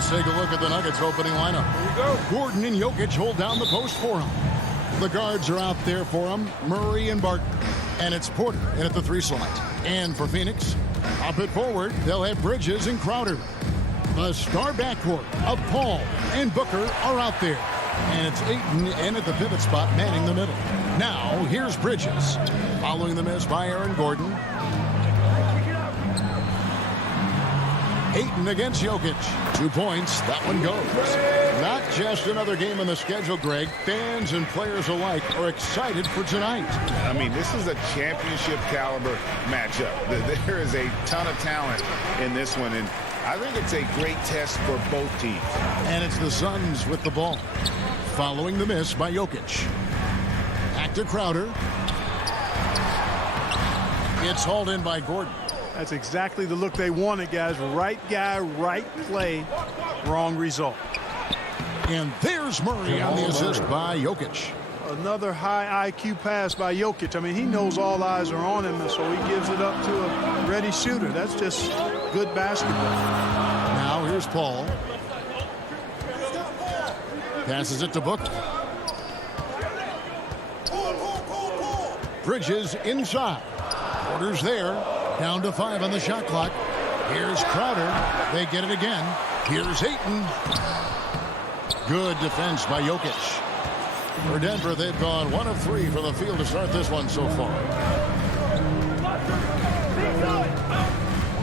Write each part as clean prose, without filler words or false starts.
Let's take a look at the Nuggets opening lineup. Here we go. Gordon and Jokic hold down the post for him. The guards are out there for him, Murray and Barton. And it's Porter in at the 3 slot. And for Phoenix, up at forward, they'll have Bridges and Crowder. The star backcourt of Paul and Booker are out there. And it's Ayton in at the pivot spot, manning the middle. Now, here's Bridges. Following the miss by Aaron Gordon. Ayton against Jokic. 2 points. That one goes. Not just another game on the schedule, Greg. Fans and players alike are excited for tonight. I mean, this is a championship caliber matchup. There is a ton of talent in this one, and I think it's a great test for both teams. And it's the Suns with the ball. Following the miss by Jokic. Back to Crowder. It's hauled in by Gordon. That's exactly the look they wanted, guys. Right guy, right play, wrong result. And there's Murray on the assist by Jokic. Another high IQ pass by Jokic. I mean, he knows all eyes are on him, and so he gives it up to a ready shooter. That's just good basketball. Now here's Paul. Passes it to Booker. Bridges inside. Porter's there. Down to 5 on the shot clock. Here's Crowder. They get it again. Here's Ayton. Good defense by Jokic. For Denver, they've gone 1 of 3 from the field to start this one so far.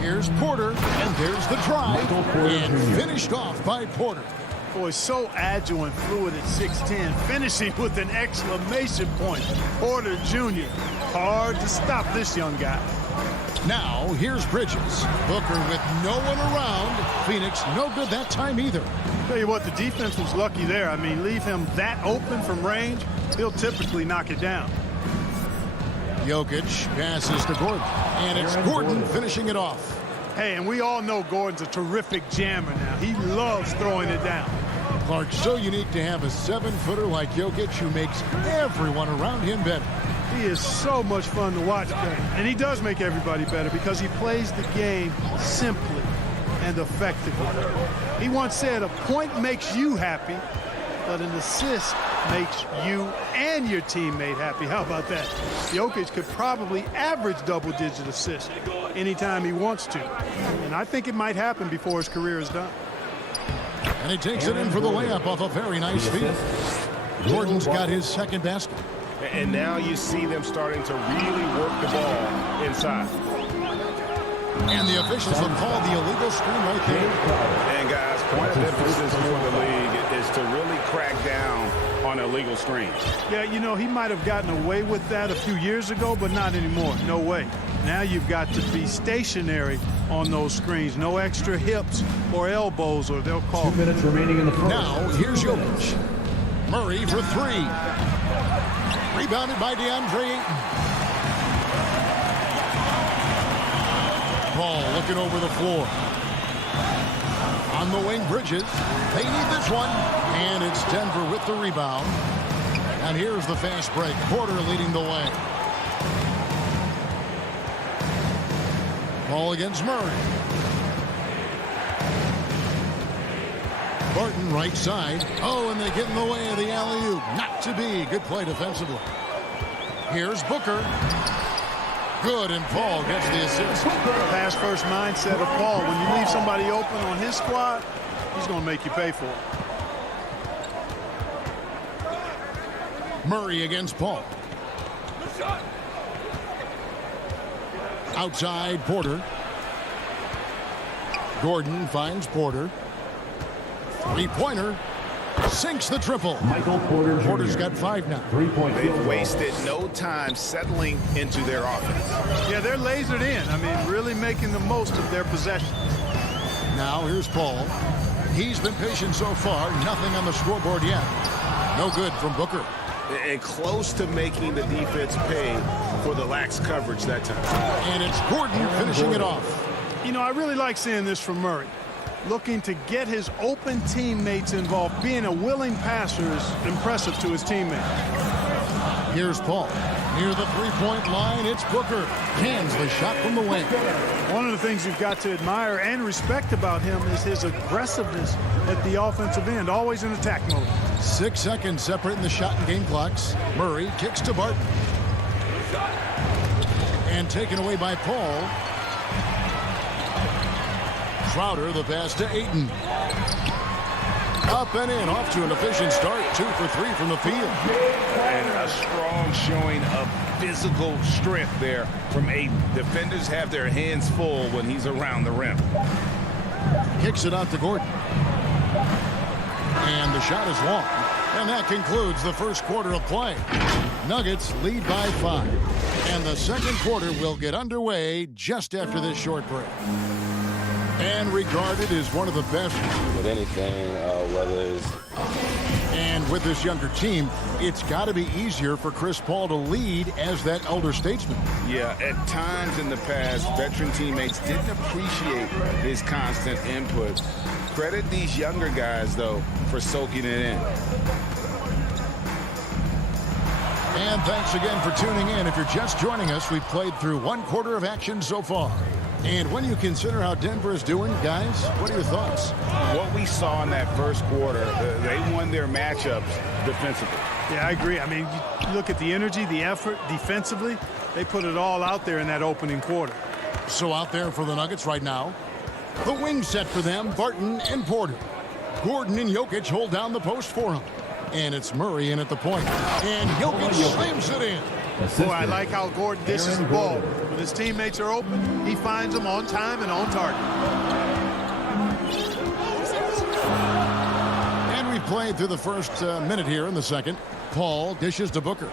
Here's Porter, and there's the drive. And finished off by Porter. Boy, so agile and fluid at 6'10", finishing with an exclamation point. Porter Jr. Hard to stop this young guy. Now, here's Bridges. Booker with no one around. Phoenix, no good that time either. Tell you what, the defense was lucky there. I mean, leave him that open from range, he'll typically knock it down. Jokic passes to Gordon. And it's Gordon finishing it off. Hey, and we all know Gordon's a terrific jammer now. He loves throwing it down. Clark, so unique to have a 7-footer like Jokic who makes everyone around him better. He is so much fun to watch, and he does make everybody better because he plays the game simply and effectively. He once said, a point makes you happy, but an assist makes you and your teammate happy. How about that? Jokic could probably average double-digit assists anytime he wants to, and I think it might happen before his career is done. And he takes it in for the layup off a very nice feed. Gordon's got his second basket. And now you see them starting to really work the ball inside. And the officials have called the illegal screen right there. And guys, point of emphasis for the league is to really crack down on illegal screens. Yeah, you know, he might have gotten away with that a few years ago, but not anymore. No way. Now you've got to be stationary on those screens. No extra hips or elbows, or they'll call. 2 minutes remaining in the first. Now, here's Jokic. Murray for 3. Rebounded by DeAndre Ayton. Paul looking over the floor. On the wing, Bridges. They need this one. And it's Denver with the rebound. And here's the fast break. Porter leading the way. Ball against Murray. Barton right side. Oh, and they get in the way of the alley-oop. Not to be. Good play defensively. Here's Booker. Good, and Paul gets the assist. Pass first mindset of Paul. When you leave somebody open on his squad, he's going to make you pay for it. Murray against Paul. Outside Porter. Gordon finds Porter. Three-pointer. Sinks the triple. Michael Porter Jr. Porter's got 5 now. They've wasted no time settling into their offense. Yeah, they're lasered in. I mean, really making the most of their possessions. Now here's Paul. He's been patient so far. Nothing on the scoreboard yet. No good from Booker. And close to making the defense pay for the lax coverage that time. And it's Gordon finishing it off. You know, I really like seeing this from Murray. Looking to get his open teammates involved. Being a willing passer is impressive to his teammates. Here's Paul. Near the three-point line, it's Booker. Cans the shot from the wing. One of the things you've got to admire and respect about him is his aggressiveness at the offensive end. Always in attack mode. 6 seconds separating the shot and game clocks. Murray kicks to Barton. And taken away by Paul. Crowder, the pass to Ayton. Up and in, off to an efficient start. 2 for 3 from the field. And a strong showing of physical strength there from Ayton. Defenders have their hands full when he's around the rim. Kicks it out to Gordon. And the shot is long. And that concludes the first quarter of play. Nuggets lead by 5. And the second quarter will get underway just after this short break. And regarded as one of the best with anything, whether it's... And with this younger team, it's got to be easier for Chris Paul to lead as that elder statesman. Yeah, at times in the past, veteran teammates didn't appreciate his constant input. Credit these younger guys, though, for soaking it in. And thanks again for tuning in. If you're just joining us, we've played through one quarter of action so far. And when you consider how Denver is doing, guys, what are your thoughts? What we saw in that first quarter, they won their matchups defensively. Yeah, I agree. I mean, you look at the energy, the effort defensively. They put it all out there in that opening quarter. So out there for the Nuggets right now, the wing set for them, Barton and Porter. Gordon and Jokic hold down the post for him. And it's Murray in at the point. And Jokic slams it in. Boy, I like how Gordon dishes the ball. When his teammates are open, he finds them on time and on target. And we played through the first minute here in the second. Paul dishes to Booker.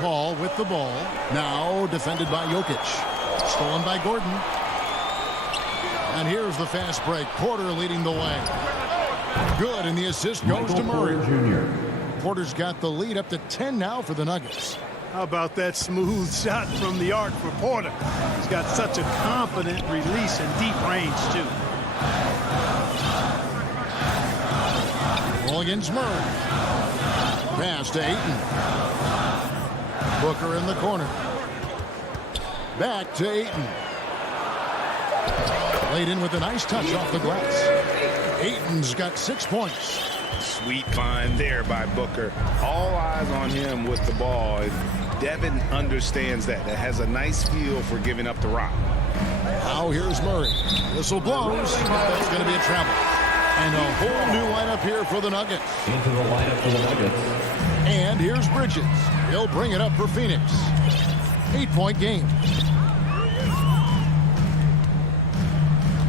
Paul with the ball. Now defended by Jokic. Stolen by Gordon. And here's the fast break. Porter leading the way. Good, and the assist goes to Murray. Porter's got the lead up to 10 now for the Nuggets. How about that smooth shot from the arc for Porter? He's got such a confident release and deep range, too. Ball against Murray. Pass to Ayton. Booker in the corner. Back to Ayton. Laid in with a nice touch off the glass. Ayton's got 6 points. Sweet find there by Booker. All eyes on him with the ball. And Devin understands that. That has a nice feel for giving up the rock. Now here's Murray. Whistle blows. That's going to be a travel. And a whole new lineup here for the Nuggets. Into the lineup for the Nuggets. And here's Bridges. He'll bring it up for Phoenix. 8-point game.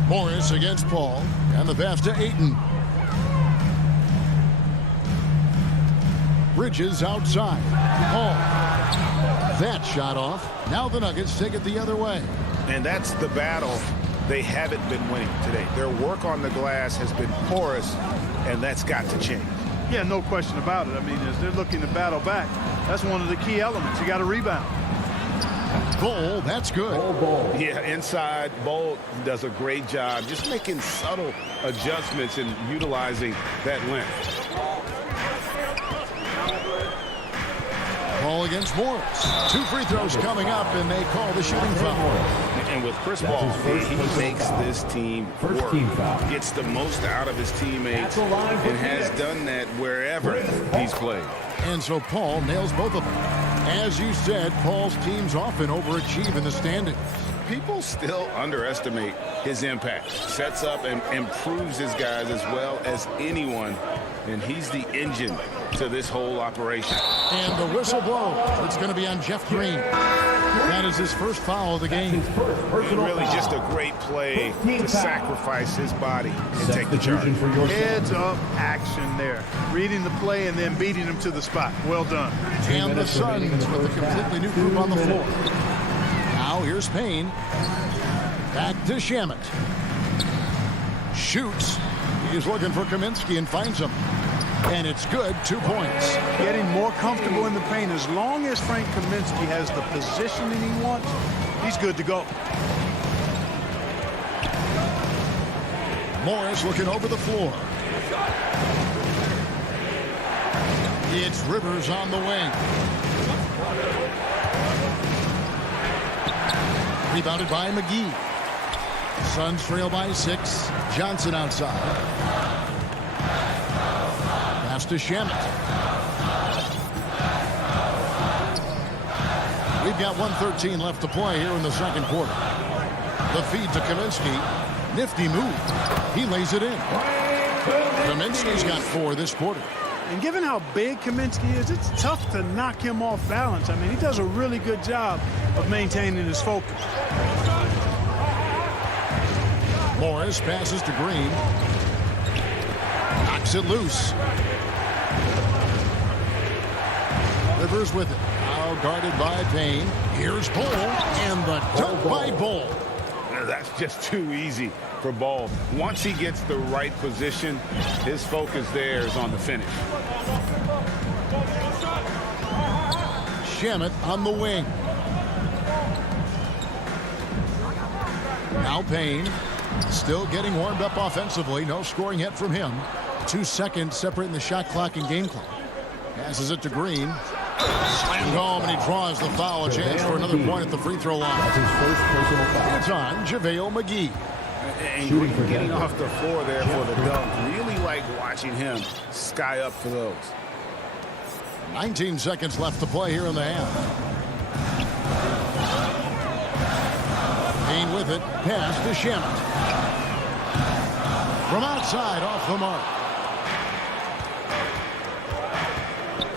Morris against Paul. And the pass to Ayton. Bridges outside. Paul. That shot off. Now the Nuggets take it the other way. And that's the battle they haven't been winning today. Their work on the glass has been porous, and that's got to change. Yeah, no question about it. I mean, as they're looking to battle back, that's one of the key elements. You got to rebound. Bol, that's good. Bol. Yeah, inside, Bol does a great job just making subtle adjustments and utilizing that length. Ball against Morris. 2 free throws coming up, and they call the shooting foul. And with Chris Paul, he makes this team work. Gets the most out of his teammates and has done that wherever he's played. And so Paul nails both of them. As you said, Paul's teams often overachieve in the standings. People still underestimate his impact. Sets up and improves his guys as well as anyone. And he's the engine to this whole operation. And the whistle blows. It's going to be on Jeff Green. That is his first foul of the game. Really just a great play to sacrifice his body and take the charge. Heads up action there. Reading the play and then beating him to the spot. Well done. And the Suns with a completely new group on the floor. Now here's Payne. Back to Shamet. Shoots. He's looking for Kaminsky and finds him. And it's good. 2 points. Getting more comfortable in the paint. As long as Frank Kaminsky has the positioning he wants, he's good to go. Morris looking over the floor. It's Rivers on the wing. Rebounded by McGee. Suns trail by 6. Johnson outside. Pass to Shamet. We've got 1:13 left to play here in the second quarter. The feed to Kaminsky. Nifty move. He lays it in. Kaminsky's got 4 this quarter. And given how big Kaminsky is, it's tough to knock him off balance. I mean, he does a really good job of maintaining his focus. Morris passes to Green. Knocks it loose. Rivers with it. Now guarded by Payne. Here's Bull. And the dunk by Bull. That's just too easy for Ball. Once he gets the right position, his focus there is on the finish. Shamet on the wing. Now Payne. Still getting warmed up offensively. No scoring yet from him. 2 seconds separating the shot clock and game clock. Passes it to Green. Slammed home, and he draws the foul. A chance for another point at the free throw line. That's his first personal foul. It's on JaVale McGee. And getting off the floor there for the dunk. Really like watching him sky up for those. 19 seconds left to play here in the half. Payne with it. Pass to Shamet. From outside, off the mark.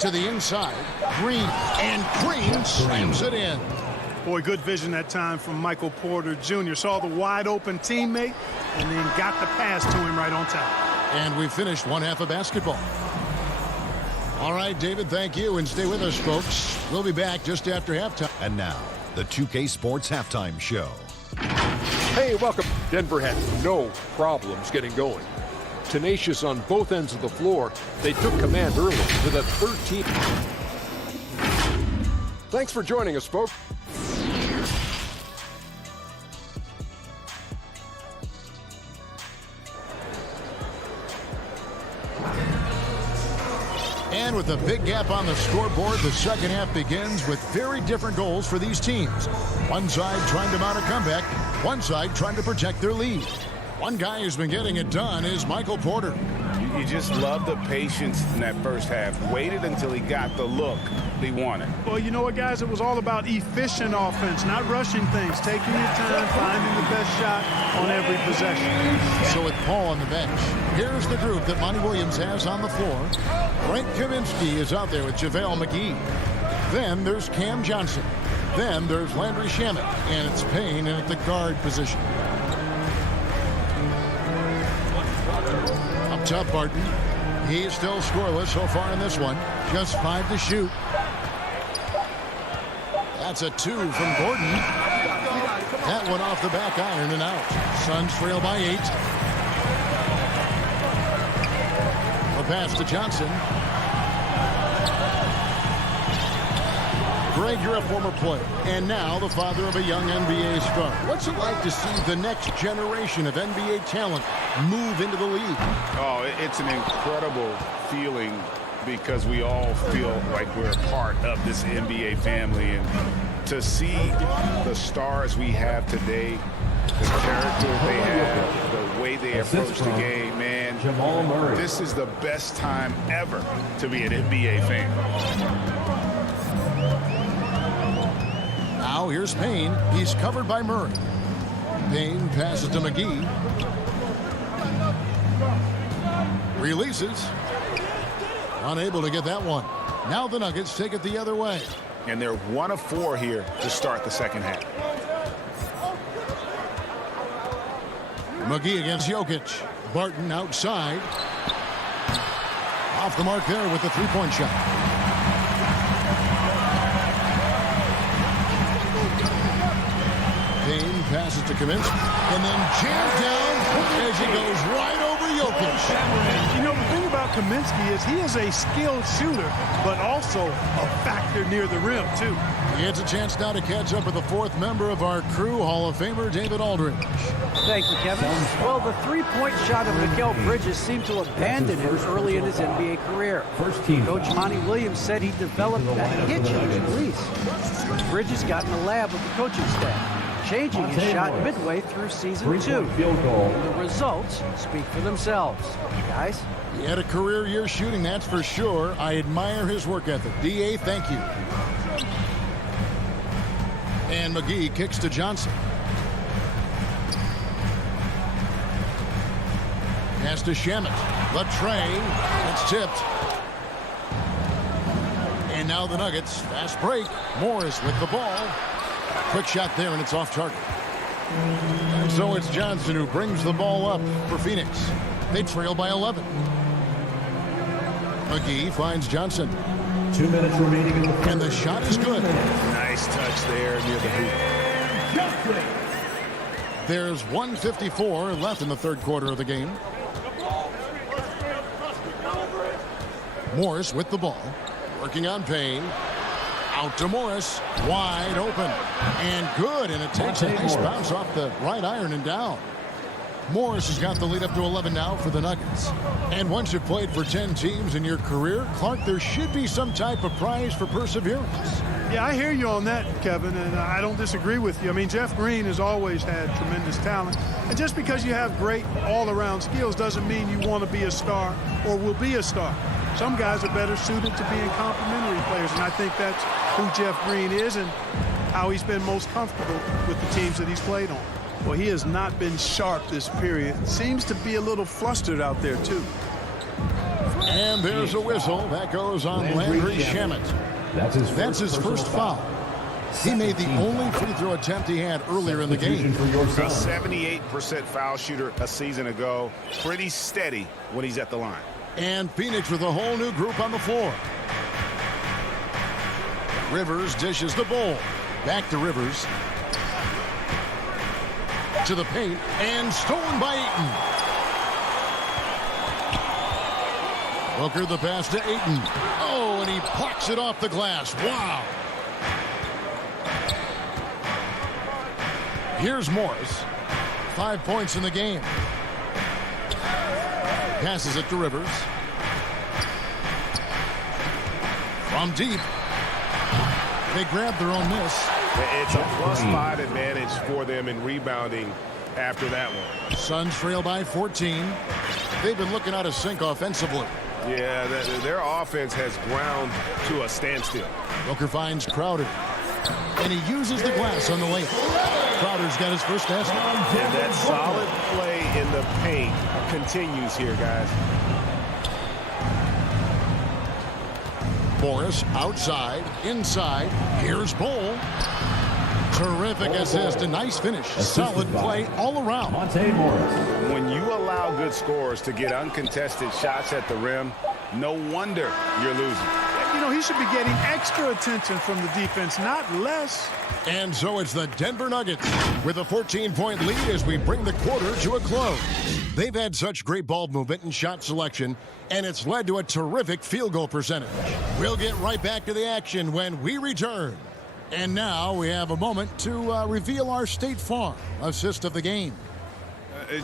To the inside. Green. And Green slams it in. Boy, good vision that time from Michael Porter Jr. Saw the wide open teammate and then got the pass to him right on time. And we finished one half of basketball. All right, David, thank you. And stay with us, folks. We'll be back just after halftime. And now, the 2K Sports Halftime Show. Hey, welcome. Denver had no problems getting going. Tenacious on both ends of the floor, they took command early with a 13. Thanks for joining us, folks. And with a big gap on the scoreboard, the second half begins with very different goals for these teams. One side trying to mount a comeback, one side trying to protect their lead. One guy who's been getting it done is Michael Porter. You just love the patience in that first half. Waited until he got the look he wanted. Well, you know what, guys? It was all about efficient offense, not rushing things, taking your time, finding the best shot on every possession. So with Paul on the bench, here's the group that Monty Williams has on the floor. Frank Kaminsky is out there with JaVale McGee. Then there's Cam Johnson. Then there's Landry Shamet. And it's Payne in at the guard position. Up top, Barton. He's still scoreless so far in this one. Just 5 to shoot. That's a 2 from Gordon. That one off the back iron and out. Suns trail by 8. A pass to Johnson. Greg, you're a former player, and now the father of a young NBA star. What's it like to see the next generation of NBA talent move into the league? Oh, it's an incredible feeling because we all feel like we're a part of this NBA family. And to see the stars we have today, the character they have, the way they approach the game, man, Jamal Murray. This is the best time ever to be an NBA fan. Now here's Payne. He's covered by Murray. Payne passes to McGee. Releases. Unable to get that one. Now the Nuggets take it the other way. And they're 1 of 4 here to start the second half. McGee against Jokic. Barton outside. Off the mark there with the three-point shot. Payne passes to Kaminsky. And then jams down as he goes right over Jokic. You know, the thing about Kaminsky is he is a skilled shooter, but also a factor near the rim, too. He gets a chance now to catch up with the fourth member of our crew, Hall of Famer David Aldridge. Thank you, Kevin. Well, the three-point shot of Mikal Bridges seemed to abandon him early in his NBA career. First team. Coach Monty Williams said he developed a hitch in his release. Bridges got in the lab with the coaching staff, changing his shot midway through season 2. Field goal. And the results speak for themselves. Guys? He had a career year shooting, that's for sure. I admire his work ethic. D.A., thank you. And McGee kicks to Johnson. Pass to Shamet. The tray. It's tipped. And now the Nuggets. Fast break. Morris with the ball. Quick shot there, and it's off target. And so it's Johnson who brings the ball up for Phoenix. They trail by 11. McGee finds Johnson. 2 minutes remaining in the third. And the shot is good. Nice touch there near the hoop. There's 1:54 left in the third quarter of the game. Morris with the ball. Working on Payne. Out to Morris. Wide open. And good. And it takes a nice bounce off the right iron and down. Morris has got the lead up to 11 now for the Nuggets. And once you've played for 10 teams in your career, Clark, there should be some type of prize for perseverance. Yeah, I hear you on that, Kevin, and I don't disagree with you. I mean, Jeff Green has always had tremendous talent. And just because you have great all-around skills doesn't mean you want to be a star or will be a star. Some guys are better suited to being complementary players, and I think that's who Jeff Green is and how he's been most comfortable with the teams that he's played on. Well, he has not been sharp this period. Seems to be a little flustered out there, too. And there's a whistle. That goes on Landry Shamet. That's his first foul. He made the only free throw attempt he had earlier in the game. A 78% foul shooter a season ago. Pretty steady when he's at the line. And Phoenix with a whole new group on the floor. Rivers dishes the ball. Back to Rivers. To the paint, and stolen by Ayton. Booker the pass to Ayton. Oh, and he plucks it off the glass. Wow. Here's Morris. 5 points in the game. Passes it to Rivers. From deep. They grab their own miss. It's a +5 advantage for them in rebounding after that one. Suns trail by 14. They've been looking out of sync offensively. Yeah, their offense has ground to a standstill. Booker finds Crowder. And he uses the glass on the layup. Crowder's got his first basket. And that solid play in the paint continues here, guys. Morris outside, inside. Here's Bol. Terrific assist, a nice finish. Solid play all around. When you allow good scorers to get uncontested shots at the rim, no wonder you're losing. You know, he should be getting extra attention from the defense, not less. And so it's the Denver Nuggets with a 14-point lead as we bring the quarter to a close. They've had such great ball movement and shot selection, and it's led to a terrific field goal percentage. We'll get right back to the action when we return. And now we have a moment to reveal our State Farm assist of the game.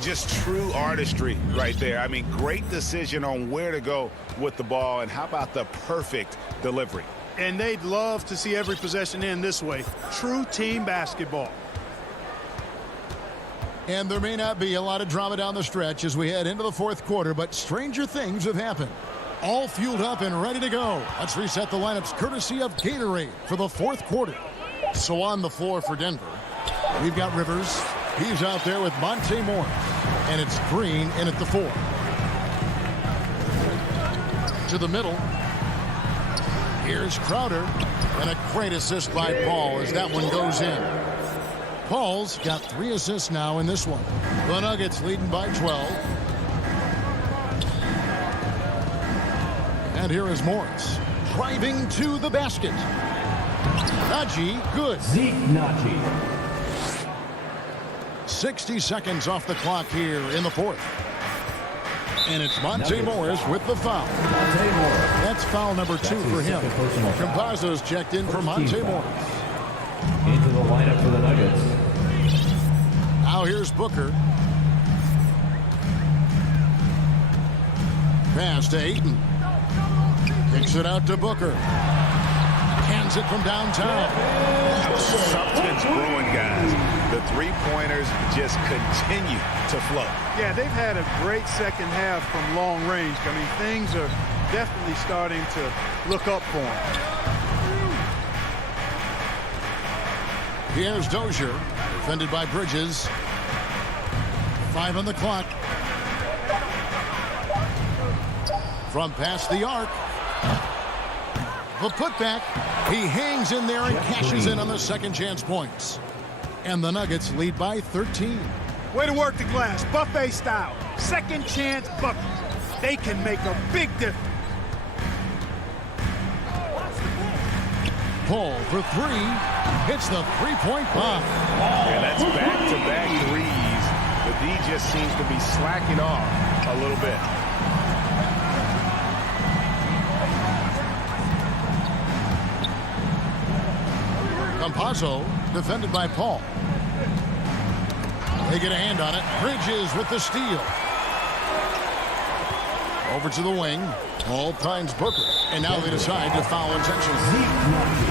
Just true artistry right there. I mean, great decision on where to go with the ball, and how about the perfect delivery? And they'd love to see every possession end this way. True team basketball. And there may not be a lot of drama down the stretch as we head into the fourth quarter, but stranger things have happened. All fueled up and ready to go. Let's reset the lineups courtesy of Gatorade for the fourth quarter. So on the floor for Denver, we've got Rivers. He's out there with Monte Morris. And it's Green in at the 4. To the middle. Here's Crowder. And a great assist by Paul as that one goes in. Paul's got 3 assists now in this one. The Nuggets leading by 12. And here is Morris driving to the basket. Najee, good. Zeke Najee. 60 seconds off the clock here in the fourth. And it's Monte Morris with the foul. That's foul number 2 for him. Campazzo's checked in for Monte Morris. Into the lineup for the Nuggets. Now here's Booker. Pass to Ayton. Kicks it out to Booker. Hands it from downtown. Something's brewing, guys. The three-pointers just continue to flow. Yeah, they've had a great second half from long range. I mean, things are definitely starting to look up for them. Here's Dozier, defended by Bridges. 5 on the clock. From past the arc. The putback. He hangs in there and cashes in on the second chance points. And the Nuggets lead by 13. Way to work the glass, buffet style. Second chance bucket. They can make a big difference. Paul for 3. Hits the three-point bomb. Yeah, that's back-to-back threes. The D just seems to be slacking off a little bit. Campazzo, defended by Paul. They get a hand on it. Bridges with the steal. Over to the wing. Paul finds Booker. And now they decide to foul intentionally.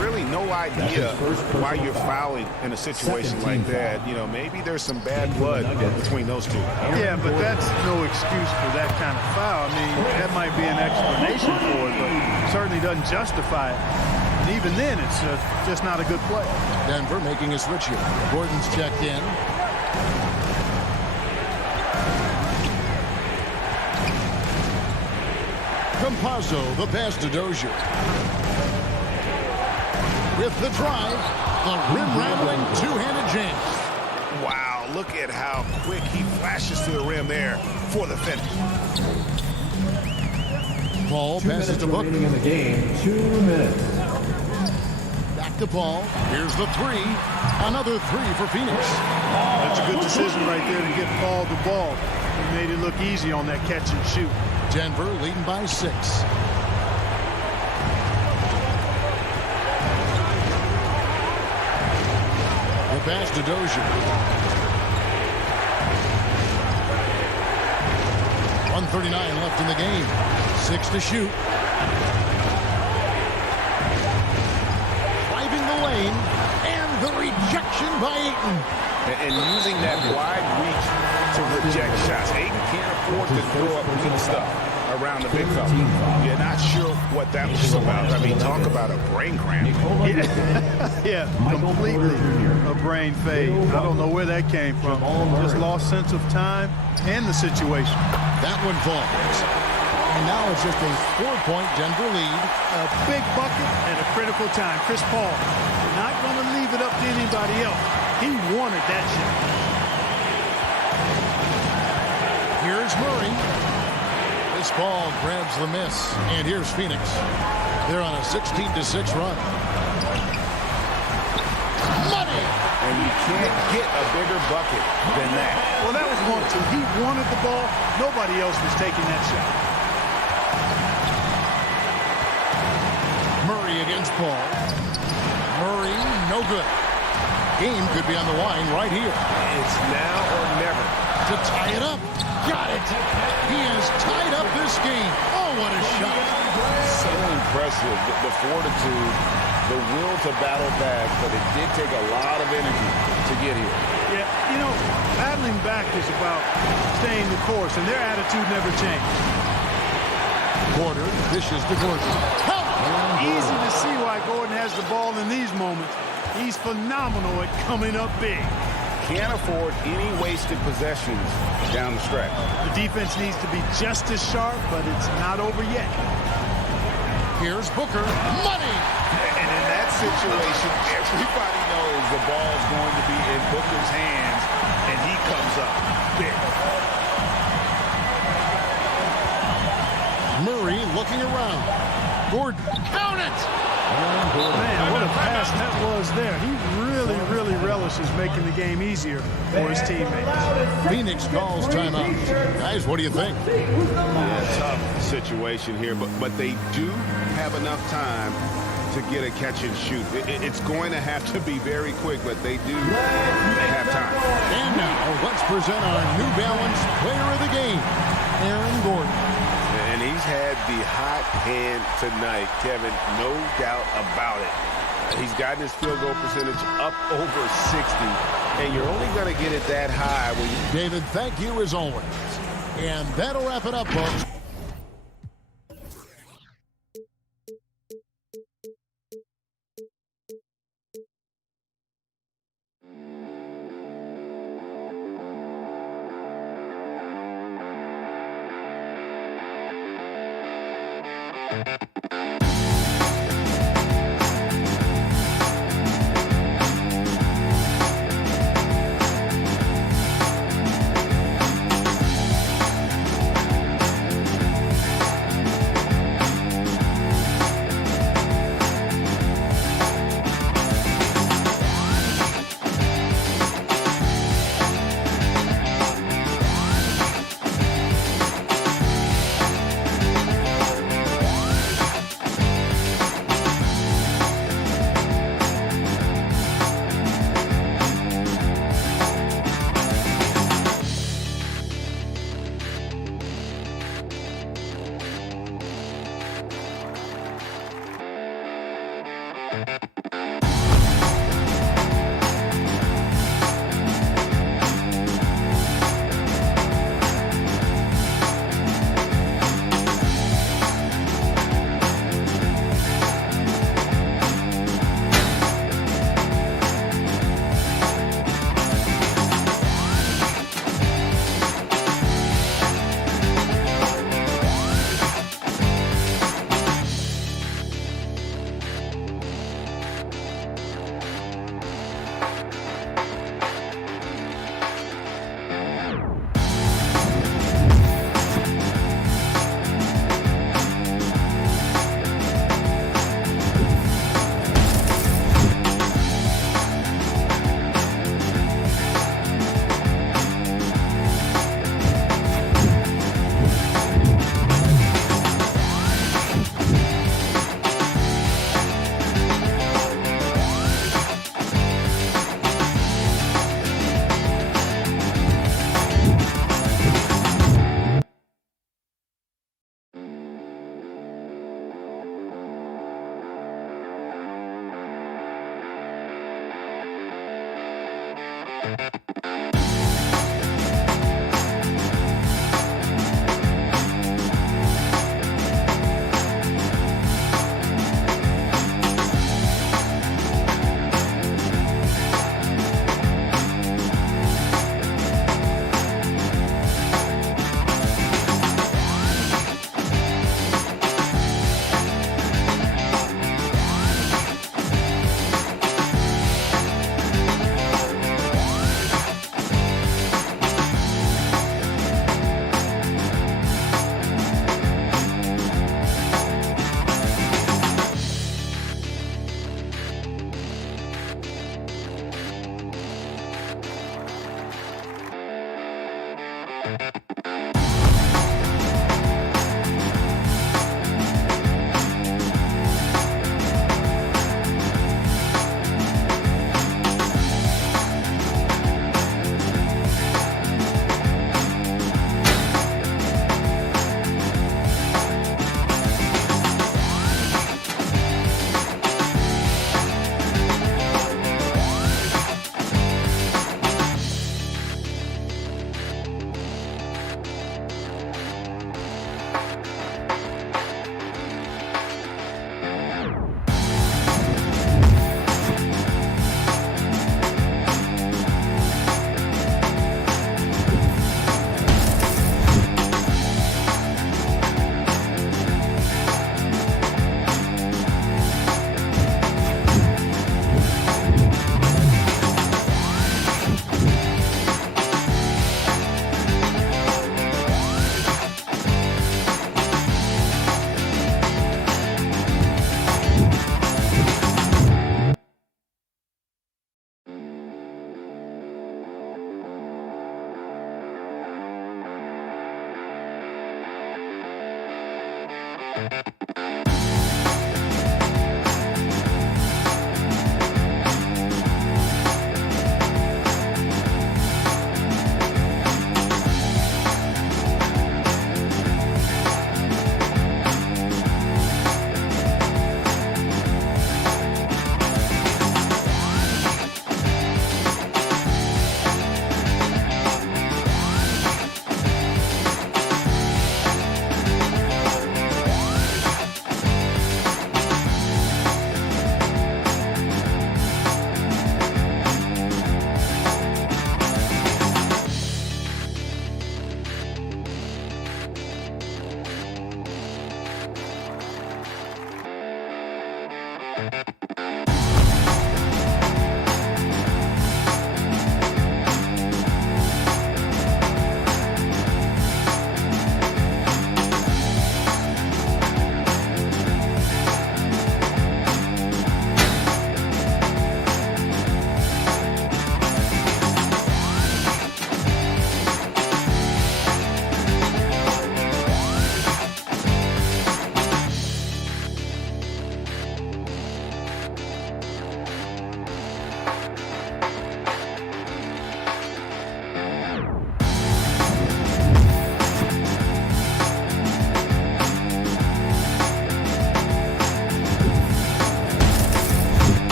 Really no idea why you're fouling in a situation like that. You know, maybe there's some bad blood between those two. Yeah, but that's no excuse for that kind of foul. I mean, that might be an explanation for it, but certainly doesn't justify it. And even then, it's just not a good play. Denver making a switch here. Gordon's checked in. Campazzo, the pass to Dozier. With the drive, the rim-rattling two-handed jam. Wow, look at how quick he flashes to the rim there for the finish. Paul passes to Booker. In the game, 2 minutes. Back to Paul. Here's the 3. Another 3 for Phoenix. That's a good decision right there to get Paul the ball. He made it look easy on that catch and shoot. Denver leading by 6. The pass to Dozier. 1:39 left in the game. 6 to shoot. Driving the lane. And the rejection by Ayton. And using that wide reach to reject shots. Ayton can't afford to throw up weak stuff around the big fella. You're not sure what that was about. I mean, talk about a brain cramp. Yeah, completely a brain fade. I don't know where that came from. Just lost sense of time and the situation. That one falls. And now it's just a 4-point Denver lead. A big bucket at a critical time. Chris Paul not going to leave it up to anybody else. He wanted that shot. Here's Murray. This ball grabs the miss. And here's Phoenix. They're on a 16-6 run. Money! And you can't get a bigger bucket than that. Well, that was 1-2. He wanted the ball. Nobody else was taking that shot. Murray against Paul. Murray, no good. Game could be on the line right here. It's now or never. To tie it up. Got it. He has tied up this game. Oh, what a shot. So impressive. The fortitude, the will to battle back, but it did take a lot of energy to get here. Yeah, you know, battling back is about staying the course, and their attitude never changed. Porter dishes to Gordon. Easy to see why Gordon has the ball in these moments. He's phenomenal at coming up big. Can't afford any wasted possessions down the stretch. The defense needs to be just as sharp, but it's not over yet. Here's Booker. Money! And in that situation, everybody knows the ball's going to be in Booker's hands, and he comes up big. Murray looking around. Gordon. Count it! Man, what a pass that was there. He really relishes making the game easier for his teammates. Phoenix calls timeout. Guys, what do you think? Yeah, tough situation here, but they do have enough time to get a catch and shoot. It's going to have to be very quick, but they do have time. And now, let's present our New Balance player of the game, Aaron Gordon. And he's had the hot hand tonight, Kevin, no doubt about it. He's gotten his field goal percentage up over 60, and you're only going to get it that high when you... David, thank you as always. And that'll wrap it up, folks.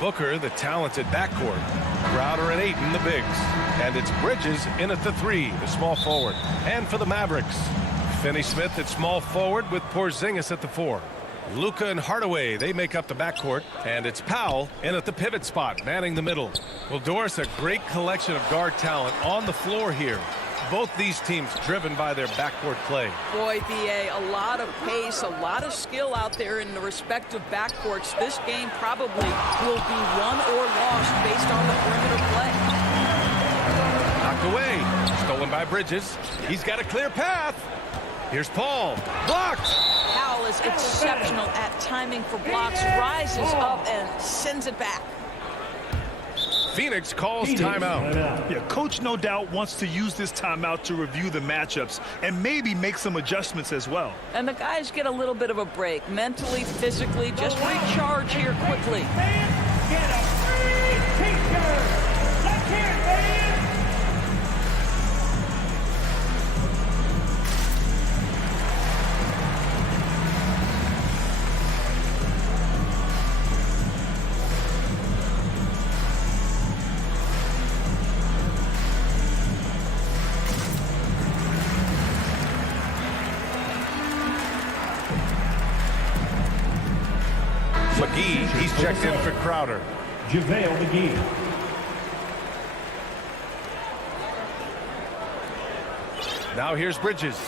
Booker, the talented backcourt. Crowder and Ayton, the bigs. And it's Bridges in at the 3, the small forward. And for the Mavericks, Finney-Smith at small forward with Porzingis at the 4. Luka and Hardaway, they make up the backcourt. And it's Powell in at the pivot spot, manning the middle. Well, Doris, a great collection of guard talent on the floor here. Both these teams driven by their backcourt play. Boy, B.A., a lot of pace, a lot of skill out there in the respective backcourts. This game probably will be won or lost based on the perimeter play. Knocked away. Stolen by Bridges. He's got a clear path. Here's Paul. Blocked. Powell is exceptional at timing for blocks, rises up and sends it back. Phoenix calls timeout. Yeah, coach no doubt wants to use this timeout to review the matchups and maybe make some adjustments as well. And the guys get a little bit of a break, mentally, physically, just recharge here quickly. Get a free t-shirt. Let's hear it, man. McGee, he's checked in for Crowder. JaVale McGee. Now here's Bridges.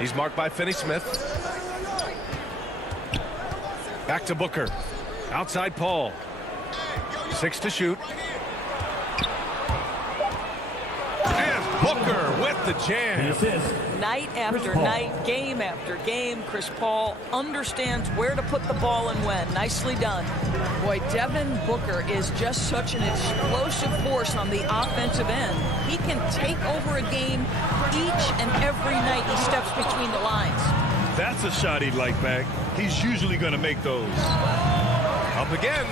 He's marked by Finney-Smith. Back to Booker. Outside Paul. 6 to shoot. And Booker with the jam. Night after night, game after game, Chris Paul understands where to put the ball and when. Nicely done. Boy, Devin Booker is just such an explosive force on the offensive end. He can take over a game each and every night he steps between the lines. That's a shot he'd like back. He's usually going to make those. Up again.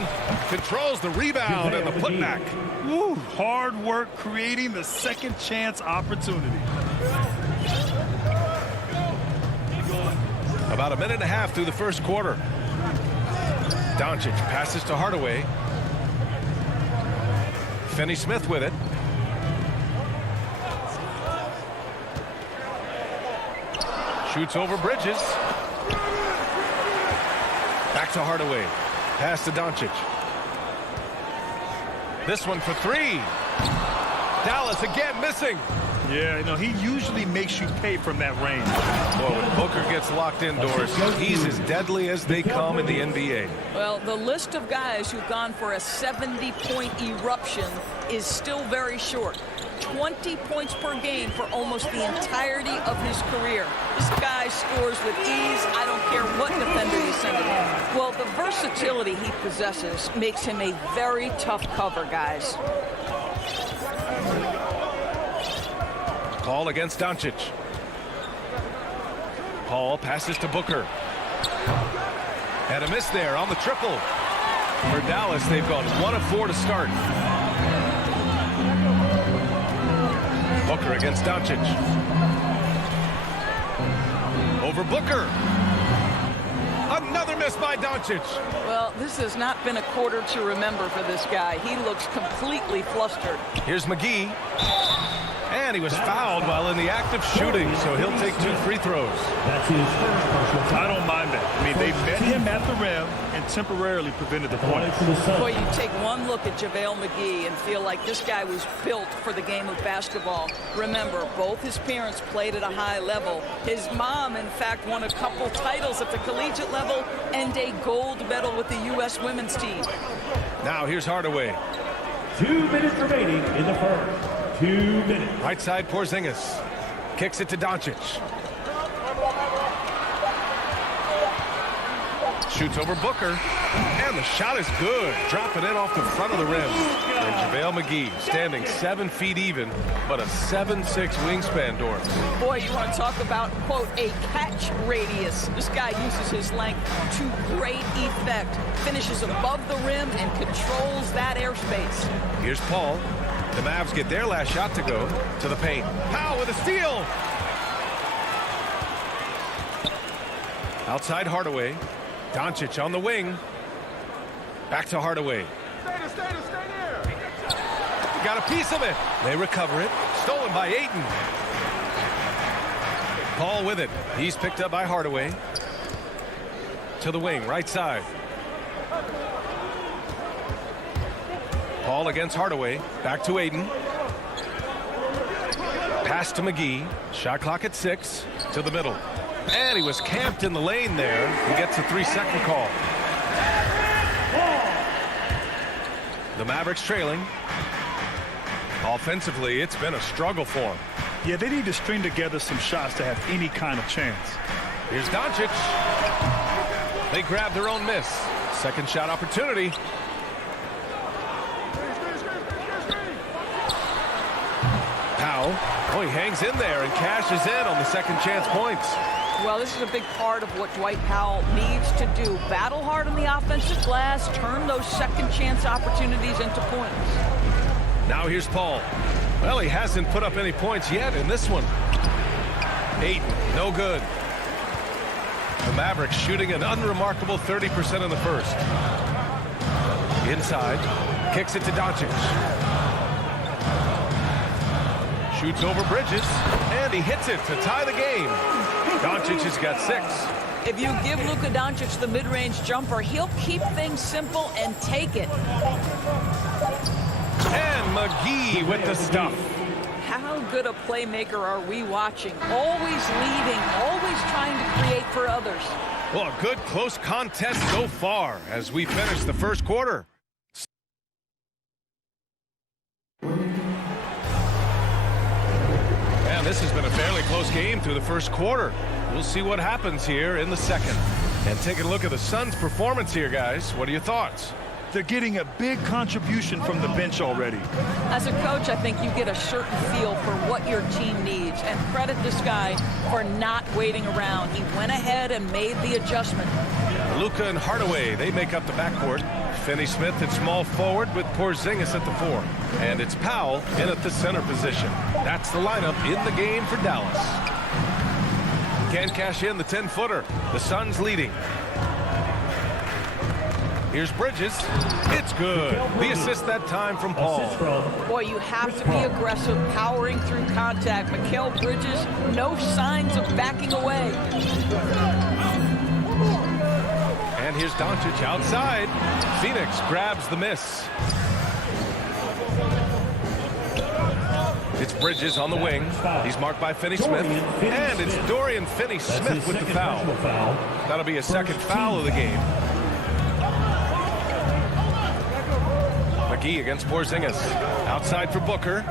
Controls the rebound and the putback. Woo, hard work creating the second chance opportunity. About a minute and a half through the first quarter. Doncic passes to Hardaway. Finney-Smith with it. Shoots over Bridges. Back to Hardaway. Pass to Doncic. This one for 3. Dallas again missing. Yeah, you know, he usually makes you pay from that range. Well, when Booker gets locked indoors, he's as deadly as they come in the NBA. Well, the list of guys who've gone for a 70-point eruption is still very short. 20 points per game for almost the entirety of his career. This guy scores with ease. I don't care what defender you send him. Well, the versatility he possesses makes him a very tough cover, guys. Paul against Doncic. Paul passes to Booker. And a miss there on the triple. For Dallas, they've gone 1 of 4 to start. Booker against Doncic. Over Booker. Another miss by Doncic. Well, this has not been a quarter to remember for this guy. He looks completely flustered. Here's McGee. And he was fouled while in the act of shooting, so he'll take 2 free throws. That's his first personal. I don't mind that. I mean, they met him at the rim and temporarily prevented the point. Boy, you take one look at JaVale McGee and feel like this guy was built for the game of basketball. Remember, both his parents played at a high level. His mom, in fact, won a couple titles at the collegiate level and a gold medal with the U.S. women's team. Now here's Hardaway. 2 minutes remaining in the first. 2 minutes. Right side Porzingis. Kicks it to Doncic. Shoots over Booker. And the shot is good. Dropping it off the front of the rim. And JaVale McGee standing 7 feet even, but a 7'6" wingspan, Doris. Boy, you want to talk about, quote, a catch radius. This guy uses his length to great effect. Finishes above the rim and controls that airspace. Here's Paul. The Mavs get their last shot to go to the paint. Powell with a steal. Outside Hardaway. Doncic on the wing. Back to Hardaway. Got a piece of it. They recover it. Stolen by Ayton. Paul with it. He's picked up by Hardaway. To the wing, right side. Paul against Hardaway. Back to Ayton. Pass to McGee. Shot clock at 6. To the middle. And he was camped in the lane there. He gets a 3-second call. The Mavericks trailing. Offensively, it's been a struggle for him. Yeah, they need to string together some shots to have any kind of chance. Here's Doncic. They grab their own miss. Second shot opportunity. Powell. Oh, he hangs in there and cashes in on the second chance points. Well, this is a big part of what Dwight Powell needs to do. Battle hard on the offensive glass, turn those second chance opportunities into points. Now here's Paul. Well, he hasn't put up any points yet in this one. Ayton, no good. The Mavericks shooting an unremarkable 30% in the first. Inside, kicks it to Doncic. Shoots over Bridges, and he hits it to tie the game. Doncic has got 6. If you give Luka Doncic the mid-range jumper, he'll keep things simple and take it. And McGee with the stuff. How good a playmaker are we watching? Always leading, always trying to create for others. Well, a good close contest so far as we finish the first quarter. And this has been a fairly close game through the first quarter. We'll see what happens here in the second. And taking a look at the Suns' performance here, guys. What are your thoughts? They're getting a big contribution from the bench already. As a coach, I think you get a certain feel for what your team needs. And credit this guy for not waiting around. He went ahead and made the adjustment. Luka and Hardaway, they make up the backcourt. Finney-Smith at small forward with Porzingis at the 4. And it's Powell in at the center position. That's the lineup in the game for Dallas. Can't cash in the 10-footer. The Suns leading. Here's Bridges. It's good. The assist that time from Paul. Boy, you have to be aggressive, powering through contact. Mikal Bridges, no signs of backing away. And here's Doncic outside. Phoenix grabs the miss. It's Bridges on the wing. He's marked by Finney-Smith. And it's Dorian Finney-Smith with the foul. That'll be a second foul of the game. McGee against Porzingis. Outside for Booker.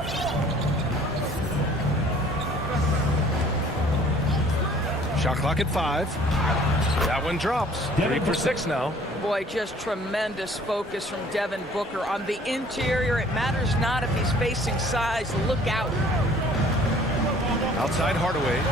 Shot clock at 5. That one drops. 3 for 6 now. Boy, just tremendous focus from Devin Booker on the interior. It matters not if he's facing size. Look out. Outside Hardaway.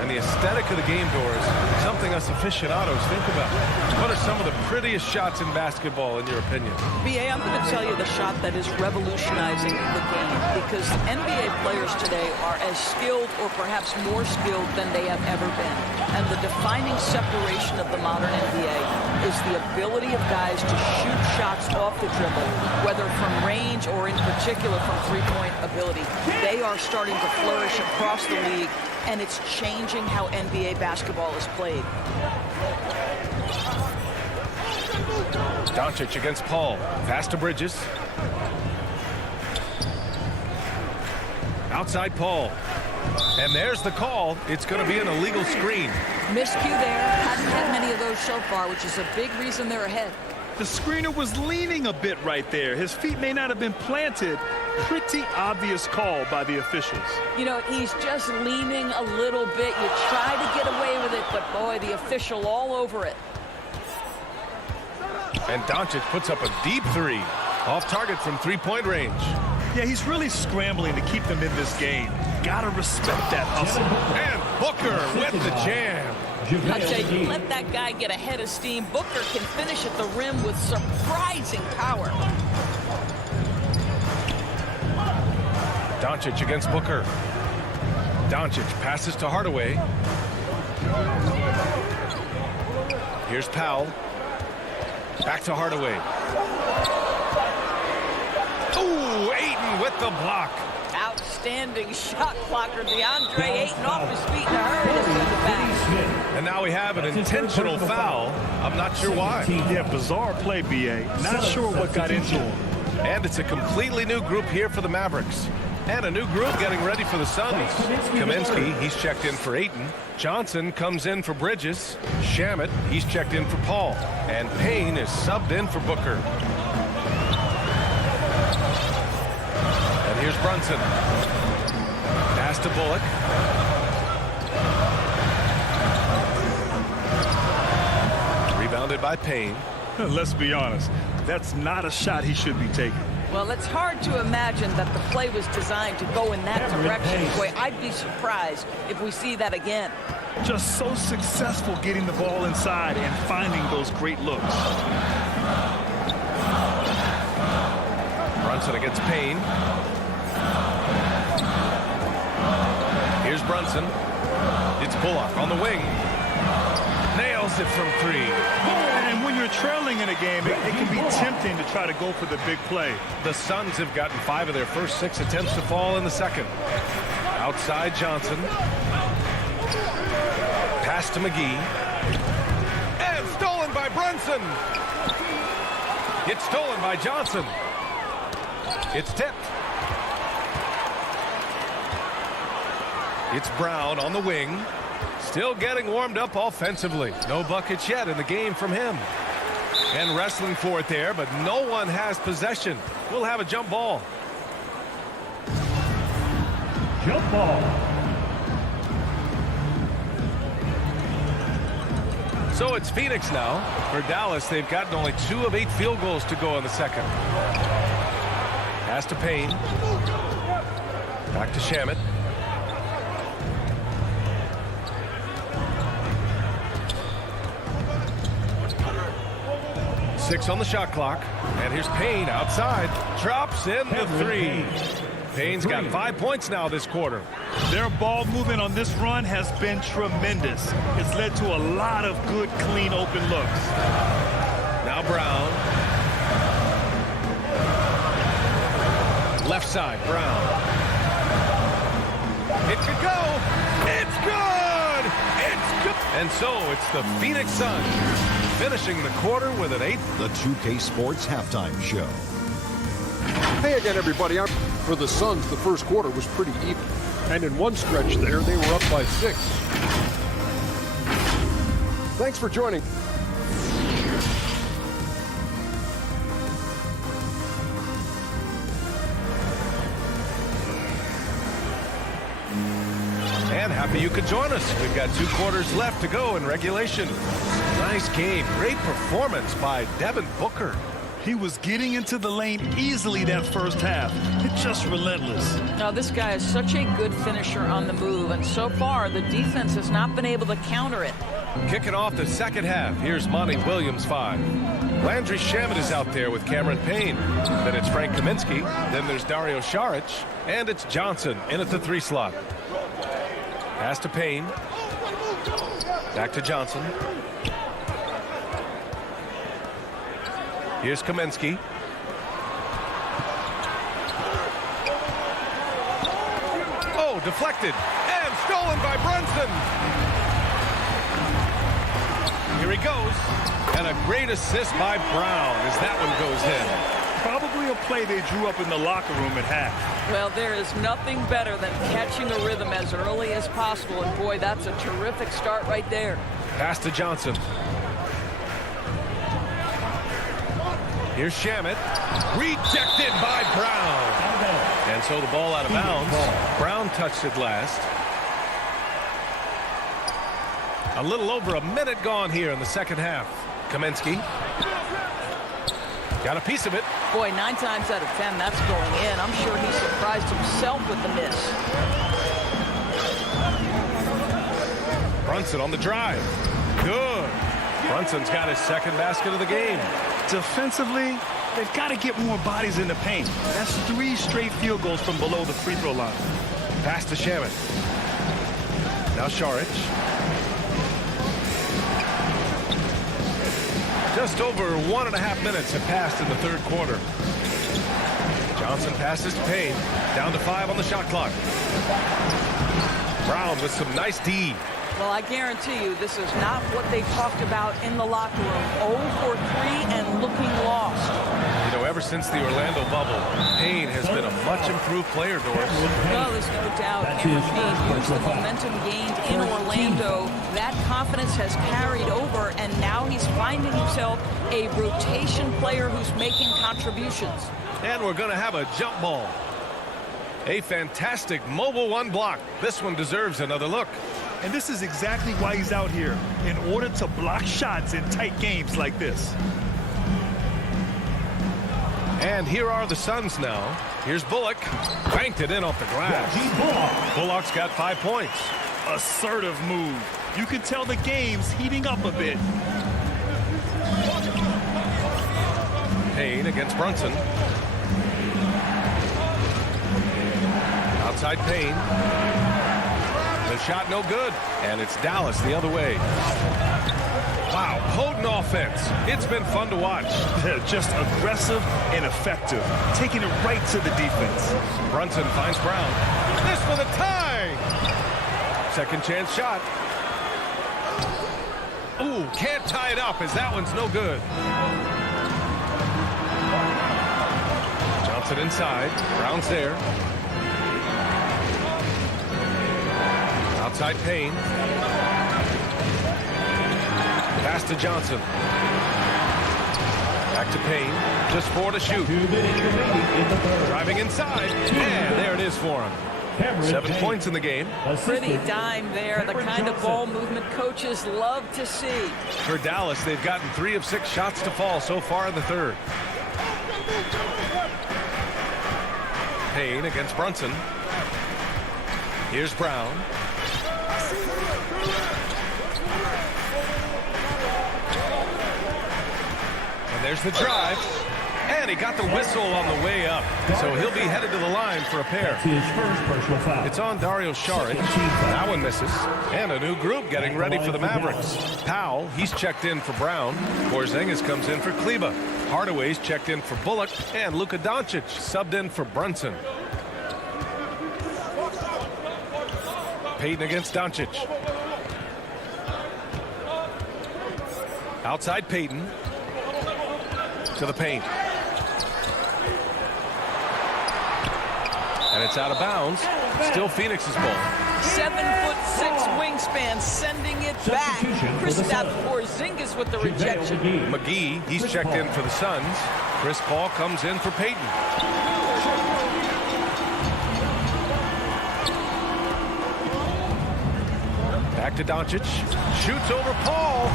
And the aesthetic of the game, Doors, something us aficionados think about. What are some of the prettiest shots in basketball, in your opinion? B.A., I'm going to tell you the shot that is revolutionizing the game, because NBA players today are as skilled or perhaps more skilled than they have ever been. And the defining separation of the modern NBA is the ability of guys to shoot shots off the dribble, whether from range or in particular from three-point ability. They are starting to flourish across the league, and it's changing how NBA basketball is played. Doncic against Paul. Pass to Bridges. Outside Paul. And there's the call. It's going to be an illegal screen. Miscue there. Hasn't had many of those so far, which is a big reason they're ahead. The screener was leaning a bit right there. His feet may not have been planted. Pretty obvious call by the officials. You know, he's just leaning a little bit. You try to get away with it, but boy, the official all over it. And Doncic puts up a deep 3. Off target from three-point range. Yeah, he's really scrambling to keep them in this game. Gotta respect that hustle. And Booker with the jam. I'll tell you, let that guy get a head of steam. Booker can finish at the rim with surprising power. Doncic against Booker. Doncic passes to Hardaway. Here's Powell. Back to Hardaway. Ooh, Ayton with the block. Outstanding shot blocker. DeAndre Ayton off his feet in a hurry to send it back. And now we have an intentional foul. I'm not sure why. Yeah, bizarre play, B.A. Not sure what got into him. And it's a completely new group here for the Mavericks. And a new group getting ready for the Suns. Kaminsky, he's checked in for Ayton. Johnson comes in for Bridges. Shamet, he's checked in for Paul. And Payne is subbed in for Booker. And here's Brunson. Pass to Bullock. Rebounded by Payne. Let's be honest. That's not a shot he should be taking. Well, it's hard to imagine that the play was designed to go in that direction. Boy, I'd be surprised if we see that again. Just so successful getting the ball inside and finding those great looks. Brunson against Payne. Here's Brunson. It's Bullock on the wing. Nails it from three. And when you're trailing in a game, it can be tempting to try to go for the big play. The Suns have gotten 5 of their first 6 attempts to fall in the second. Outside Johnson. Pass to McGee. And stolen by Brunson. It's stolen by Johnson. It's tipped. It's Brown on the wing. Still getting warmed up offensively. No buckets yet in the game from him. And wrestling for it there, but no one has possession. We'll have a jump ball. Jump ball. So it's Phoenix now. For Dallas, they've gotten only 2 of 8 field goals to go in the second. Pass to Payne. Back to Shamet. Six on the shot clock. And here's Payne outside. Drops in the 3. Payne's got 5 points now this quarter. Their ball movement on this run has been tremendous. It's led to a lot of good, clean, open looks. Now Brown. Left side, Brown. It could go. It's good. It's good. And so it's the Phoenix Suns finishing the quarter with an 8. The 2K Sports Halftime Show. Hey again, everybody. For the Suns, the first quarter was pretty even. And in one stretch there, they were up by 6. Thanks for joining. And happy you could join us. We've got 2 quarters left to go in regulation. Nice game. Great performance by Devin Booker. He was getting into the lane easily that first half. It's just relentless. Now, this guy is such a good finisher on the move, and so far the defense has not been able to counter it. Kicking off the second half, here's Monty Williams 5. Landry Shamet is out there with Cameron Payne. Then it's Frank Kaminsky. Then there's Dario Saric. And it's Johnson in at the 3 slot. Pass to Payne. Back to Johnson. Here's Kaminsky. Oh, deflected. And stolen by Brunson. Here he goes. And a great assist by Brown as that one goes in. Probably a play they drew up in the locker room at half. Well, there is nothing better than catching a rhythm as early as possible. And, boy, that's a terrific start right there. Pass to Johnson. Here's Shamet. Rejected by Brown. And so the ball out of bounds. Brown touched it last. A little over a minute gone here in the second half. Kaminsky. Got a piece of it. Boy, 9 times out of 10, that's going in. I'm sure he surprised himself with the miss. Brunson on the drive. Good. Brunson's got his second basket of the game. Defensively, they've got to get more bodies in the paint. That's 3 straight field goals from below the free throw line. Pass to Shamet. Now Saric. Just over 1.5 minutes have passed in the third quarter. Johnson passes to Payne. Down to 5 on the shot clock. Brown with some nice D. Well, I guarantee you this is not what they talked about in the locker room. 0 for 3 and looking lost. You know, ever since the Orlando bubble, Payne has been a much improved player, Doris. Well, there's no doubt Cameron Payne used the momentum gained in Orlando. That confidence has carried over, and now he's finding himself a rotation player who's making contributions. And we're going to have a jump ball. A fantastic mobile one block. This one deserves another look. And this is exactly why he's out here, in order to block shots in tight games like this. And here are the Suns now. Here's Bullock. Banked it in off the glass. Bullock's got 5 points. Assertive move. You can tell the game's heating up a bit. Payne against Brunson. Outside Payne. The shot no good. And it's Dallas the other way. Wow, potent offense. It's been fun to watch. They're just aggressive and effective, taking it right to the defense. Brunson finds Brown. This for the tie. Second chance shot. Ooh, can't tie it up as that one's no good. Johnson inside. Brown's there. Outside Payne. Pass to Johnson. Back to Payne. Just 4 to shoot. Driving inside. And there it is for him. 7 points in the game. Pretty dime there. The kind of ball movement coaches love to see. For Dallas, they've gotten 3 of 6 shots to fall so far in the third. Payne against Brunson. Here's Brown. And there's the drive. And he got the whistle on the way up. So he'll be headed to the line for a pair. It's on Dario Saric. That one misses. And a new group getting ready for the Mavericks. Powell, he's checked in for Brown. Porzingis comes in for Kleba. Hardaway's checked in for Bullock. And Luka Doncic subbed in for Brunson. Payton against Doncic. Outside Payton. To the paint. And it's out of bounds. Still Phoenix's ball. 7'6" wingspan, sending it back. Kristaps Porzingis with the rejection. McGee, he's checked in for the Suns. Chris Paul comes in for Payton. Back to Doncic. Shoots over Paul.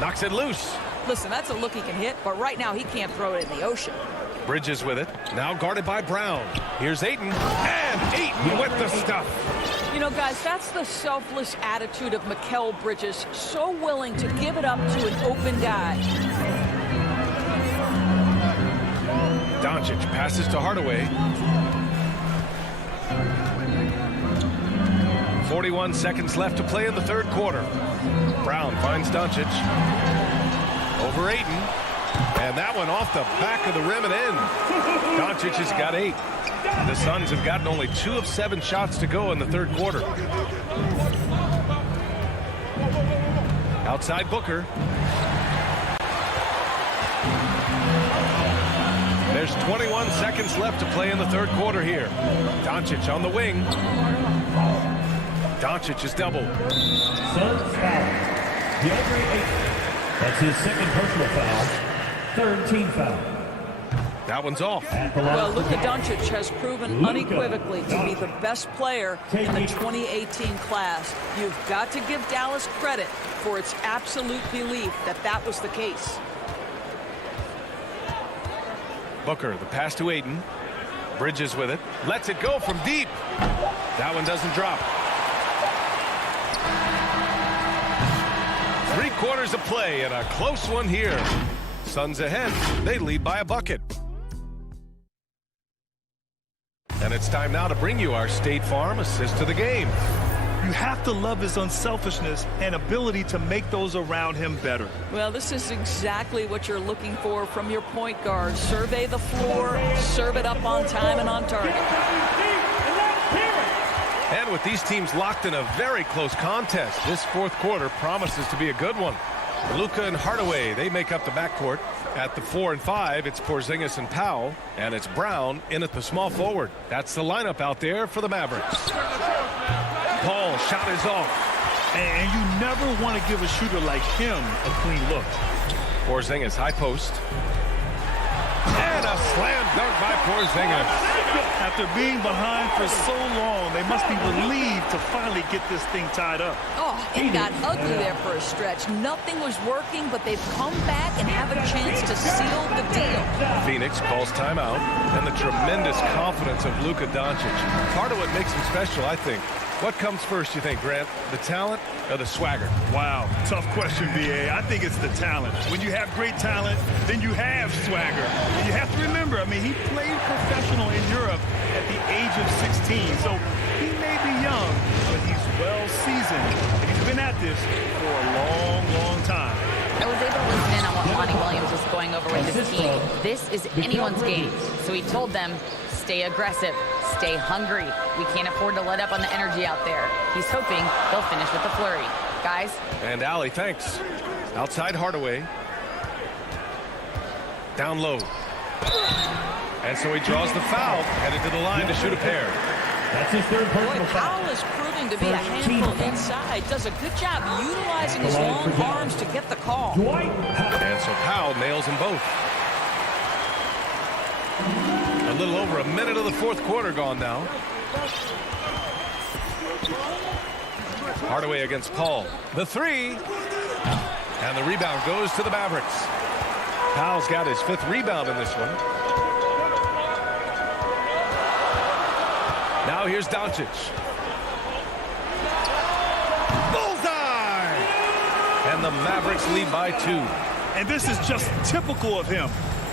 Knocks it loose. Listen, that's a look he can hit, but right now he can't throw it in the ocean. Bridges with it. Now guarded by Brown. Here's Ayton. And Ayton with the stuff. You know, guys, that's the selfless attitude of Mikal Bridges. So willing to give it up to an open guy. Doncic passes to Hardaway. 41 seconds left to play in the third quarter. Brown finds Doncic. Over Ayton. And that one off the back of the rim and in. Doncic has got 8. The Suns have gotten only 2 of 7 shots to go in the third quarter. Outside Booker. There's 21 seconds left to play in the third quarter here. Doncic on the wing. Doncic is doubled. Suns foul. DeAndre Ayton. That's his second personal foul. Third team foul. That one's off. Well, Luka Doncic has proven unequivocally to be the best player in the 2018 class. You've got to give Dallas credit for its absolute belief that that was the case. Booker, the pass to Ayton. Bridges with it. Lets it go from deep. That one doesn't drop. 3 quarters of play and a close one here. Suns ahead. They lead by a bucket. And it's time now to bring you our State Farm assist to the game. You have to love his unselfishness and ability to make those around him better. Well, this is exactly what you're looking for from your point guard. Survey the floor, serve it up on time and on target. And with these teams locked in a very close contest, this fourth quarter promises to be a good one. Luka and Hardaway, they make up the backcourt. At the 4 and 5, it's Porzingis and Powell, and it's Brown in at the small forward. That's the lineup out there for the Mavericks. Paul, shot is off. And you never want to give a shooter like him a clean look. Porzingis, high post. And a slam dunk by Porzingis. After being behind for so long, they must be relieved to finally get this thing tied up. Oh, it got ugly there for a stretch. Nothing was working, but they've come back and have a chance to seal the deal. Phoenix calls timeout, and the tremendous confidence of Luka Doncic. Part of what makes him special, I think. What comes first, you think, Grant? The talent or the swagger? Wow, tough question, B.A. I think it's the talent. When you have great talent, then you have swagger. And you have to remember, I mean, he played professional in Europe at the age of 16. So he may be young, but he's well seasoned. And he's been at this for a long, long time. I was able to listen in on what Monty Williams was going over with his team. This is anyone's game. So he told them, stay aggressive, stay hungry. We can't afford to let up on the energy out there. He's hoping they'll finish with the flurry. Guys. And Allie, thanks. Outside Hardaway. Down low. And so he draws the foul, headed to the line to shoot a pair. That's his third personal foul. Powell is proving to be a handful inside. Does a good job utilizing his long arms to get the call. And so Powell nails them both. A little over a minute of the fourth quarter gone now. Hardaway against Paul. The three. And the rebound goes to the Mavericks. Powell's got his fifth rebound in this one. Now here's Doncic. Bullseye! And the Mavericks lead by 2. And this is just typical of him.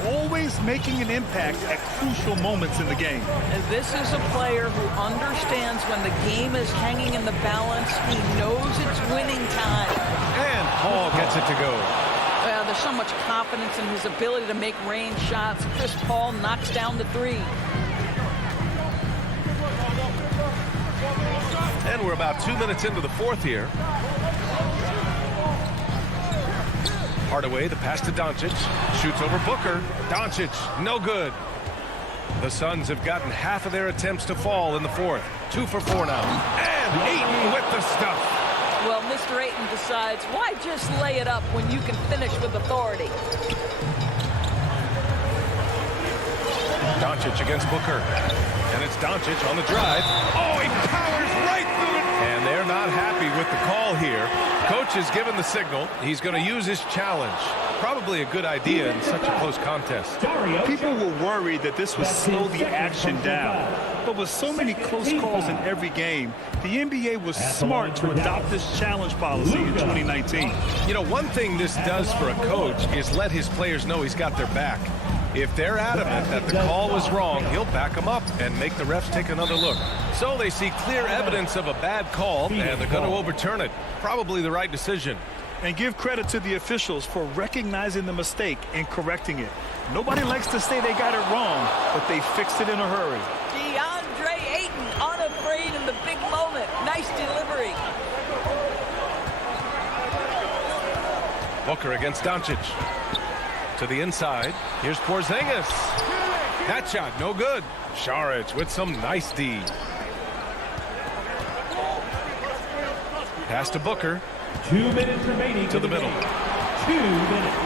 Always making an impact at crucial moments in the game. And this is a player who understands when the game is hanging in the balance. He knows it's winning time. And Paul gets it to go. Well, there's so much confidence in his ability to make range shots. Chris Paul knocks down the 3. And we're about 2 minutes into the fourth here. Hardaway, the pass to Doncic. Shoots over Booker. Doncic, no good. The Suns have gotten half of their attempts to fall in the fourth. 2 for 4 now. And Ayton with the stuff. Well, Mr. Ayton decides, why just lay it up when you can finish with authority? Doncic against Booker. And it's Doncic on the drive. Oh, he powers right through it. And they're not happy with the call here. Coach has given the signal. He's going to use his challenge. Probably a good idea in such a close contest. People were worried that this would slow the action down. But with so many close calls in every game, the NBA was smart to adopt this challenge policy in 2019. You know, one thing this does for a coach is let his players know he's got their back. If they're adamant that the call was wrong, he'll back them up and make the refs take another look. So they see clear evidence of a bad call, and they're going to overturn it. Probably the right decision. And give credit to the officials for recognizing the mistake and correcting it. Nobody likes to say they got it wrong, but they fixed it in a hurry. DeAndre Ayton unafraid in the big moment. Nice delivery. Booker against Doncic. To the inside. Here's Porzingis. That shot, no good. Saric with some nice D. Pass to Booker. 2 minutes remaining to the middle. 2 minutes.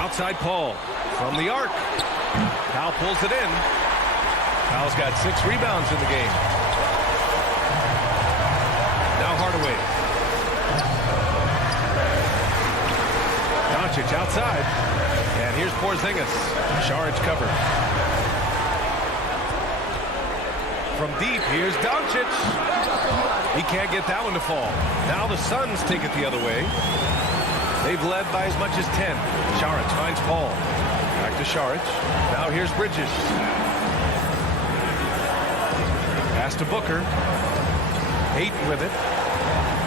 Outside Paul from the arc. Powell pulls it in. Powell's got 6 rebounds in the game. Now Hardaway. Doncic outside. And here's Porzingis. Saric covered. From deep, here's Doncic. He can't get that one to fall. Now the Suns take it the other way. They've led by as much as 10. Saric finds Paul. Back to Saric. Now here's Bridges. Pass to Booker. Ayton with it.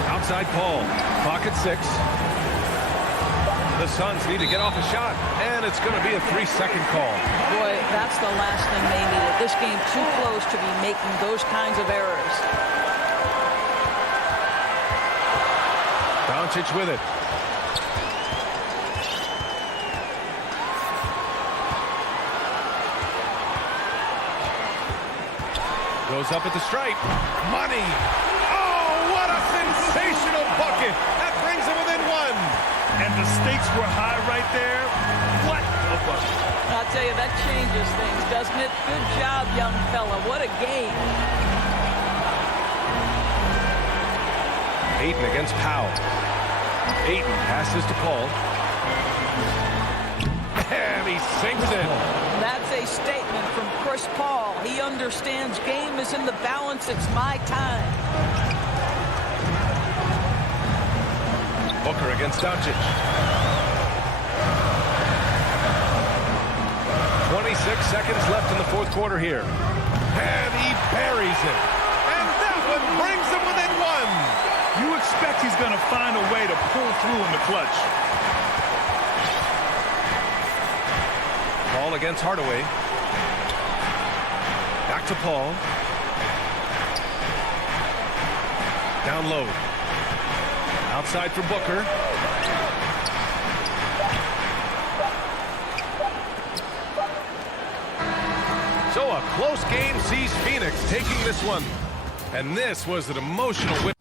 Outside Paul. Clock at 6. The Suns need to get off a shot, and it's going to be a 3-second call. Boy, that's the last thing they needed. This game too close to be making those kinds of errors. Doncic with it. Goes up at the stripe. Money. Oh, what a sensational bucket. That brings him within 1. And the stakes were high right there. What a bucket. I'll tell you, that changes things, doesn't it? Good job, young fella. What a game. Ayton against Powell. Ayton passes to Paul. And he sinks it. That's a statement from Chris Paul. He understands game is in the balance. It's my time. Booker against Doncic. 26 seconds left in the fourth quarter here. And he buries it. And that one brings him within 1. You expect he's going to find a way to pull through in the clutch. Paul against Hardaway. Back to Paul. Down low. Outside for Booker. So a close game sees Phoenix taking this one. And this was an emotional win.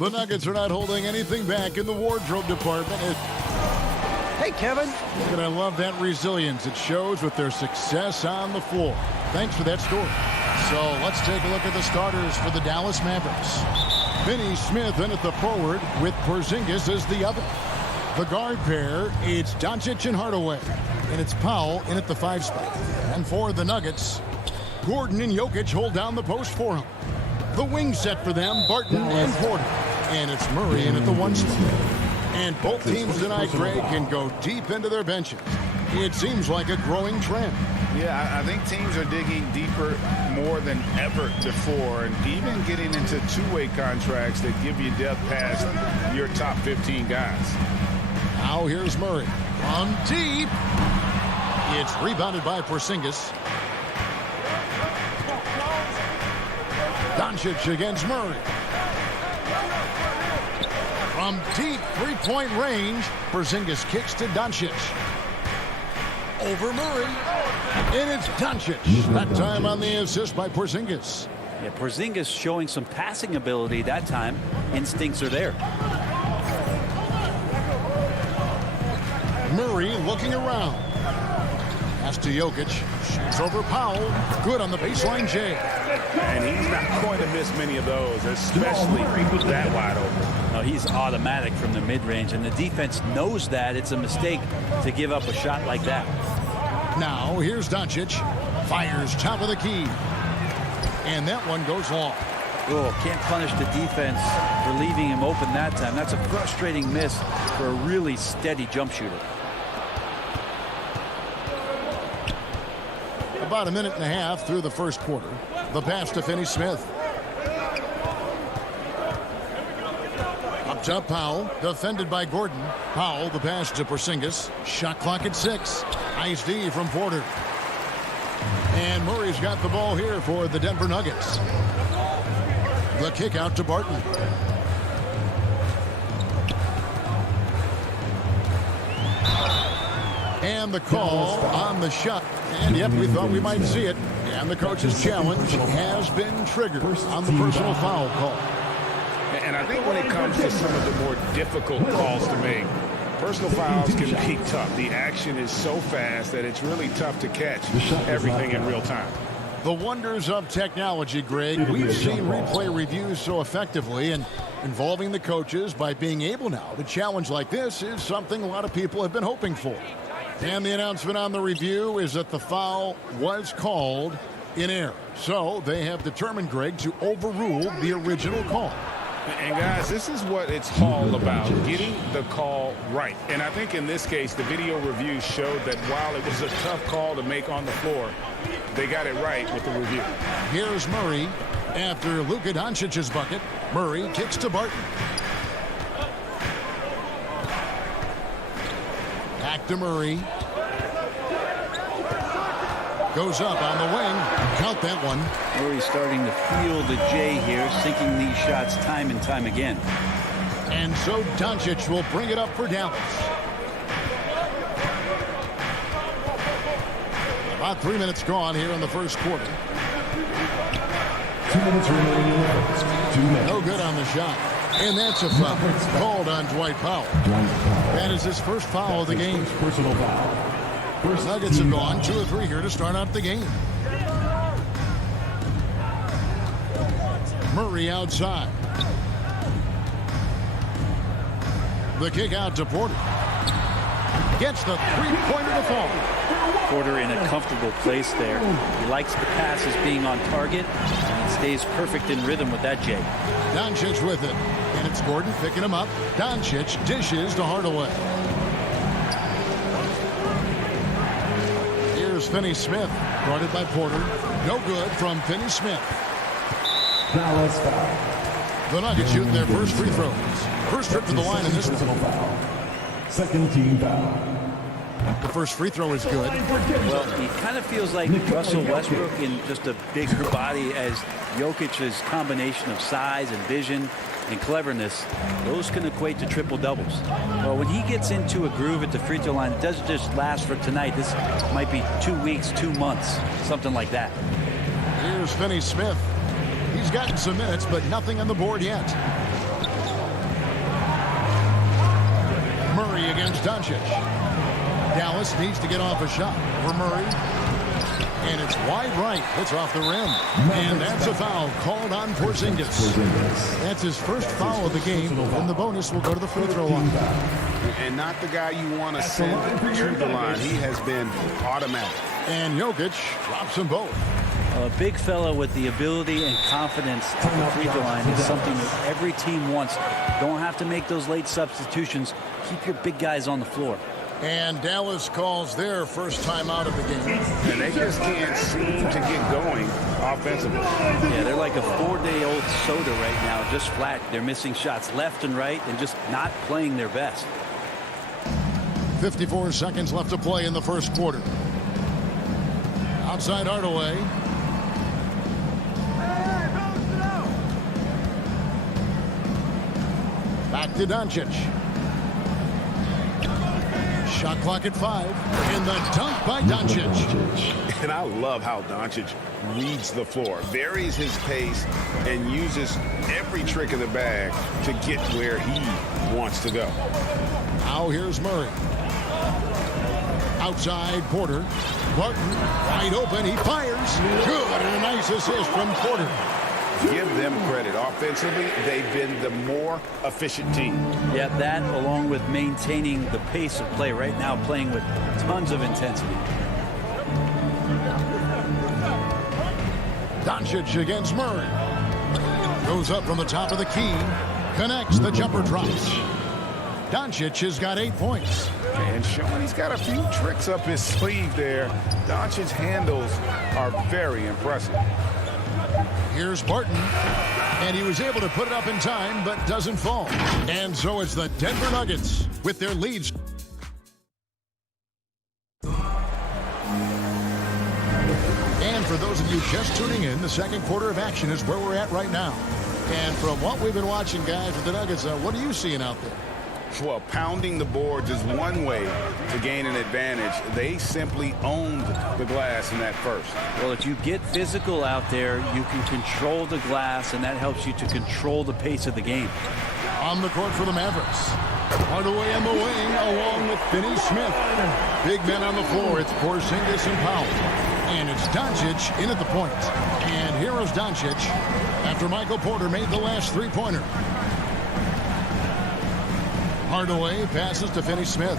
The Nuggets are not holding anything back in the wardrobe department. Hey, Kevin. And I love that resilience. It shows with their success on the floor. Thanks for that story. So let's take a look at the starters for the Dallas Mavericks. Finney Smith in at the forward with Porzingis as the other. The guard pair, it's Doncic and Hardaway. And it's Powell in at the 5 spot. And for the Nuggets, Gordon and Jokic hold down the post for him. The wing set for them, Barton and Porter. And it's Murray in at the 1 spot. And both teams tonight, Greg, can go deep into their benches. It seems like a growing trend. Yeah, I think teams are digging deeper more than ever before, and even getting into two-way contracts that give you depth past your top 15 guys. Now here's Murray. From deep. It's rebounded by Porzingis. Doncic against Murray. From deep three-point range, Porzingis kicks to Doncic. Over Murray. And it's Doncic. That time on the assist by Porzingis. Yeah, Porzingis showing some passing ability that time. Instincts are there. Murray looking around. Pass to Jokic. Shoots over Powell. Good on the baseline, Jay. And he's not going to miss many of those, especially that wide open. No, he's automatic from the mid-range, and the defense knows that. It's a mistake to give up a shot like that. Now, here's Doncic. Fires top of the key. And that one goes long. Oh, can't punish the defense for leaving him open that time. That's a frustrating miss for a really steady jump shooter. About a minute and a half through the first quarter. The pass to Finney Smith. Up top, Powell, defended by Gordon. Powell, the pass to Porzingis. Shot clock at 6. Nice D from Porter. And Murray's got the ball here for the Denver Nuggets. The kick out to Barton. And the call on the shot. And yep, we thought we might see it. And the coach's challenge has been triggered on the personal foul call. And I think when it comes to some of the more difficult calls to make, personal fouls can be tough. The action is so fast that it's really tough to catch everything in real time. The wonders of technology, Greg. We've seen replay reviews so effectively, and involving the coaches by being able now to challenge like this is something a lot of people have been hoping for. And the announcement on the review is that the foul was called in error. So they have determined, Greg, to overrule the original call. And guys, this is what it's all about, getting the call right. And I think in this case, the video review showed that while it was a tough call to make on the floor, they got it right with the review. Here's Murray after Luka Doncic's bucket. Murray kicks to Barton. Back to Murray. Goes up on the wing. Count that one. Murray's starting to feel the J here, sinking these shots time and time again. And so Doncic will bring it up for Dallas. About 3 minutes gone here in the first quarter. 2 minutes remaining in the first. 2 minutes. No good on the shot. And that's a foul called on Dwight Powell. That is his first foul of the game. Personal foul. First Nuggets have gone 2 or 3 here to start out the game. Murray outside. The kick out to Porter. Gets the three-pointer to fall. Porter in a comfortable place there. He likes the passes being on target, and he stays perfect in rhythm with that J. Doncic with it. And it's Gordon picking him up. Doncic dishes to Hardaway. Here's Finney Smith. Guarded by Porter. No good from Finney Smith. Dallas foul. The Nuggets shooting their first free throws. First trip to the line in this one. Second team foul. The first free throw is good. Well, he kind of feels like Russell Westbrook in just a bigger body, as Jokic's combination of size and vision and cleverness, those can equate to triple doubles. Well, when he gets into a groove at the free throw line, it doesn't just last for tonight. This might be 2 weeks, 2 months, something like that. Here's Finney Smith. He's gotten some minutes, but nothing on the board yet. Murray against Doncic. Dallas needs to get off a shot for Murray. And it's wide right. It's off the rim. And that's a foul called on Porzingis. That's his first foul of the game. And the bonus will go to the free throw line. And not the guy you want to send to the line. He has been automatic. And Jokic drops them both. A big fella with the ability and confidence at the free throw line is something that every team wants. Don't have to make those late substitutions. Keep your big guys on the floor. And Dallas calls their first time out of the game. And they just can't seem to get going offensively. Yeah, they're like a 4-day-old soda right now, just flat. They're missing shots left and right and just not playing their best. 54 seconds left to play in the first quarter. Outside Hardaway. Back to Doncic. Shot clock at 5. And the dunk by Doncic. And I love how Doncic reads the floor, varies his pace, and uses every trick in the bag to get where he wants to go. Now here's Murray. Outside Porter. Barton wide open. He fires. Good. And a nice assist from Porter. Give them credit. Offensively, they've been the more efficient team. Yeah, that along with maintaining the pace of play right now, playing with tons of intensity. Doncic against Murray. Goes up from the top of the key. Connects. The jumper drops. Doncic has got 8 points. And showing he's got a few tricks up his sleeve there. Doncic's handles are very impressive. Here's Barton. And he was able to put it up in time, but doesn't fall. And so it's the Denver Nuggets with their leads. And for those of you just tuning in, the second quarter of action is where we're at right now. And from what we've been watching, guys, with the Nuggets, what are you seeing out there? Well, pounding the boards is one way to gain an advantage. They simply owned the glass in that first. Well, if you get physical out there, you can control the glass, and that helps you to control the pace of the game. On the court for the Mavericks. Hardaway on the wing, along with Finney Smith. Big men on the floor. It's Porzingis and Powell. And it's Doncic in at the point. And here is Doncic after Michael Porter made the last three-pointer. Hardaway passes to Finney Smith.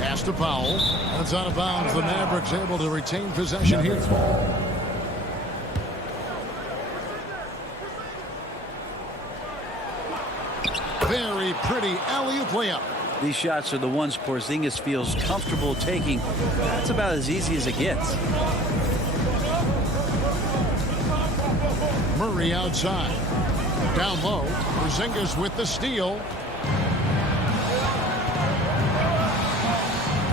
Pass to Powell. That's out of bounds. The Mavericks able to retain possession here. Very pretty alley-oop layup. These shots are the ones Porzingis feels comfortable taking. That's about as easy as it gets. Murray outside. Down low. Porzingis with the steal.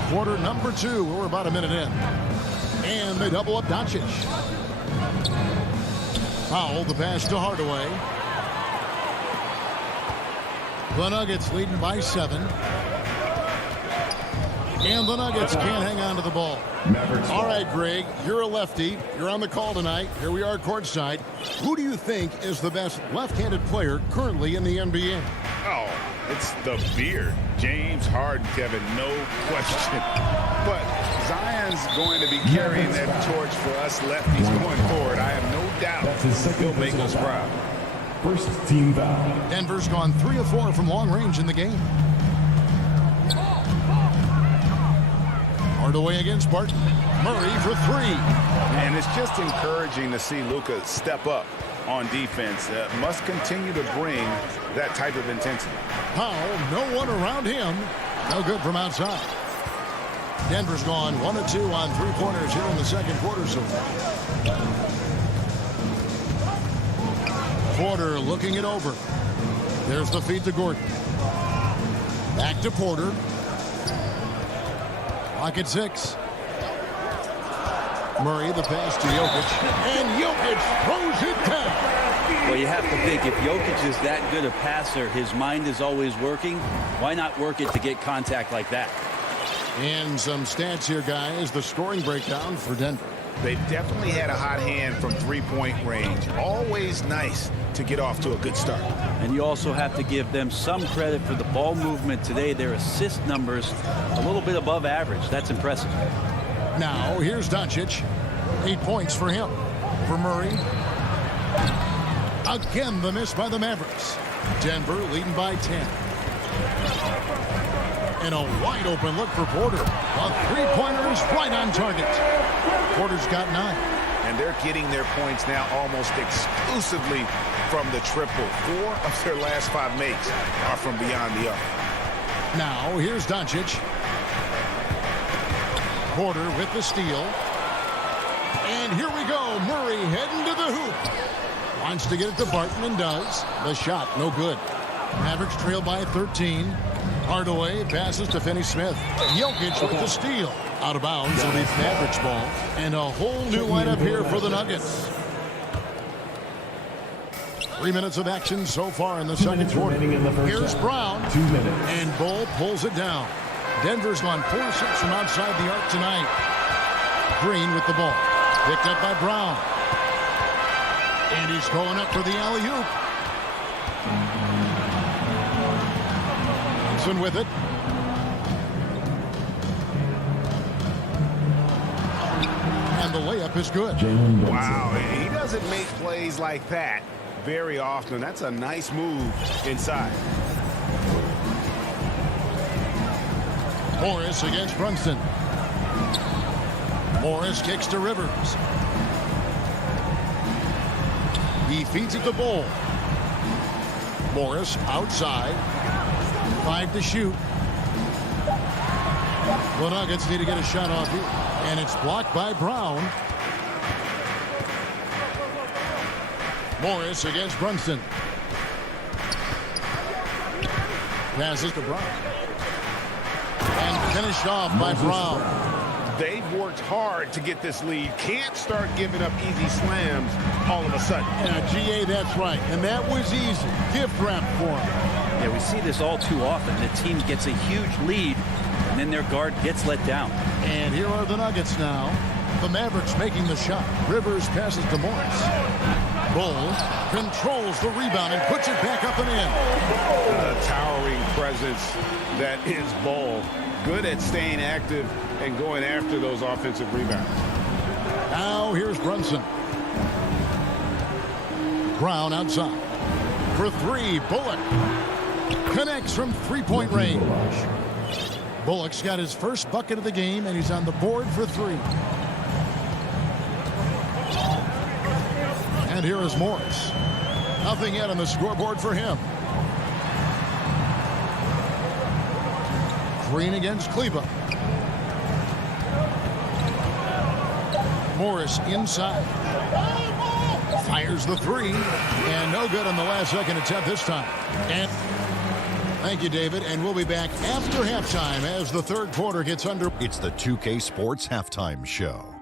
Quarter number 2. We're about a minute in. And they double up Doncic. Powell, the pass to Hardaway. The Nuggets leading by 7. And the Nuggets can't hang on to the ball. All right, Greg, you're a lefty. You're on the call tonight. Here we are courtside. Who do you think is the best left-handed player currently in the NBA? Oh, it's the beard. James Harden, Kevin, no question. But Zion's going to be carrying that torch for us lefties going forward. I have no doubt he'll make us proud. First team foul. Denver's gone 3 of 4 from long range in the game. Hardaway against Barton. Murray for 3. And it's just encouraging to see Luka step up on defense. Must continue to bring that type of intensity. Powell, no one around him. No good from outside. Denver's gone 1 of 2 on 3-pointers here in the second quarter so far. Porter looking it over. There's the feed to Gordon. Back to Porter. Clock at 6. Murray, the pass to Jokic. And Jokic throws it down. Well, you have to think, if Jokic is that good a passer, his mind is always working. Why not work it to get contact like that? And some stats here, guys. The scoring breakdown for Denver. They've definitely had a hot hand from three-point range. Always nice to get off to a good start. And you also have to give them some credit for the ball movement today. Their assist numbers a little bit above average. That's impressive. Now, here's Doncic. 8 points for him. For Murray. Again, the miss by the Mavericks. Denver leading by 10. And a wide open look for Porter. A three-pointer is right on target. Porter's got 9. And they're getting their points now almost exclusively from the triple. 4 of their last 5 makes are from beyond the arc. Now, here's Doncic. Porter with the steal. And here we go. Murray heading to the hoop. Wants to get it to Barton and does. The shot, no good. Mavericks trail by 13. Hardaway passes to Finney Smith. Jokic with the steal. Out of bounds. It'll be Mavericks ball. And a whole new lineup here for the Nuggets. 3 minutes of action so far in the second quarter. Here's Brown. 2 minutes. And Bull pulls it down. Denver's gone 4-6 from outside the arc tonight. Green with the ball. Picked up by Brown. And he's going up for the alley-oop. Johnson with it. And the layup is good. Wow, he doesn't make plays like that very often. That's a nice move inside. Morris against Brunson. Morris kicks to Rivers. He feeds it to Bull. Morris outside. 5 to shoot. The Nuggets need to get a shot off here. And it's blocked by Brown. Morris against Brunson. Passes to Brown. And finished off by Brown. They've worked hard to get this lead. Can't start giving up easy slams all of a sudden. Yeah, GA, that's right. And that was easy. Gift wrap for him. Yeah, we see this all too often. The team gets a huge lead, and then their guard gets let down. And here are the Nuggets now. The Mavericks making the shot. Rivers passes to Morris. Bull controls the rebound and puts it back up and in. The towering presence that is Bull. Good at staying active and going after those offensive rebounds. Now here's Brunson. Brown outside. For 3, Bullock. Connects from three-point range. Bullock's got his first bucket of the game, and he's on the board for 3. And here is Morris. Nothing yet on the scoreboard for him. Green against Kleba. Morris inside. Fires the 3. And no good on the last second attempt this time. And thank you, David. And we'll be back after halftime as the third quarter gets under. It's the 2K Sports Halftime Show.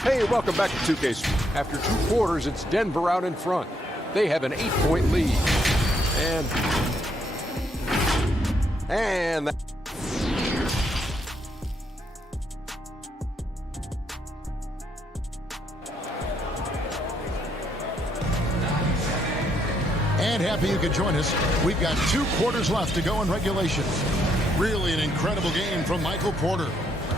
Hey, welcome back to 2K. After 2 quarters, it's Denver out in front. They have an 8-point lead. And happy you could join us. We've got 2 quarters left to go in regulation. Really an incredible game from Michael Porter.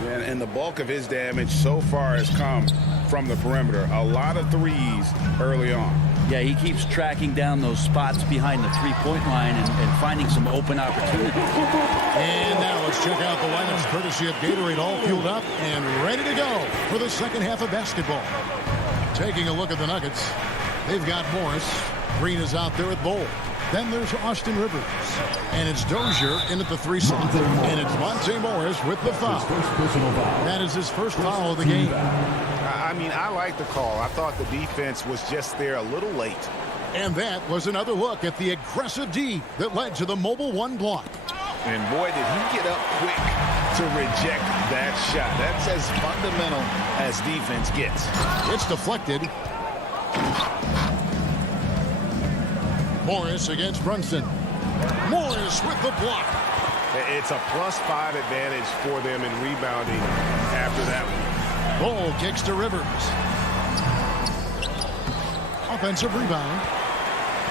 And the bulk of his damage so far has come from the perimeter. A lot of threes early on. Yeah, he keeps tracking down those spots behind the three-point line and finding some open opportunities. And now let's check out the lineups courtesy of Gatorade, all fueled up and ready to go for the second half of basketball. Taking a look at the Nuggets, they've got Morris. Green is out there with Bull. Then there's Austin Rivers. And it's Dozier in at the 3 slot. And it's Monte Morris with the foul. That is his first foul of the game. I mean, I like the call. I thought the defense was just there a little late. And that was another look at the aggressive D that led to the mobile 1 block. And boy, did he get up quick to reject that shot. That's as fundamental as defense gets. It's deflected. Morris against Brunson. Morris with the block. It's a +5 advantage for them in rebounding after that one. Bull kicks to Rivers. Offensive rebound.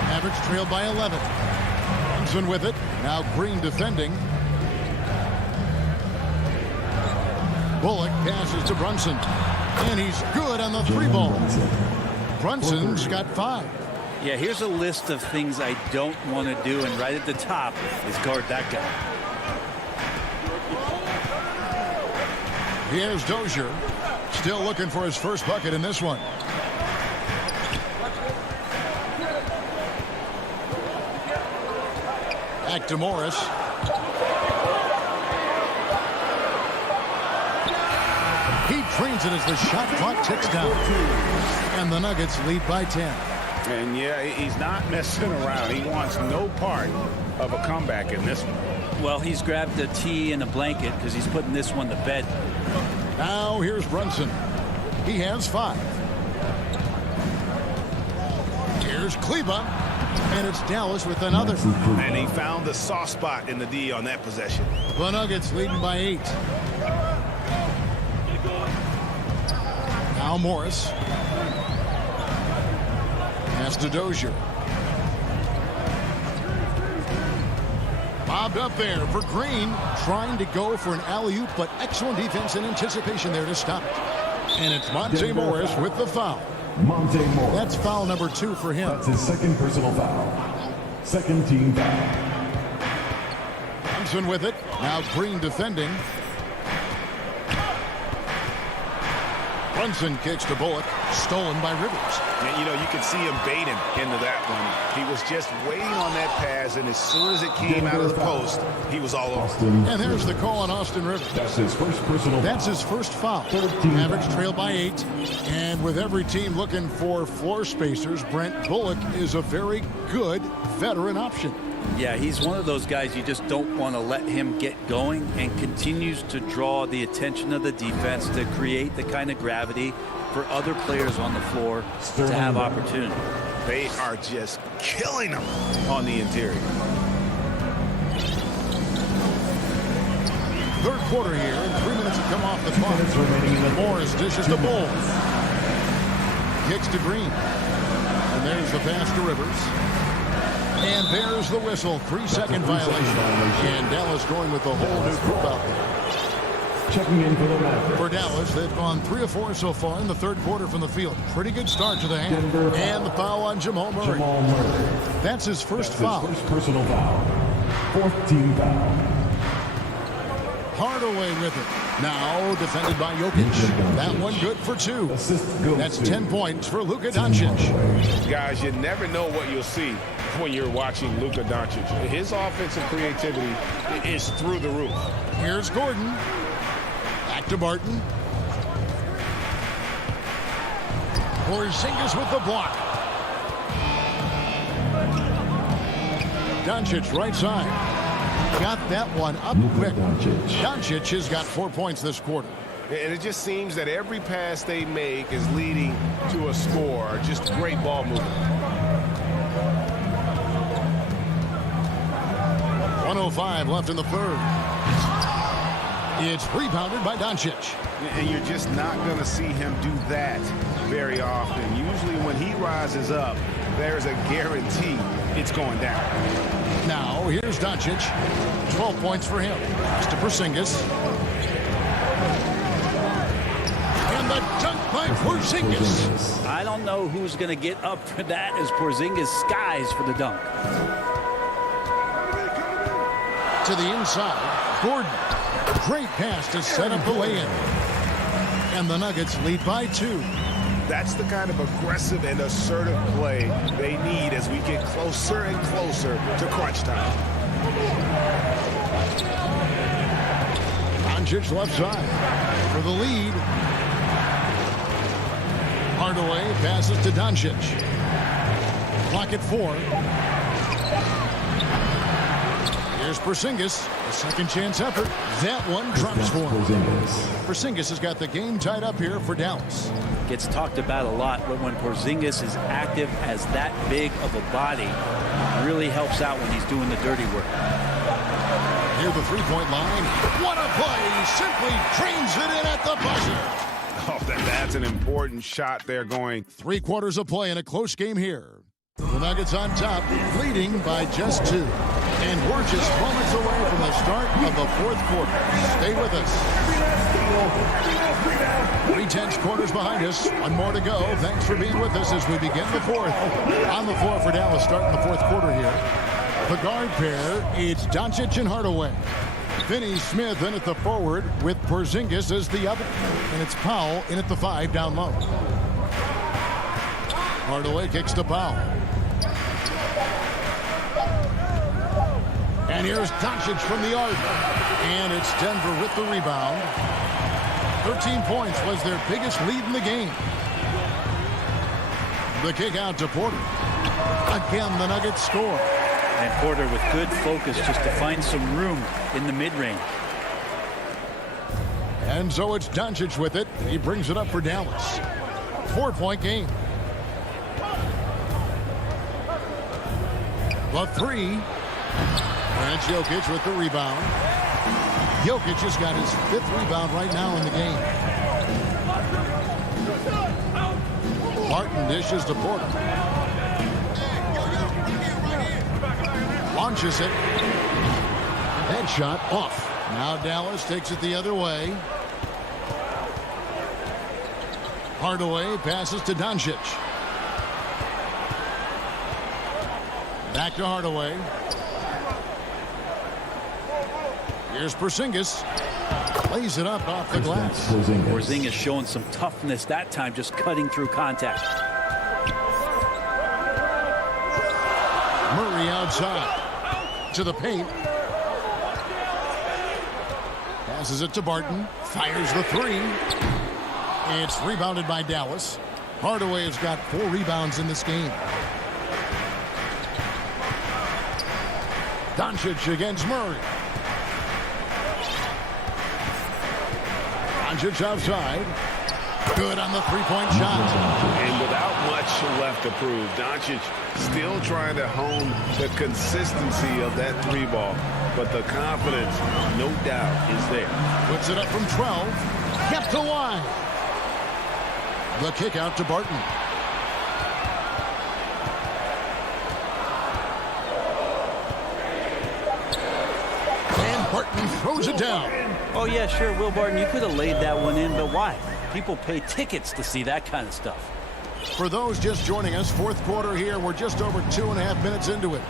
Mavericks trailed by 11. Brunson with it. Now Green defending. Bullock passes to Brunson. And he's good on the 3 ball. Brunson's got 5. Yeah, here's a list of things I don't want to do, and right at the top is guard that guy. Here's Dozier. Still looking for his first bucket in this one. Back to Morris. He trains it as the shot clock ticks down. And the Nuggets lead by 10. And yeah, he's not messing around. He wants no part of a comeback in this one. Well, he's grabbed a tee and a blanket because he's putting this one to bed. Now here's Brunson. He has 5. Here's Kleba, and it's Dallas with another. And he found the soft spot in the D on that possession. The Nuggets leading by 8. Now Morris. Pass to Dozier. Bobbed up there for Green, trying to go for an alley-oop, but excellent defense and anticipation there to stop it. And it's Monte Morris with the foul. Monte Morris. That's foul number 2 for him. That's his second personal foul. Second team foul. Thompson with it. Now Green defending. Brunson kicks to Bullock. Stolen by Rivers. And, you know, you could see him baiting into that one. He was just waiting on that pass, and as soon as it came out of the post, he was all over. And there's the call on Austin Rivers. That's his first personal foul. That's his first foul. Mavericks trail by 8. And with every team looking for floor spacers, Brent Bullock is a very good veteran option. Yeah, he's one of those guys you just don't want to let him get going, and continues to draw the attention of the defense to create the kind of gravity for other players on the floor to have opportunity. They are just killing him on the interior. Third quarter here, and 3 minutes have come off the clock. Morris dishes to Bull. Kicks to Green. And there's the pass to Rivers. And there's the whistle. 3-second violation. And Dallas going with the whole new group out there. Checking in for the Mavericks. For Dallas, they've gone 3 of 4 so far in the third quarter from the field. Pretty good start to the hand. And the foul on Jamal Murray. That's his first foul. His first personal foul. Fourth team foul. Hardaway with it. Now defended by Jokic. That one good for 2. That's 10 points for Luka Doncic. Guys, you never know what you'll see when you're watching Luka Doncic. His offensive creativity is through the roof. Here's Gordon. Back to Barton. Porzingis with the block. Doncic right side. Got that one up quick. Doncic has got 4 points this quarter. And it just seems that every pass they make is leading to a score. Just great ball movement. 1:05 left in the third. It's rebounded by Doncic. And you're just not going to see him do that very often. Usually when he rises up, there's a guarantee it's going down. Now, here's Doncic. 12 points for him. Pass to Porzingis. And the dunk by Porzingis. I don't know who's going to get up for that as Porzingis skies for the dunk. To the inside, Gordon. Great pass to set up the lay-in. And the Nuggets lead by 2. That's the kind of aggressive and assertive play they need as we get closer and closer to crunch time. Doncic left side for the lead. Hardaway passes to Doncic. Clock at 4. Here's Porzingis. A second chance effort. That one drops for him. Porzingis has got the game tied up here for Dallas. Gets talked about a lot, but when Porzingis is active as that big of a body, really helps out when he's doing the dirty work. Near the three-point line. What a play! Simply drains it in at the buzzer. Oh, that's an important shot there going. 3 quarters of play in a close game here. The Nuggets on top, leading by just 2. And we're just moments away from the start of the fourth quarter. Stay with us. 3 tense quarters behind us. 1 more to go. Thanks for being with us as we begin the fourth. On the floor for Dallas starting the fourth quarter here. The guard pair, it's Doncic and Hardaway. Finney Smith in at the forward with Porzingis as the other. And it's Powell in at the 5 down low. Hardaway kicks to Powell. And here's Doncic from the arc. And it's Denver with the rebound. 13 points was their biggest lead in the game. The kick out to Porter. Again, the Nuggets score. And Porter with good focus just to find some room in the mid-range. And so it's Doncic with it. He brings it up for Dallas. 4-point game. The three. And it's Jokic with the rebound. Jokic has got his 5th rebound right now in the game. Martin dishes to Porter. Launches it. Head shot off. Now Dallas takes it the other way. Hardaway passes to Doncic. Back to Hardaway. Here's Porzingis. Lays it up off the glass. Porzingis showing some toughness that time, just cutting through contact. Murray outside. To the paint. Passes it to Barton. Fires the three. It's rebounded by Dallas. Hardaway has got 4 rebounds in this game. Doncic against Murray. Doncic outside. Good on the three-point shot. And without much left to prove, Doncic still trying to hone the consistency of that 3-ball. But the confidence, no doubt, is there. Puts it up from 12. Kept alive. The kick out to Barton. And Barton throws it down. Oh, yeah, sure, Will Barton, you could have laid that one in, but why? People pay tickets to see that kind of stuff. For those just joining us, 4th quarter here. We're just over 2.5 minutes into it.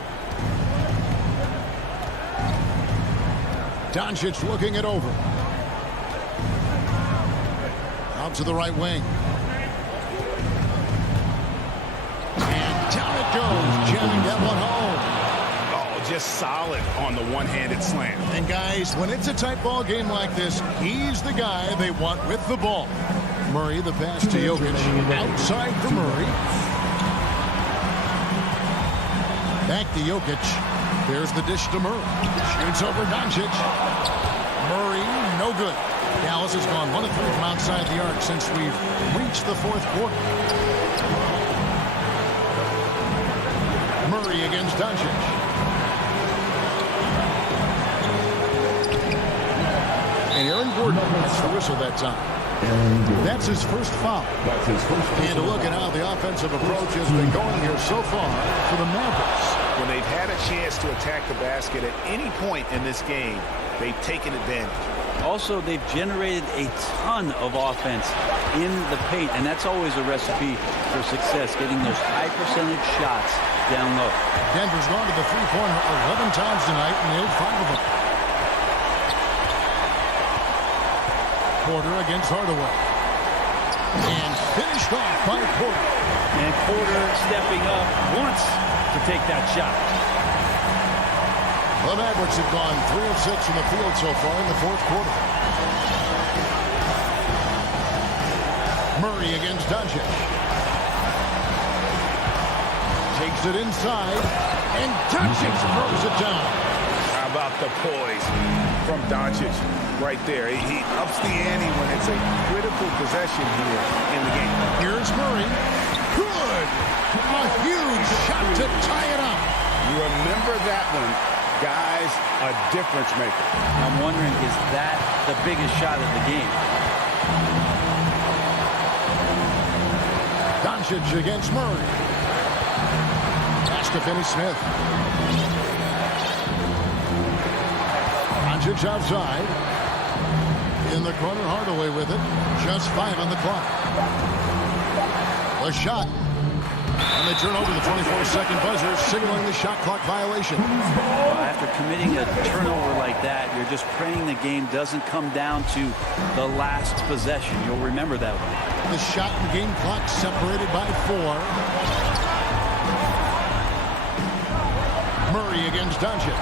Doncic looking it over. Out to the right wing. And down it goes. Jamming that one home. Oh, just solid on the one-handed slam. And guys, when it's a tight ball game like this, he's the guy they want with the ball. Murray, the pass to Jokic. Outside for Murray. Back to Jokic. There's the dish to Murray. Shoots over Doncic. Murray, no good. Dallas has gone 1 of 3 from outside the arc since we've reached the 4th quarter. Murray against Doncic. And Aaron Gordon gets the whistle that time. That's his first foul. And to look at how the offensive approach has been going here so far for the Mavericks. When they've had a chance to attack the basket at any point in this game, they've taken advantage. Also, they've generated a ton of offense in the paint, and that's always a recipe for success, getting those high-percentage shots down low. Denver's gone to the three-pointer 11 times tonight and nailed 5 of them. Porter against Hardaway. And finished off by Porter. And Porter stepping up once to take that shot. The Mavericks have gone 3 of 6 from the field so far in the 4th quarter. Murray against Doncic. Takes it inside, and Doncic throws it down. How about the poise from Doncic right there? He ups the ante when it's a critical possession here in the game. Here's Murray. Good! A huge shot to tie it up. You remember that one. Guys, a difference maker. I'm wondering, is that the biggest shot of the game? Doncic against Murray. Pass to Finney-Smith. Doncic outside. In the corner, Hardaway with it. Just 5 on the clock. A shot. And they turn over the 24-second buzzer, signaling the shot clock violation. After committing a turnover like that, you're just praying the game doesn't come down to the last possession. You'll remember that one. The shot and game clock separated by 4. Murray against Doncic.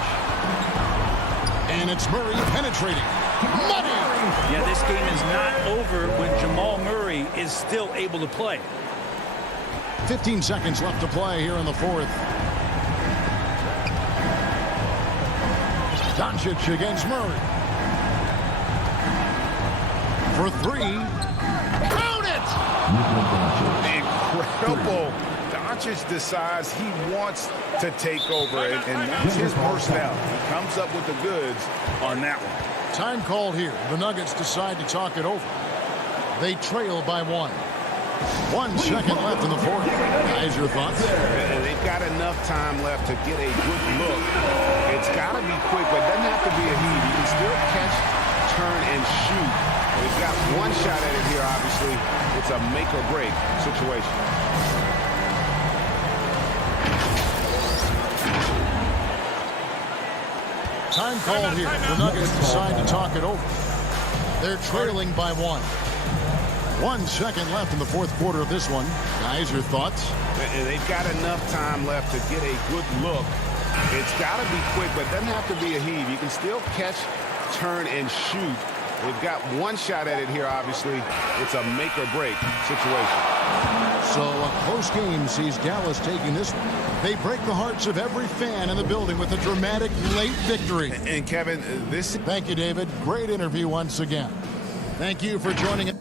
And it's Murray penetrating. Money! Yeah, this game is not over when Jamal Murray is still able to play. 15 seconds left to play here in the 4th. Doncic against Murray. For 3. Count it! Incredible Doncic decides he wants to take over, and that's his personality. He comes up with the goods on that one. Time called here. The Nuggets decide to talk it over. They trail by 1. 1 second left in the fourth. Guys, your thoughts? They've got enough time left to get a good look. It's got to be quick, but it doesn't have to be a heave. You can still catch, turn, and shoot. They've got one shot at it here, obviously. It's a make-or-break situation. Time called here. The Nuggets decide to talk it over. They're trailing by 1. 1 second left in the fourth quarter of this one. Guys, your thoughts? They've got enough time left to get a good look. It's got to be quick, but it doesn't have to be a heave. You can still catch, turn, and shoot. They've got one shot at it here, obviously. It's a make-or-break situation. So a close game sees Dallas taking this one. They break the hearts of every fan in the building with a dramatic late victory. And Kevin, this... Thank you, David. Great interview once again. Thank you for joining us.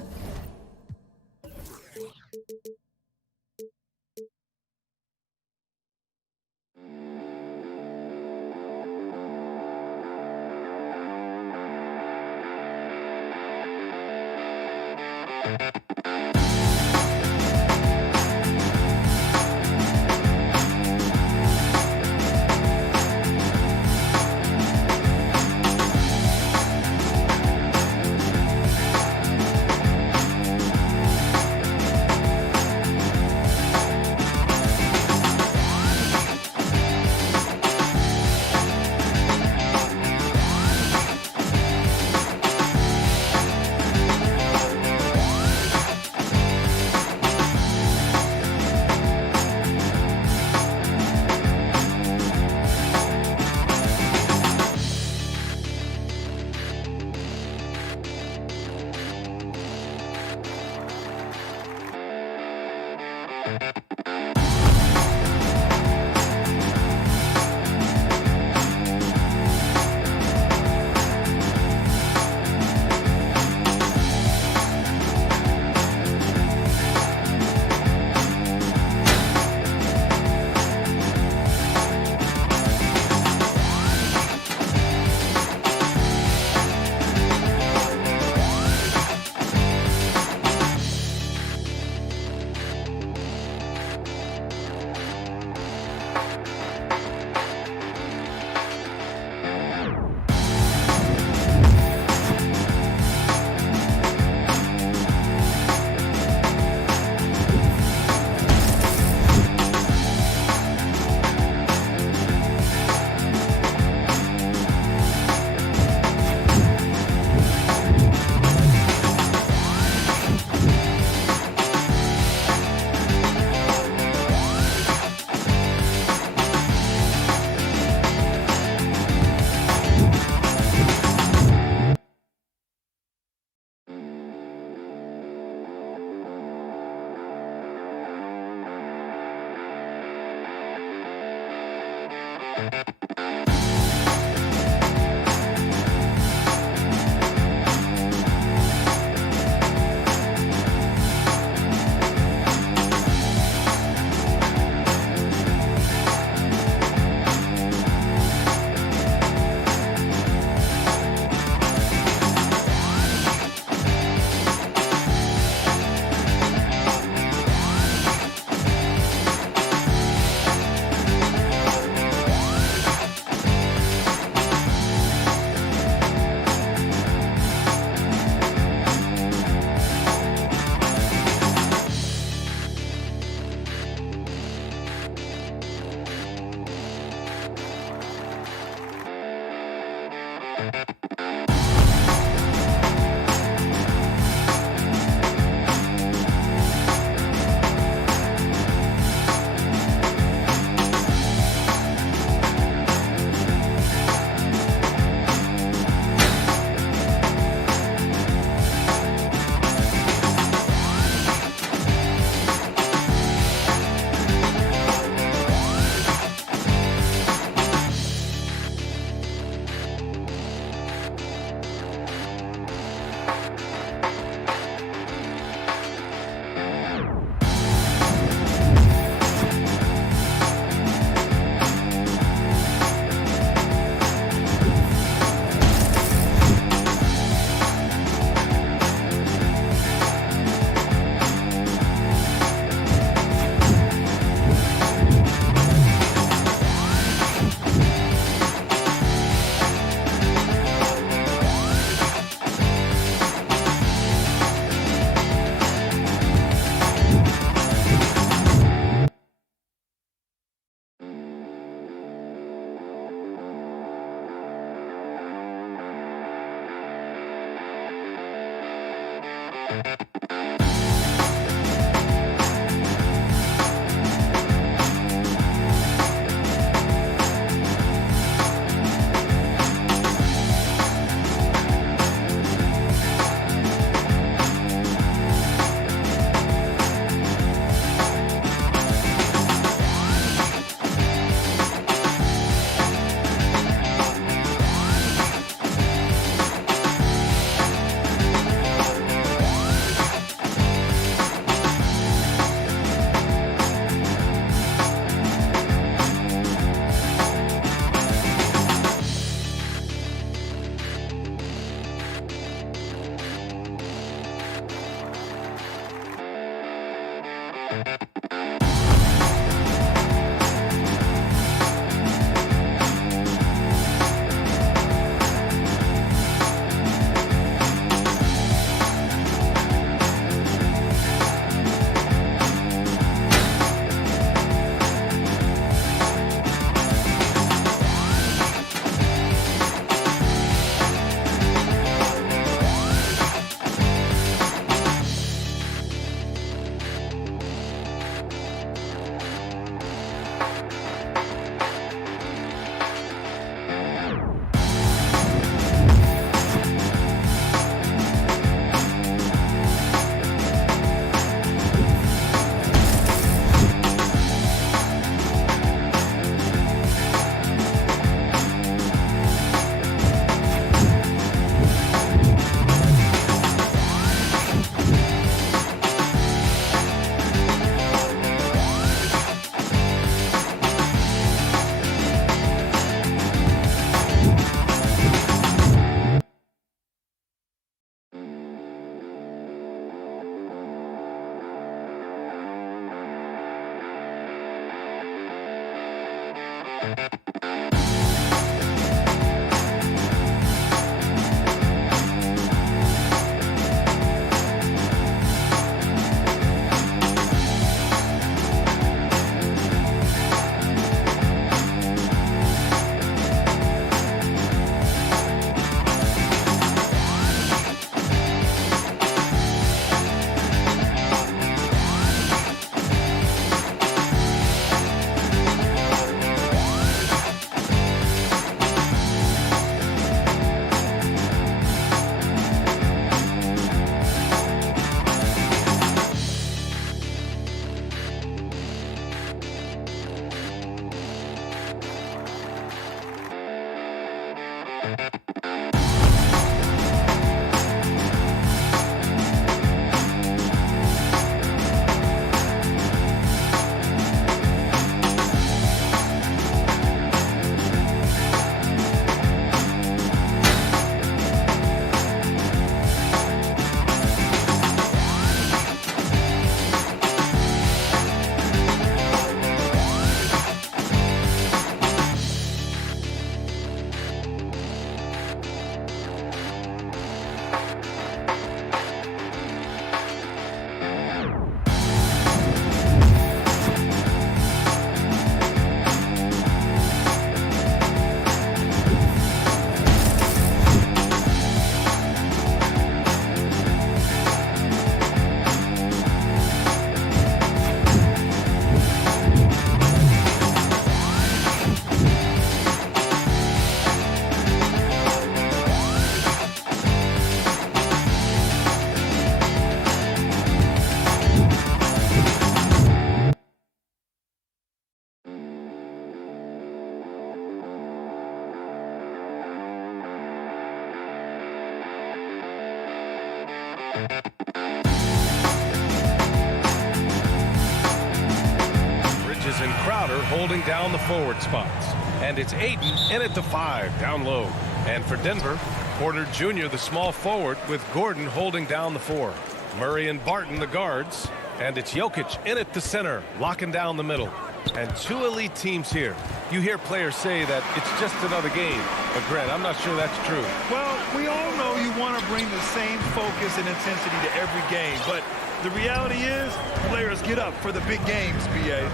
Bridges and Crowder holding down the forward spots. And it's Ayton in at the 5, down low. And for Denver, Porter Jr., the small forward, with Gordon holding down the 4. Murray and Barton, the guards. And it's Jokic in at the center, locking down the middle. And two elite teams here. You hear players say that it's just another game. But, Grant, I'm not sure that's true. Well, we all know you want to bring the same focus and intensity to every game. But the reality is, players get up for the big games, B.A.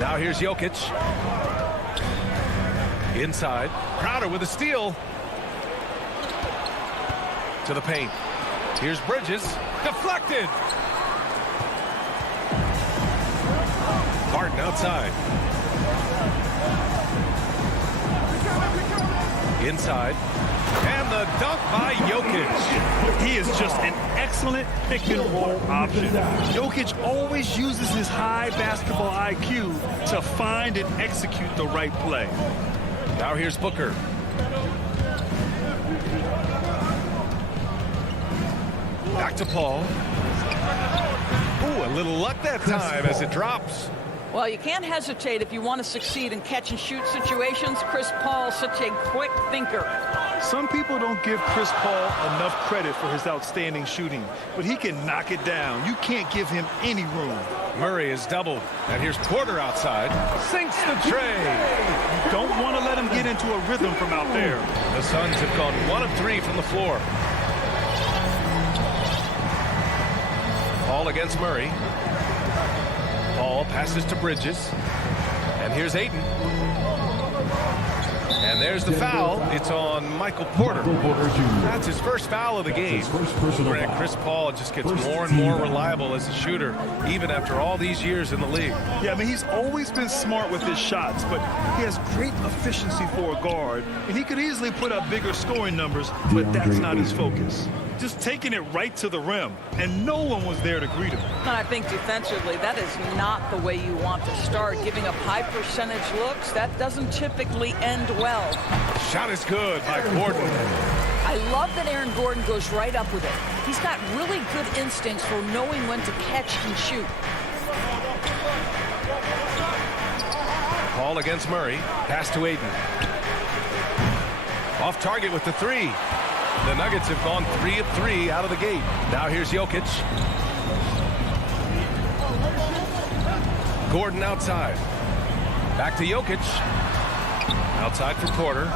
Now here's Jokic. Inside. Crowder with a steal. To the paint. Here's Bridges. Deflected. Barton outside. Inside. And the dunk by Jokic. He is just an excellent pick-and-roll option. Jokic always uses his high basketball IQ to find and execute the right play. Now here's Booker. Back to Paul. Ooh, a little luck that time as it drops. Well, you can't hesitate if you want to succeed in catch-and-shoot situations. Chris Paul's such a quick thinker. Some people don't give Chris Paul enough credit for his outstanding shooting, but he can knock it down. You can't give him any room. Murray is doubled, and here's Porter outside. Sinks the tray. You don't want to let him get into a rhythm from out there. The Suns have gone 1 of 3 from the floor. Paul against Murray. Paul passes to Bridges. And here's Ayton. And there's the foul. It's on Michael Porter. That's his first foul of the game. Grant, Chris Paul just gets more and more reliable as a shooter, even after all these years in the league. Yeah, I mean, he's always been smart with his shots, but he has great efficiency for a guard, and he could easily put up bigger scoring numbers, but that's not his focus. Just taking it right to the rim, and no one was there to greet him. I think defensively, that is not the way you want to start. Giving up high percentage looks, that doesn't typically end well. Shot is good by Gordon. I love that Aaron Gordon goes right up with it. He's got really good instincts for knowing when to catch and shoot. Paul against Murray. Pass to Ayton. Off target with the 3. The Nuggets have gone 3 of 3 out of the gate. Now here's Jokic. Gordon outside. Back to Jokic. Outside for Porter.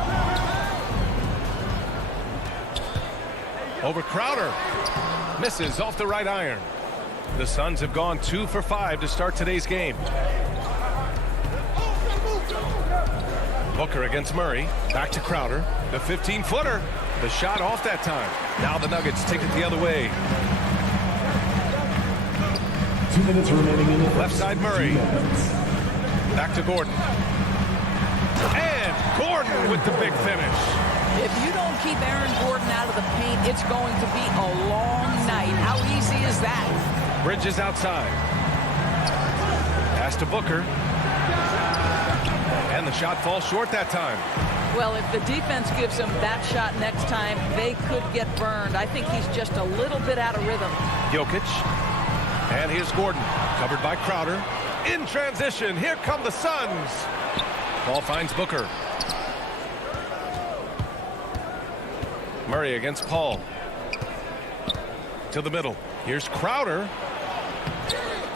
Over Crowder. Misses off the right iron. The Suns have gone 2 for 5 to start today's game. Booker against Murray. Back to Crowder. The 15-footer. The shot off that time. Now the Nuggets take it the other way. 2 minutes remaining in the left side Murray. Back to Gordon. And Gordon with the big finish. If you don't keep Aaron Gordon out of the paint, it's going to be a long night. How easy is that? Bridges outside. Pass to Booker. And the shot falls short that time. Well, if the defense gives him that shot next time, they could get burned. I think he's just a little bit out of rhythm. Jokic. And here's Gordon. Covered by Crowder. In transition. Here come the Suns. Ball finds Booker. Murray against Paul. To the middle. Here's Crowder.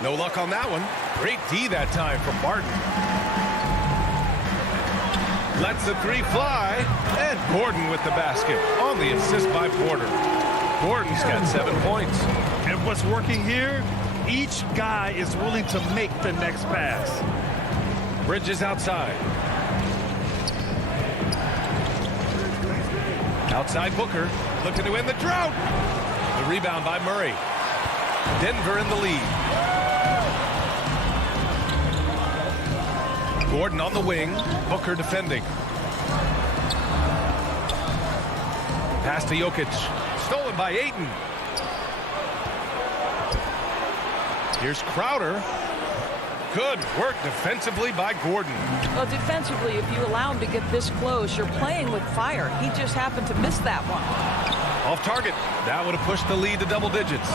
No luck on that one. Great D that time from Barton. Lets the 3 fly. And Gordon with the basket on the assist by Porter. Gordon's got 7 points. And what's working here? Each guy is willing to make the next pass. Bridges outside. Outside Booker. Looking to end the drought. The rebound by Murray. Denver in the lead. Gordon on the wing. Booker defending. Pass to Jokic. Stolen by Ayton. Here's Crowder. Good work defensively by Gordon. Well, defensively, if you allow him to get this close, you're playing with fire. He just happened to miss that one. Off target. That would have pushed the lead to double digits.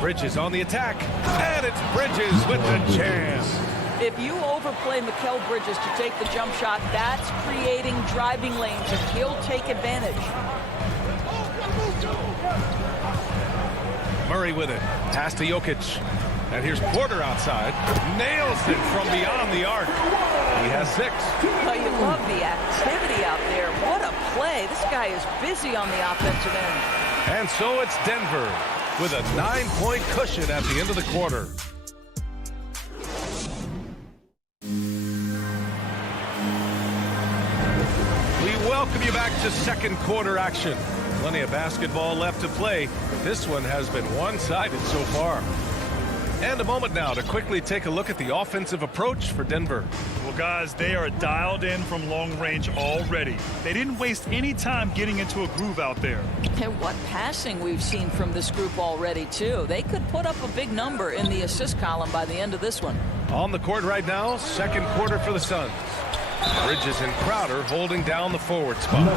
Bridges on the attack. And it's Bridges with the jam. If you overplay Mikal Bridges to take the jump shot, that's creating driving lanes, and he'll take advantage. Murray with it. Pass to Jokic. And here's Porter outside. Nails it from beyond the arc. He has 6. Well, you love the activity out there. What a play. This guy is busy on the offensive end. And so it's Denver with a 9-point cushion at the end of the quarter. We welcome you back to second quarter action. Plenty of basketball left to play, but this one has been one-sided so far. And a moment now to quickly take a look at the offensive approach for Denver. Well, guys, they are dialed in from long range already. They didn't waste any time getting into a groove out there. And what passing we've seen from this group already, too. They could put up a big number in the assist column by the end of this one. On the court right now, second quarter for the Suns. Bridges and Crowder holding down the forward spot.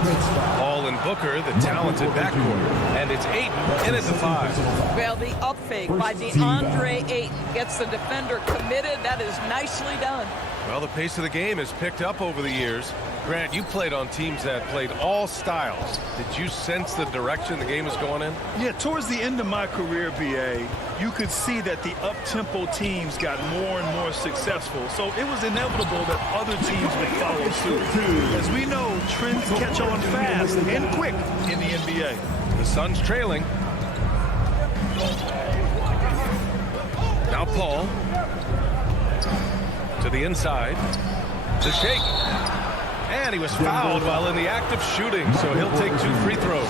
Paul and Booker, the talented backcourt. And it's Ayton in at the 5. Well, the up fake by DeAndre Ayton gets the defender committed. That is nicely done. Well, the pace of the game has picked up over the years. Grant, you played on teams that played all styles. Did you sense the direction the game was going in? Yeah, towards the end of my career, BA, you could see that the up-tempo teams got more and more successful. So it was inevitable that other teams would follow suit. As we know, trends catch on fast and quick in the NBA. The Suns trailing. Now Paul. To the inside. The shake. And he was fouled while in the act of shooting, so he'll take 2 free throws.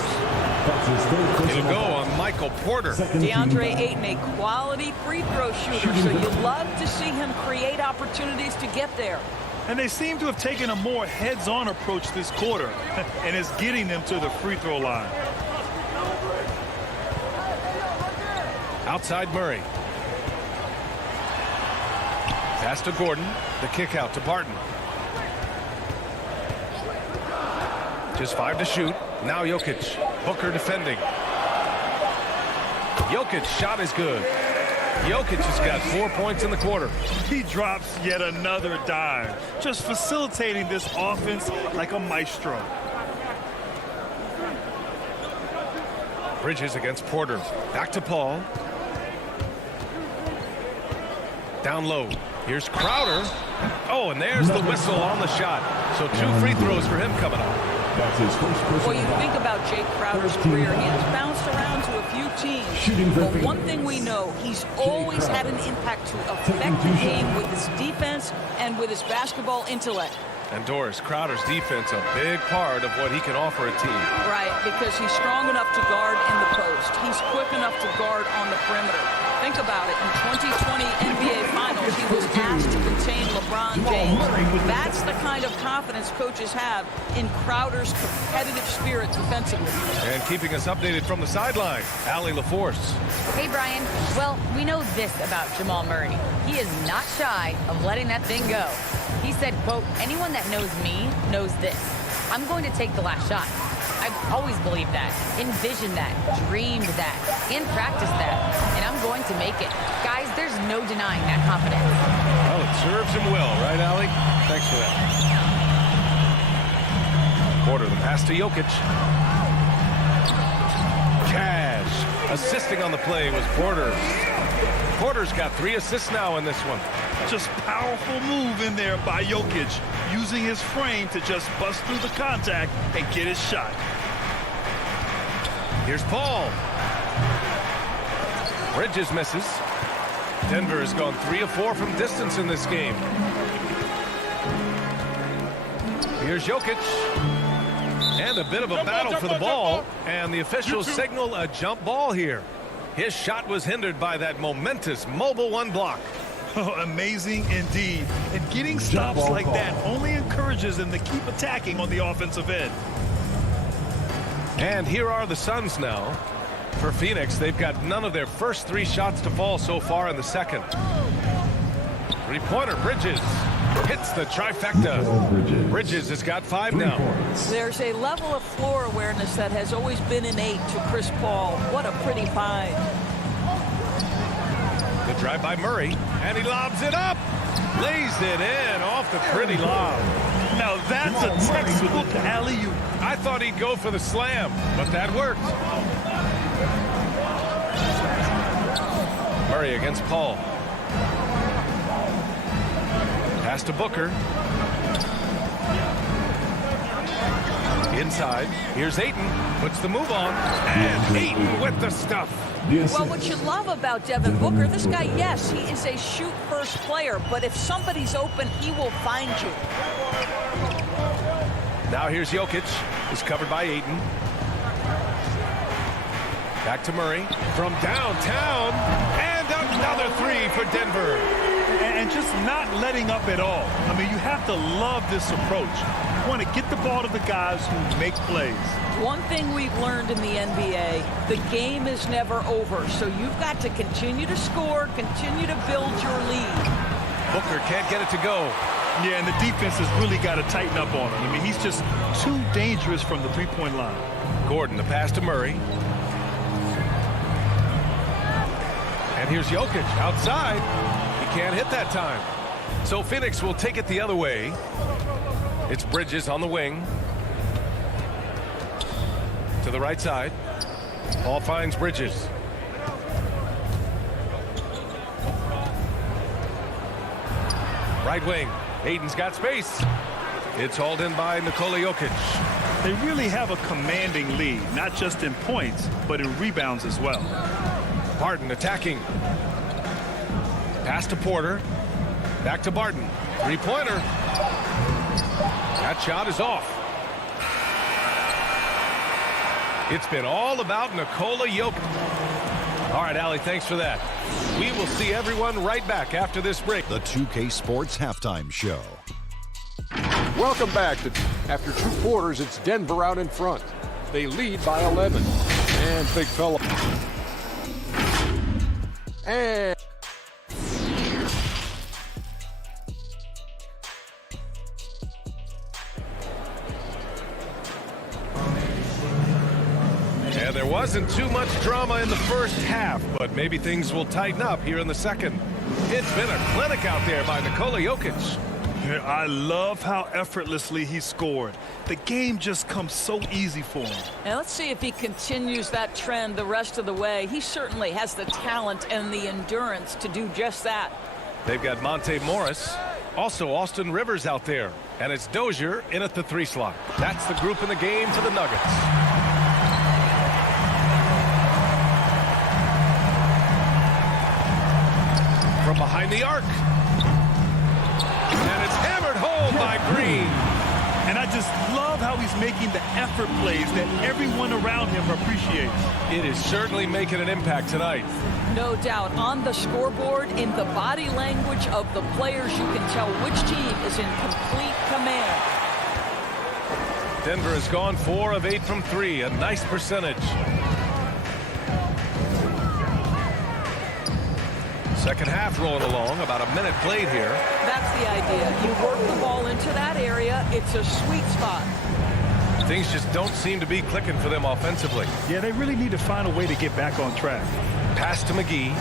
It'll go on Michael Porter. DeAndre Ayton, a quality free throw shooter, so you love to see him create opportunities to get there. And they seem to have taken a more heads-on approach this quarter, and it's getting them to the free throw line. Outside Murray. Pass to Gordon. The kick out to Barton. Just 5 to shoot. Now Jokic. Booker defending. Jokic's shot is good. Jokic has got 4 points in the quarter. He drops yet another dime, just facilitating this offense like a maestro. Bridges against Porter. Back to Paul. Down low. Here's Crowder. Oh, and there's the whistle on the shot. So 2 free throws for him coming up. That's his first personal Well, you think about Jake Crowder's career. He has bounced around to a few teams. But one thing we know, he's always had an impact to affect the game with his defense and with his basketball intellect. And Doris, Crowder's defense, a big part of what he can offer a team. Right, because he's strong enough to guard in the post. He's quick enough to guard on the perimeter. Think about it. In 2020 NBA Finals, he was asked to contain LeBron James. That's the kind of confidence coaches have in Crowder's competitive spirit defensively. And keeping us updated from the sideline, Allie LaForce. Hey, Brian. Well, we know this about Jamal Murray. He is not shy of letting that thing go. He said, quote, anyone that knows me knows this. I'm going to take the last shot. I've always believed that, envisioned that, dreamed that, and practiced that. And I'm going to make it. Guys, there's no denying that confidence. Well, it serves him well, right, Allie? Thanks for that. Porter, the pass to Jokic. Cash. Assisting on the play was Porter. Porter's got 3 assists now in this one. Just powerful move in there by Jokic, using his frame to just bust through the contact and get his shot. Here's Paul. Bridges misses. Denver has gone 3 of 4 from distance in this game. Here's Jokic. And a bit of a battle for the ball. And the officials signal a jump ball here. His shot was hindered by that momentous mobile 1 block. Oh, amazing indeed. And getting stops like that only encourages them to keep attacking on the offensive end. And here are the Suns now. For Phoenix, they've got none of their first 3 shots to fall so far in the second. 3-pointer, Bridges. Hits the trifecta. Bridges has got 5 now. There's a level of floor awareness that has always been innate to Chris Paul. What a pretty find. The drive by Murray, and he lobs it up. Lays it in off the pretty lob. Now that's a textbook alley-oop. I thought he'd go for the slam, but that worked. Murray against Paul. Pass to Booker. Inside. Here's Ayton. Puts the move on. And Ayton with the stuff. Well, what you love about Devin Booker, this guy, yes, he is a shoot-first player, but if somebody's open, he will find you. Now here's Jokic. He's covered by Ayton. Back to Murray. From downtown. And another 3 for Denver. And just not letting up at all. I mean, you have to love this approach. You want to get the ball to the guys who make plays. One thing we've learned in the NBA, the game is never over. So you've got to continue to score, continue to build your lead. Booker can't get it to go. Yeah, and the defense has really got to tighten up on him. I mean, he's just too dangerous from the three-point line. Gordon, the pass to Murray. And here's Jokic outside. He can't hit that time. So Phoenix will take it the other way. It's Bridges on the wing. To the right side. Ball finds Bridges. Right wing. Hayden's got space. It's hauled in by Nikola Jokic. They really have a commanding lead, not just in points, but in rebounds as well. Barton attacking. Pass to Porter. Back to Barton. Three-pointer. That shot is off. It's been all about Nikola Jokic. All right, Allie, thanks for that. We will see everyone right back after this break. The 2K Sports Halftime Show. Welcome back. After 2 quarters, it's Denver out in front. They lead by 11. And big fella. And there wasn't too much drama in the first half, but maybe things will tighten up here in the second. It's been a clinic out there by Nikola Jokic. I love how effortlessly he scored. The game just comes so easy for him. And let's see if he continues that trend the rest of the way. He certainly has the talent and the endurance to do just that. They've got Monte Morris, also Austin Rivers out there, and it's Dozier in at the 3 slot. That's the group in the game for the Nuggets. From behind the arc. And it's hammered home by Green. And I just love how he's making the effort plays that everyone around him appreciates. It is certainly making an impact tonight. No doubt. On the scoreboard, in the body language of the players, you can tell which team is in complete command. Denver has gone 4 of 8 from 3, a nice percentage. Second half rolling along, about a minute played here. That's the idea. You work the ball into that area. It's a sweet spot. Things just don't seem to be clicking for them offensively. Yeah, they really need to find a way to get back on track. Pass to McGee.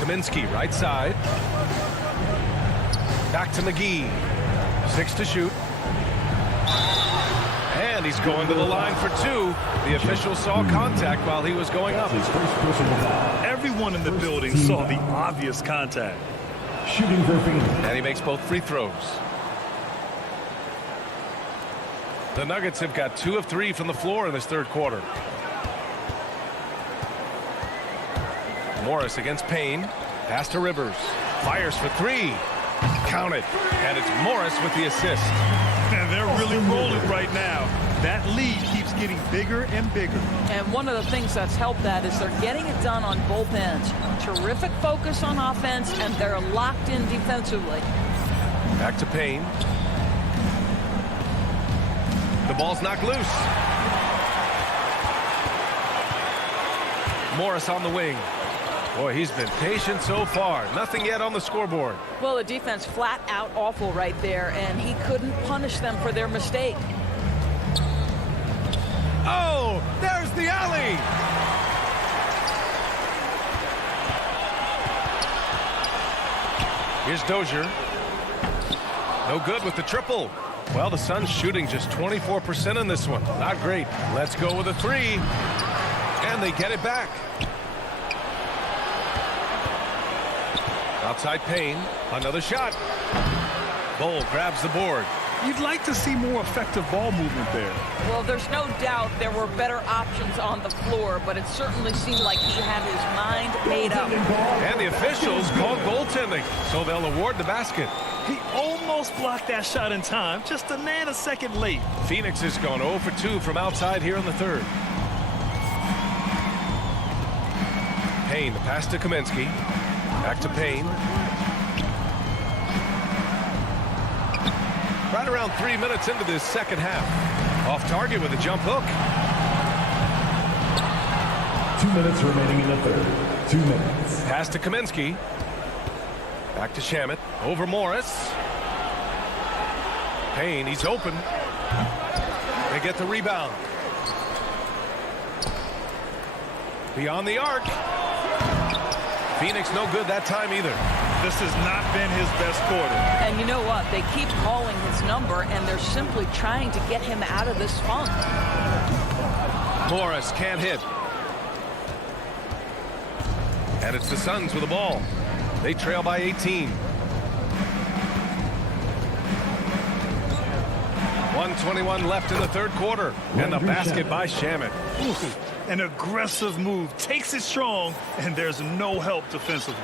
Kaminsky, right side. Back to McGee. 6 to shoot. And he's going to the line for 2. The official saw contact while he was going up. Everyone in the building saw the obvious contact. Shooting for Phoenix. And he makes both free throws. The Nuggets have got 2 of 3 from the floor in this third quarter. Morris against Payne. Pass to Rivers. Fires for 3. Count it. And it's Morris with the assist. And they're really rolling right now. That lead keeps getting bigger and bigger. And one of the things that's helped that is they're getting it done on both ends. Terrific focus on offense, and they're locked in defensively. Back to Payne. The ball's knocked loose. Morris on the wing. Boy, he's been patient so far. Nothing yet on the scoreboard. Well, the defense flat out awful right there, and he couldn't punish them for their mistake. Oh, there's the alley. Here's Dozier. No good with the triple. Well, the Suns shooting just 24% in this one. Not great. Let's go with a 3. And they get it back. Outside Payne. Another shot. Bull grabs the board. You'd like to see more effective ball movement there. Well, there's no doubt there were better options on the floor, but it certainly seemed like he had his mind made up. And the officials called goaltending, so they'll award the basket. He almost blocked that shot in time, just a nanosecond late. Phoenix has gone 0 for 2 from outside here in the third. Payne, the pass to Kaminsky. Back to Payne. Right around 3 minutes into this second half. Off target with a jump hook. 2 minutes remaining in the third. 2 minutes. Pass to Kaminsky. Back to Shamet. Over Morris. Payne, he's open. They get the rebound. Beyond the arc. Phoenix no good that time either. This has not been his best quarter. And you know what? They keep calling his number, and they're simply trying to get him out of this funk. Morris can't hit. And it's the Suns with the ball. They trail by 18. 1:21 left in the third quarter. And the basket by Shamet. An aggressive move. Takes it strong, and there's no help defensively.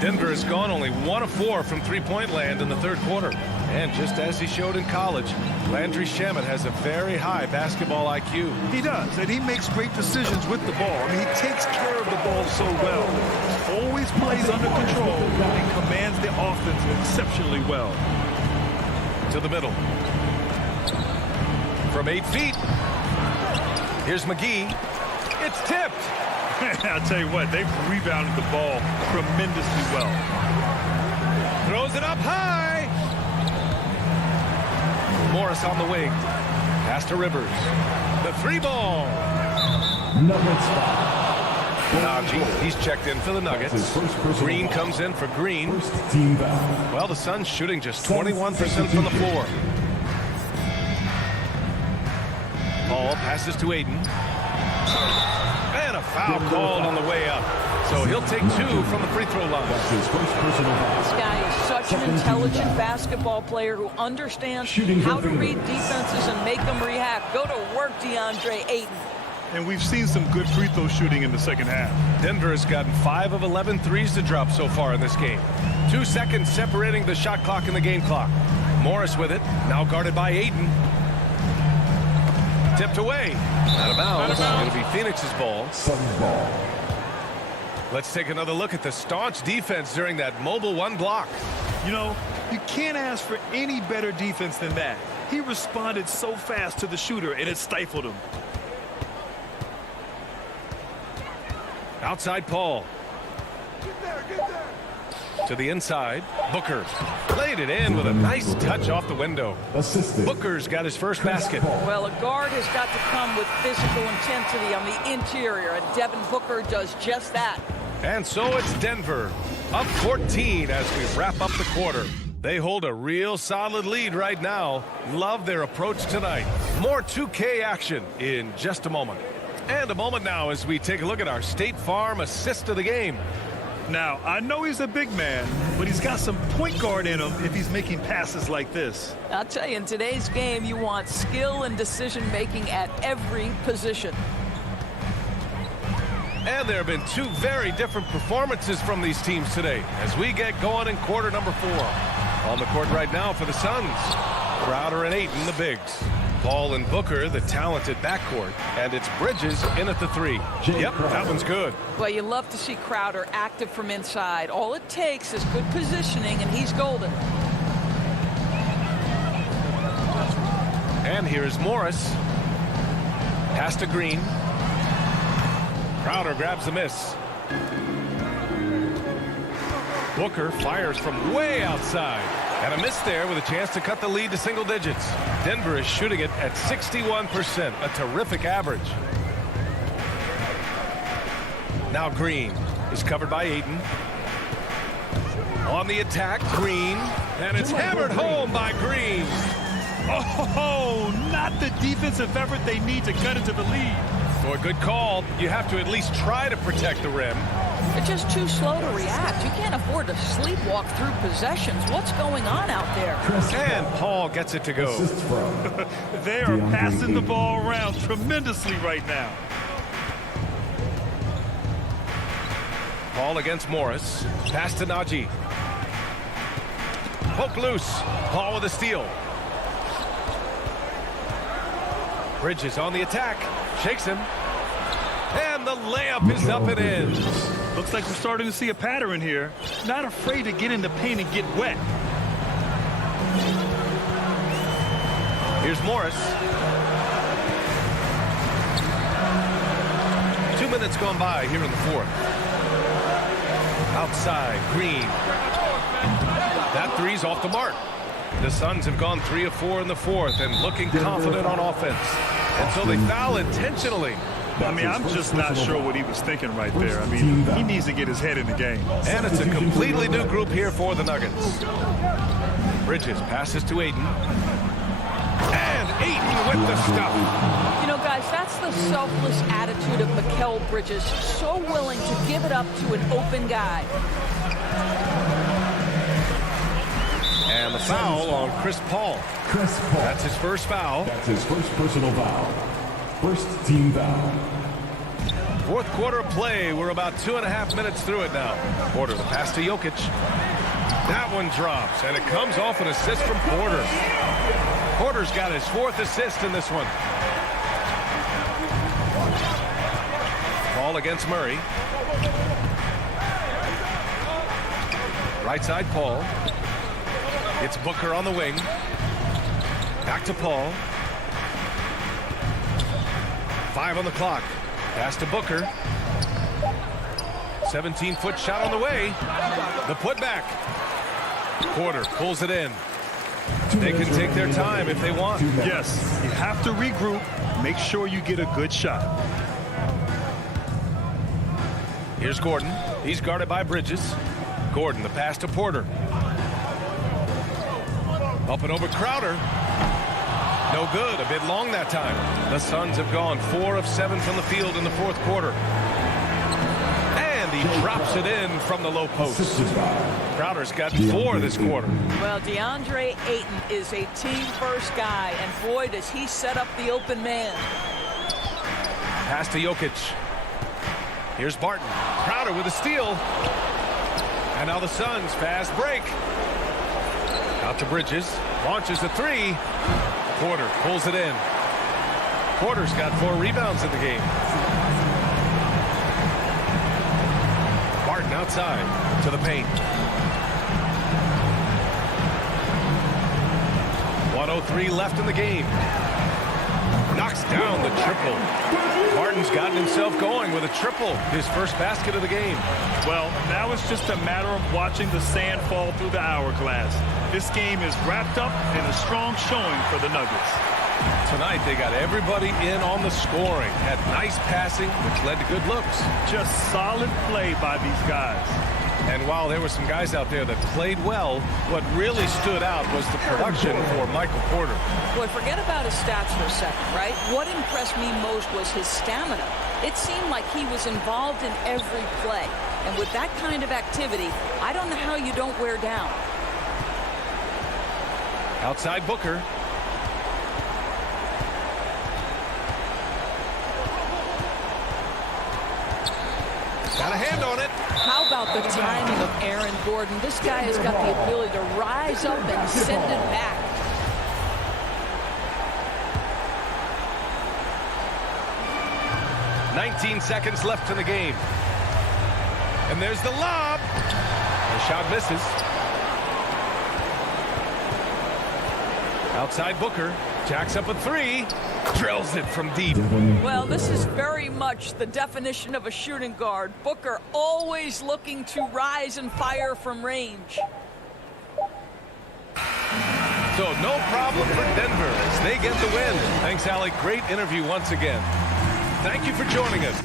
Denver has gone only 1 of 4 from three-point land in the third quarter. And just as he showed in college, Landry Shamet has a very high basketball IQ. He does, and he makes great decisions with the ball. I mean, he takes care of the ball so well. Always plays under control and commands the offense exceptionally well. To the middle. From 8 feet. Here's McGee. It's tipped. I'll tell you what, they've rebounded the ball tremendously well. Throws it up high. Morris on the wing. Pass to Rivers. The 3-ball. Nuggets foul. Najee, he's checked in for the Nuggets. Green comes in for Green. First team foul. Well, the Suns shooting just 21% from the floor. Paul passes to Aiden. And a foul called on the way up. So he'll take 2 from the free throw line. That's his first personal foul. This guy is such an intelligent basketball player who understands how to read defenses and make them react. Go to work, DeAndre Ayton. And we've seen some good free throw shooting in the second half. Denver has gotten 5 of 11 threes to drop so far in this game. 2 seconds separating the shot clock and the game clock. Morris with it, now guarded by Ayton. Tipped away. Out of bounds. It'll be Phoenix's ball. Suns ball. Let's take another look at the staunch defense during that mobile 1 block. You know, you can't ask for any better defense than that. He responded so fast to the shooter, and it stifled him. Outside Paul. Get there. To the inside. Booker played it in with a nice touch off the window. Assisted. Booker's got his first basket. Well, a guard has got to come with physical intensity on the interior, and Devin Booker does just that. And so it's Denver, up 14 as we wrap up the quarter. They hold a real solid lead right now. Love their approach tonight. More 2K action in just a moment. And a moment now as we take a look at our State Farm assist of the game. Now, I know he's a big man, but he's got some point guard in him if he's making passes like this. I'll tell you, in today's game, you want skill and decision-making at every position. And there have been 2 very different performances from these teams today as we get going in quarter number 4. On the court right now for the Suns, Crowder and Ayton, the bigs. Paul and Booker, the talented backcourt. And it's Bridges in at the 3. Yep, that one's good. Well, you love to see Crowder active from inside. All it takes is good positioning, and he's golden. And here's Morris. Pass to Green. Crowder grabs the miss. Booker fires from way outside. And a miss there with a chance to cut the lead to single digits. Denver is shooting it at 61%, a terrific average. Now Green is covered by Ayton. On the attack, Green. And it's hammered home by Green. Oh, not the defensive effort they need to cut into the lead. For a good call, you have to at least try to protect the rim. They're just too slow to react. You can't afford to sleepwalk through possessions. What's going on out there? And Paul gets it to go. They are passing the ball around tremendously right now. Paul against Morris. Pass to Najee. Poke loose. Paul with a steal. Bridges on the attack. Shakes him. And the layup is up and in. Looks like we're starting to see a pattern here. Not afraid to get in the paint and get wet. Here's Morris. 2 minutes gone by here in the 4th. Outside, Green. That 3's off the mark. The Suns have gone 3 of 4 in the 4th and looking confident on offense. And so they foul intentionally. I mean, I'm just not sure what he was thinking right there. I mean, he needs to get his head in the game. And it's a completely new group here for the Nuggets. Bridges passes to Ayton. And Ayton with the stuff. You know, guys, that's the selfless attitude of Mikal Bridges. So willing to give it up to an open guy. And the foul on Chris Paul. That's his first foul. That's his first personal foul. First team foul. Fourth quarter of play. We're about 2.5 minutes through it now. Porter, the pass to Jokic. That one drops, and it comes off an assist from Porter. Porter's got his 4th assist in this one. Paul against Murray. Right side, Paul. It's Booker on the wing. Back to Paul. 5 on the clock. Pass to Booker. 17-foot shot on the way. The putback. Porter pulls it in. They can take their time if they want. Yes, you have to regroup. Make sure you get a good shot. Here's Gordon. He's guarded by Bridges. Gordon, the pass to Porter. Up and over Crowder. No good. A bit long that time. The Suns have gone 4 of 7 from the field in the fourth quarter. And he drops it in from the low post. Crowder's got 4 this quarter. Well, DeAndre Ayton is a team-first guy, and boy, does he set up the open man. Pass to Jokic. Here's Barton. Crowder with a steal. And now the Suns fast break. Out to Bridges. Launches the 3. Porter pulls it in. Porter's got 4 rebounds in the game. Barton outside to the paint. 1:03 left in the game. Knocks down the triple. Barton's gotten himself going with a triple. His first basket of the game. Well, now it's just a matter of watching the sand fall through the hourglass. This game is wrapped up in a strong showing for the Nuggets. Tonight they got everybody in on the scoring. Had nice passing, which led to good looks. Just solid play by these guys. And while there were some guys out there that played well, what really stood out was the production for Michael Porter. Boy, forget about his stats for a second, right? What impressed me most was his stamina. It seemed like he was involved in every play. And with that kind of activity, I don't know how you don't wear down. Outside Booker. Got a hand on it. How about the timing of Aaron Gordon? This guy has got the ability to rise up and send it back. "19 seconds left in the game. And there's the lob. The shot misses. Outside Booker. Jacks up a 3. Drills it from deep. Well, this is very much the definition of a shooting guard. Booker always looking to rise and fire from range. So no problem for Denver as they get the win. Thanks, Alec. Great interview once again. Thank you for joining us.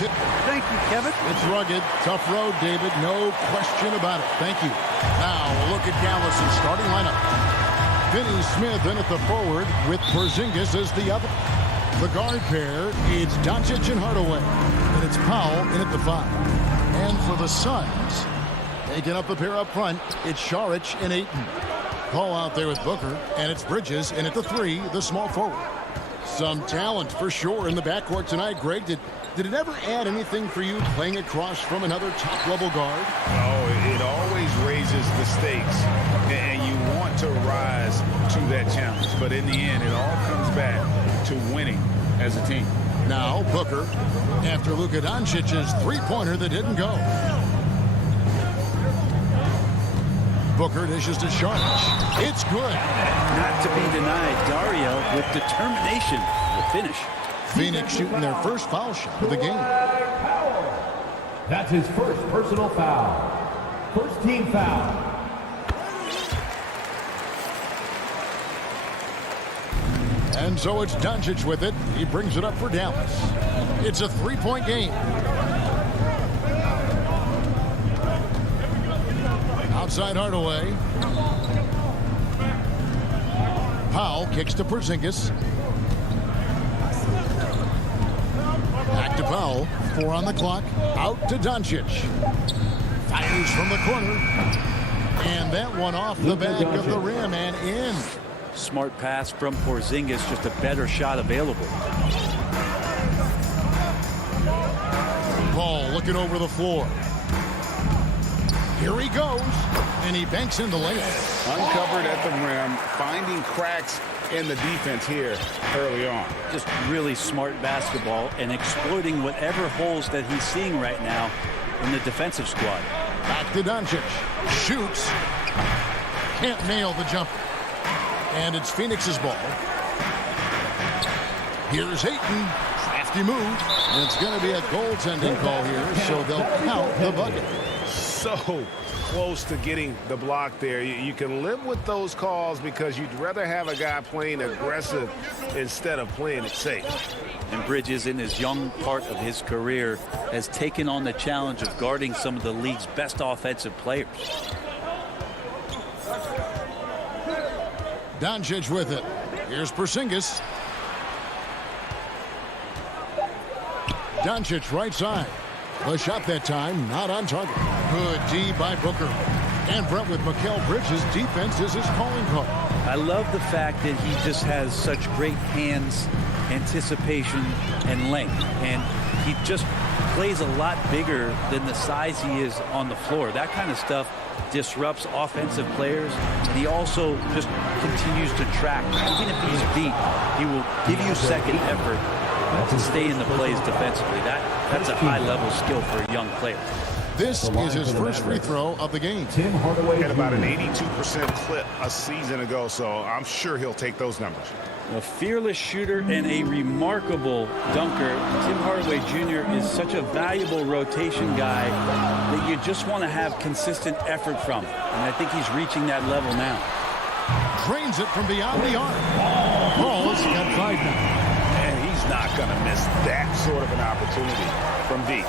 Thank you, Kevin. It's rugged, tough road, David. No question about it. Thank you. Now, a look at Dallas' starting lineup. Finney Smith in at the forward with Porzingis as the other. The guard pair, it's Doncic and Hardaway. And it's Powell in at the 5. And for the Suns, taking up the pair up front, it's Saric and Ayton. Paul out there with Booker, and it's Bridges in at the 3, the small forward. Some talent for sure in the backcourt tonight. Greg, did it ever add anything for you playing across from another top-level guard? Oh, it always raises the stakes, and you want to rise to that challenge. But in the end, it all comes back to winning as a team. Now, Booker, after Luka Doncic's three-pointer that didn't go. Booker dishes to Saric. It's good. Not to be denied, Dario with determination to finish. Phoenix shooting their first foul shot of the game. That's his first personal foul. First team foul. And so it's Doncic with it. He brings it up for Dallas. It's a three-point game. Outside Hardaway. Powell kicks to Porzingis. Back to Powell. 4 on the clock. Out to Doncic. Fires from the corner. And that one off the back of the rim and in. Smart pass from Porzingis, just a better shot available. Ball looking over the floor. Here he goes, and he banks in the layup. Uncovered at the rim, finding cracks in the defense here early on. Just really smart basketball and exploiting whatever holes that he's seeing right now in the defensive squad. Back to Doncic. Shoots. Can't nail the jumper. And it's Phoenix's ball. Here's Ayton. Crafty move. It's going to be a goaltending call here, so they'll count the bucket. So close to getting the block there. You can live with those calls because you'd rather have a guy playing aggressive instead of playing it safe. And Bridges, in his young part of his career, has taken on the challenge of guarding some of the league's best offensive players. Doncic with it. Here's Porzingis. Doncic right side. The shot that time not on target. Good D by Booker. And Brent with Mikal Bridges' defense is his calling card. I love the fact that he just has such great hands, anticipation, and length. And he just plays a lot bigger than the size he is on the floor. That kind of stuff disrupts offensive players. And he also just continues to track. Even if he's beat, he will give you second effort to stay in the plays defensively. That's a high-level skill for a young player. This is his first free throw of the game. Had about an 82% clip a season ago, so I'm sure he'll take those numbers. A fearless shooter and a remarkable dunker. Tim Hardaway Jr. is such a valuable rotation guy that you just want to have consistent effort from. And I think he's reaching that level now. Drains it from beyond the arc. Paul's got 5 now. And he's not going to miss that sort of an opportunity from deep.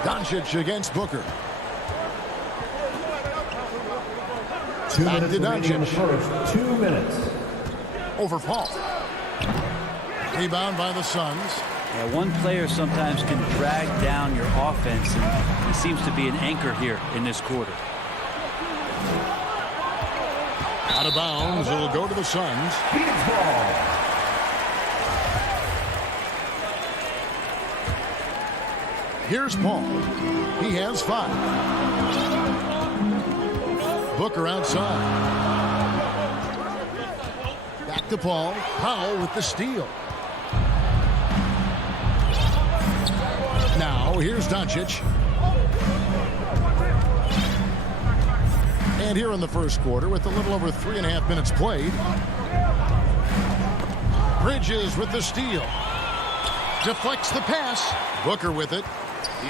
Doncic against Booker. 2 minutes remaining in the Doncic. first. 2 minutes. Over Paul. Rebound by the Suns. Yeah, one player sometimes can drag down your offense, and he seems to be an anchor here in this quarter. Out of bounds. It'll go to the Suns. Phoenix ball. Here's Paul. He has 5. Booker outside. Back to Paul. Powell with the steal. Now here's Doncic. And here in the first quarter, with a little over 3.5 minutes played, Bridges with the steal. Deflects the pass. Booker with it.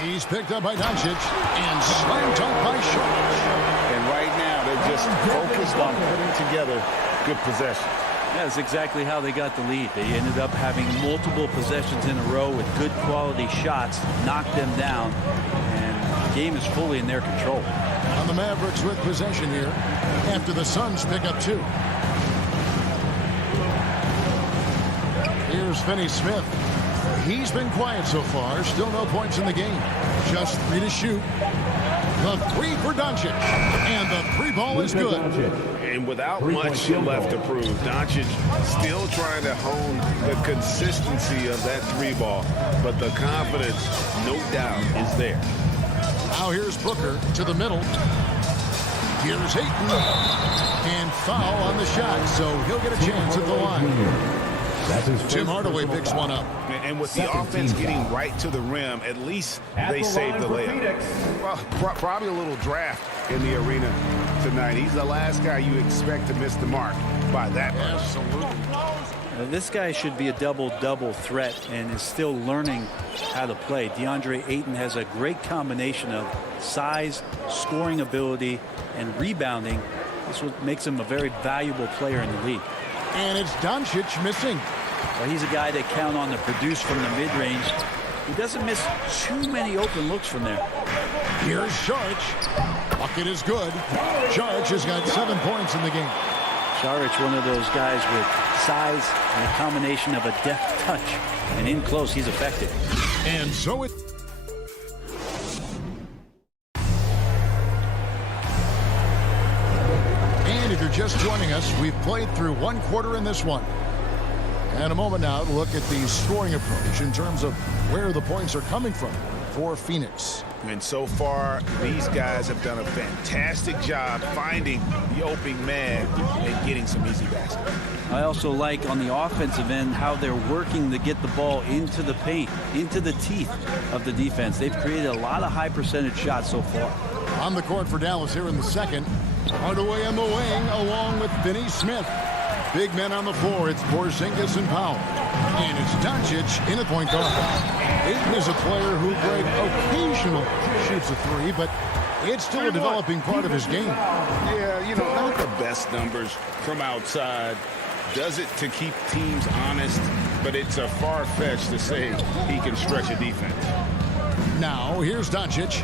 He's picked up by Doncic and slam dunk by Short. And right now, they're just focused on putting together good possession. That's exactly how they got the lead. They ended up having multiple possessions in a row with good quality shots, knocked them down, and the game is fully in their control. On the Mavericks with possession here after the Suns pick up 2. Here's Finney Smith. He's been quiet so far. Still no points in the game. Just 3 to shoot. The 3 for Doncic. And the 3 ball is good. And without much left to prove, Doncic still trying to hone the consistency of that 3 ball. But the confidence, no doubt, is there. Now here's Booker to the middle. Here's Ayton. And foul on the shot, so he'll get a chance at the line. Tim Hardaway picks one up. And with the offense getting right to the rim, at least they saved the layup. Well, probably a little draft in the arena tonight. He's the last guy you expect to miss the mark by that much. Absolutely. This guy should be a double-double threat and is still learning how to play. DeAndre Ayton has a great combination of size, scoring ability, and rebounding. This is what makes him a very valuable player in the league. And it's Doncic missing. Well, he's a guy that count on to produce from the mid-range. He doesn't miss too many open looks from there. Here's Saric. Bucket is good. Saric has got 7 points in the game. Saric, one of those guys with size and a combination of a deft touch. And in close, he's effective. And so it... And if you're just joining us, we've played through 1 quarter in this one. And a moment now to look at the scoring approach in terms of where the points are coming from for Phoenix. And so far, these guys have done a fantastic job finding the opening man and getting some easy baskets. I also like on the offensive end how they're working to get the ball into the paint, into the teeth of the defense. They've created a lot of high percentage shots so far. On the court for Dallas here in the second. Hardaway on the wing along with Finney Smith. Big men on the floor. It's Porzingis and Powell. And it's Doncic in at point guard. Ayton is a player who, Greg, occasionally shoots a 3, but it's still a developing part of his game. Yeah, you know, not the best numbers from outside. Does it to keep teams honest, but it's a far-fetched to say he can stretch a defense. Now, here's Doncic.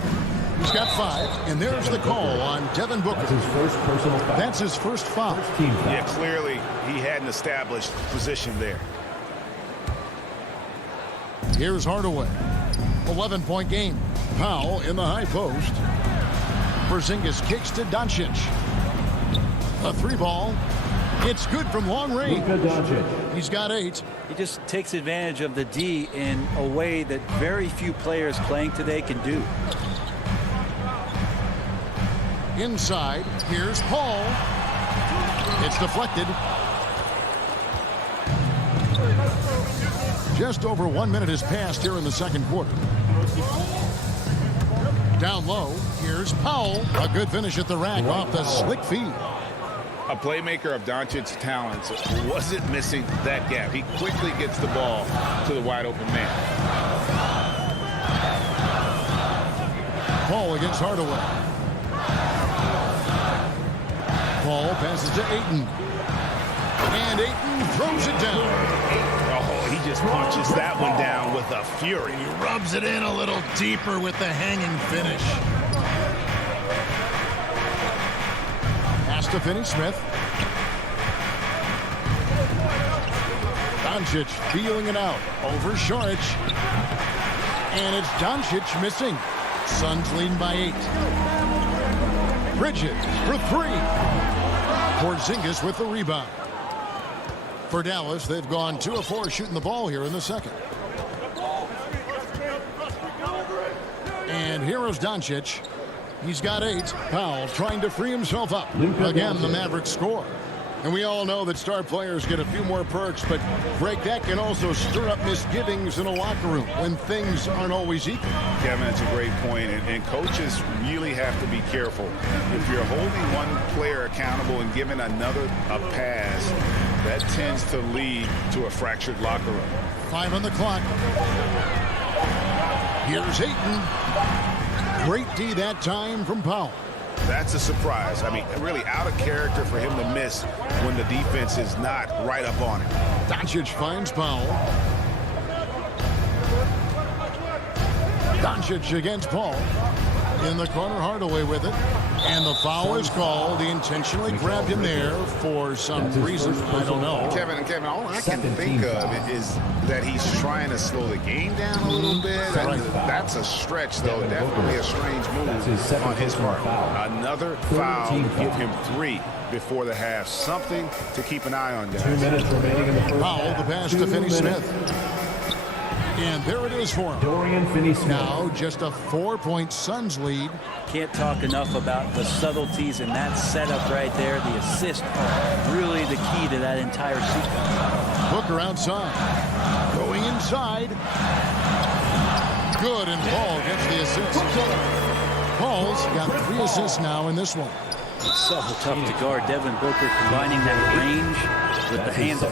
He's got 5, and there's the call on Devin Booker. That's his first personal foul. That's his first foul. Yeah, clearly he hadn't established position there. Here's Hardaway. 11-point game. Powell in the high post. Porzingis kicks to Doncic. A 3 ball. It's good from long range. He's got 8. He just takes advantage of the D in a way that very few players playing today can do. Inside, here's Paul. It's deflected. Just over 1 minute has passed here in the second quarter. Down low, here's Powell. A good finish at the rack off the slick feed. A playmaker of Doncic's talents wasn't missing that gap. He quickly gets the ball to the wide open man. Paul against Hardaway. Paul passes to Ayton. And Ayton throws it down. Oh, he just punches that one down with a fury. He rubs it in a little deeper with the hanging finish. Pass to Finney-Smith. Doncic feeling it out over Šarić. And it's Doncic missing. Suns leading by 8. Bridges for 3. Porzingis with the rebound. For Dallas, they've gone 2 of 4 shooting the ball here in the second. And here is Doncic. He's got 8. Powell trying to free himself up. Again, the Mavericks score. And we all know that star players get a few more perks, but Greg, that can also stir up misgivings in a locker room when things aren't always equal. Kevin, it's a great point, and coaches really have to be careful. If you're holding one player accountable and giving another a pass, that tends to lead to a fractured locker room. 5 on the clock. Here's Ayton. Great D that time from Powell. That's a surprise. I mean, really out of character for him to miss when the defense is not right up on him. Doncic finds Powell. Doncic against Paul. In the corner, Hardaway with it. And the foul is called. He intentionally grabbed him there for some reason. I don't know. Kevin, all I can think of is that he's trying to slow the game down a little bit. That's a stretch, though. Definitely a strange move on his part. Another foul to give him 3 before the half. Something to keep an eye on, guys. 2 minutes remaining in the first. Powell, the pass to Finney-Smith. And there it is for him. Dorian Finney-Smith. Now just a 4-point Suns lead. Can't talk enough about the subtleties in that setup right there. The assist are really the key to that entire sequence. Booker outside. Going inside. Good, and Paul gets the assist. Paul's got 3 assists now in this one. It's so tough to guard Devin Booker, combining that range with the handle.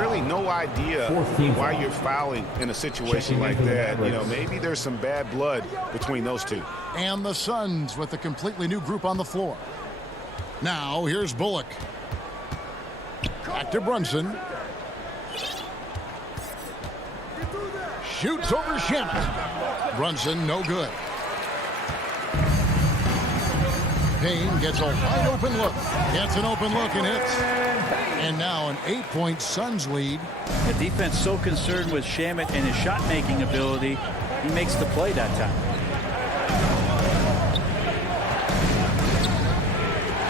Really no idea why you're fouling in a situation like that. You know, maybe there's some bad blood between those two. And the Suns with a completely new group on the floor. Now here's Bullock. Back to Brunson. Shoots over Shamet. Brunson no good. Payne gets a wide open look. Gets an open look and hits. And now an 8-point Suns lead. The defense so concerned with Shamet and his shot-making ability, he makes the play that time.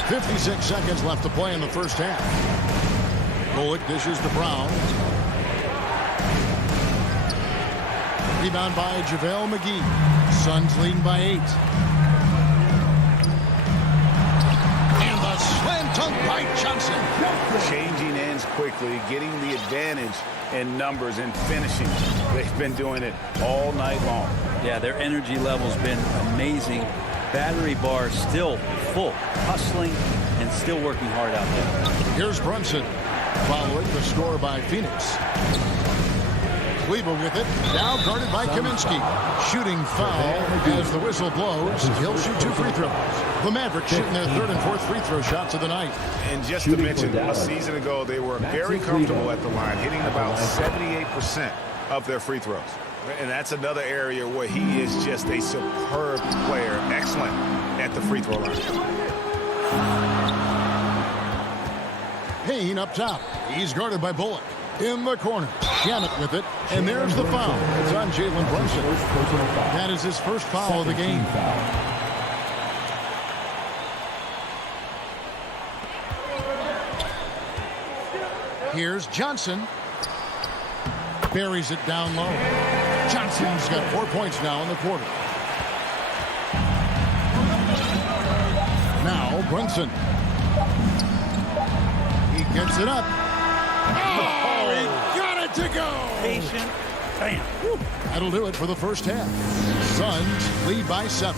56 seconds left to play in the first half. Bullock dishes to Brown. Rebound by JaVale McGee. Suns leading by 8. And the slam dunk by Johnson. Changing ends quickly, getting the advantage in numbers and finishing. They've been doing it all night long. Yeah, their energy level's been amazing. Battery bar still full, hustling and still working hard out there. Here's Brunson following the score by Phoenix. Kleber with it, now guarded by Kaminsky. Shooting foul as the whistle blows. He'll shoot 2 free throws. The Mavericks shooting their 3rd and 4th free throw shots of the night. And just to mention, a season ago, they were very comfortable at the line, hitting about 78% of their free throws. And that's another area where he is just a superb player, excellent at the free throw line. Payne up top. He's guarded by Bullock. In the corner. Shamet with it. And there's the foul. It's on Jalen Brunson. That is his first foul of the game. Here's Johnson. Buries it down low. Johnson's got 4 points now in the quarter. Now Brunson. He gets it up. Oh, he got it! to go. Patient. Bam. Woo. That'll do it for the first half. Suns lead by 7.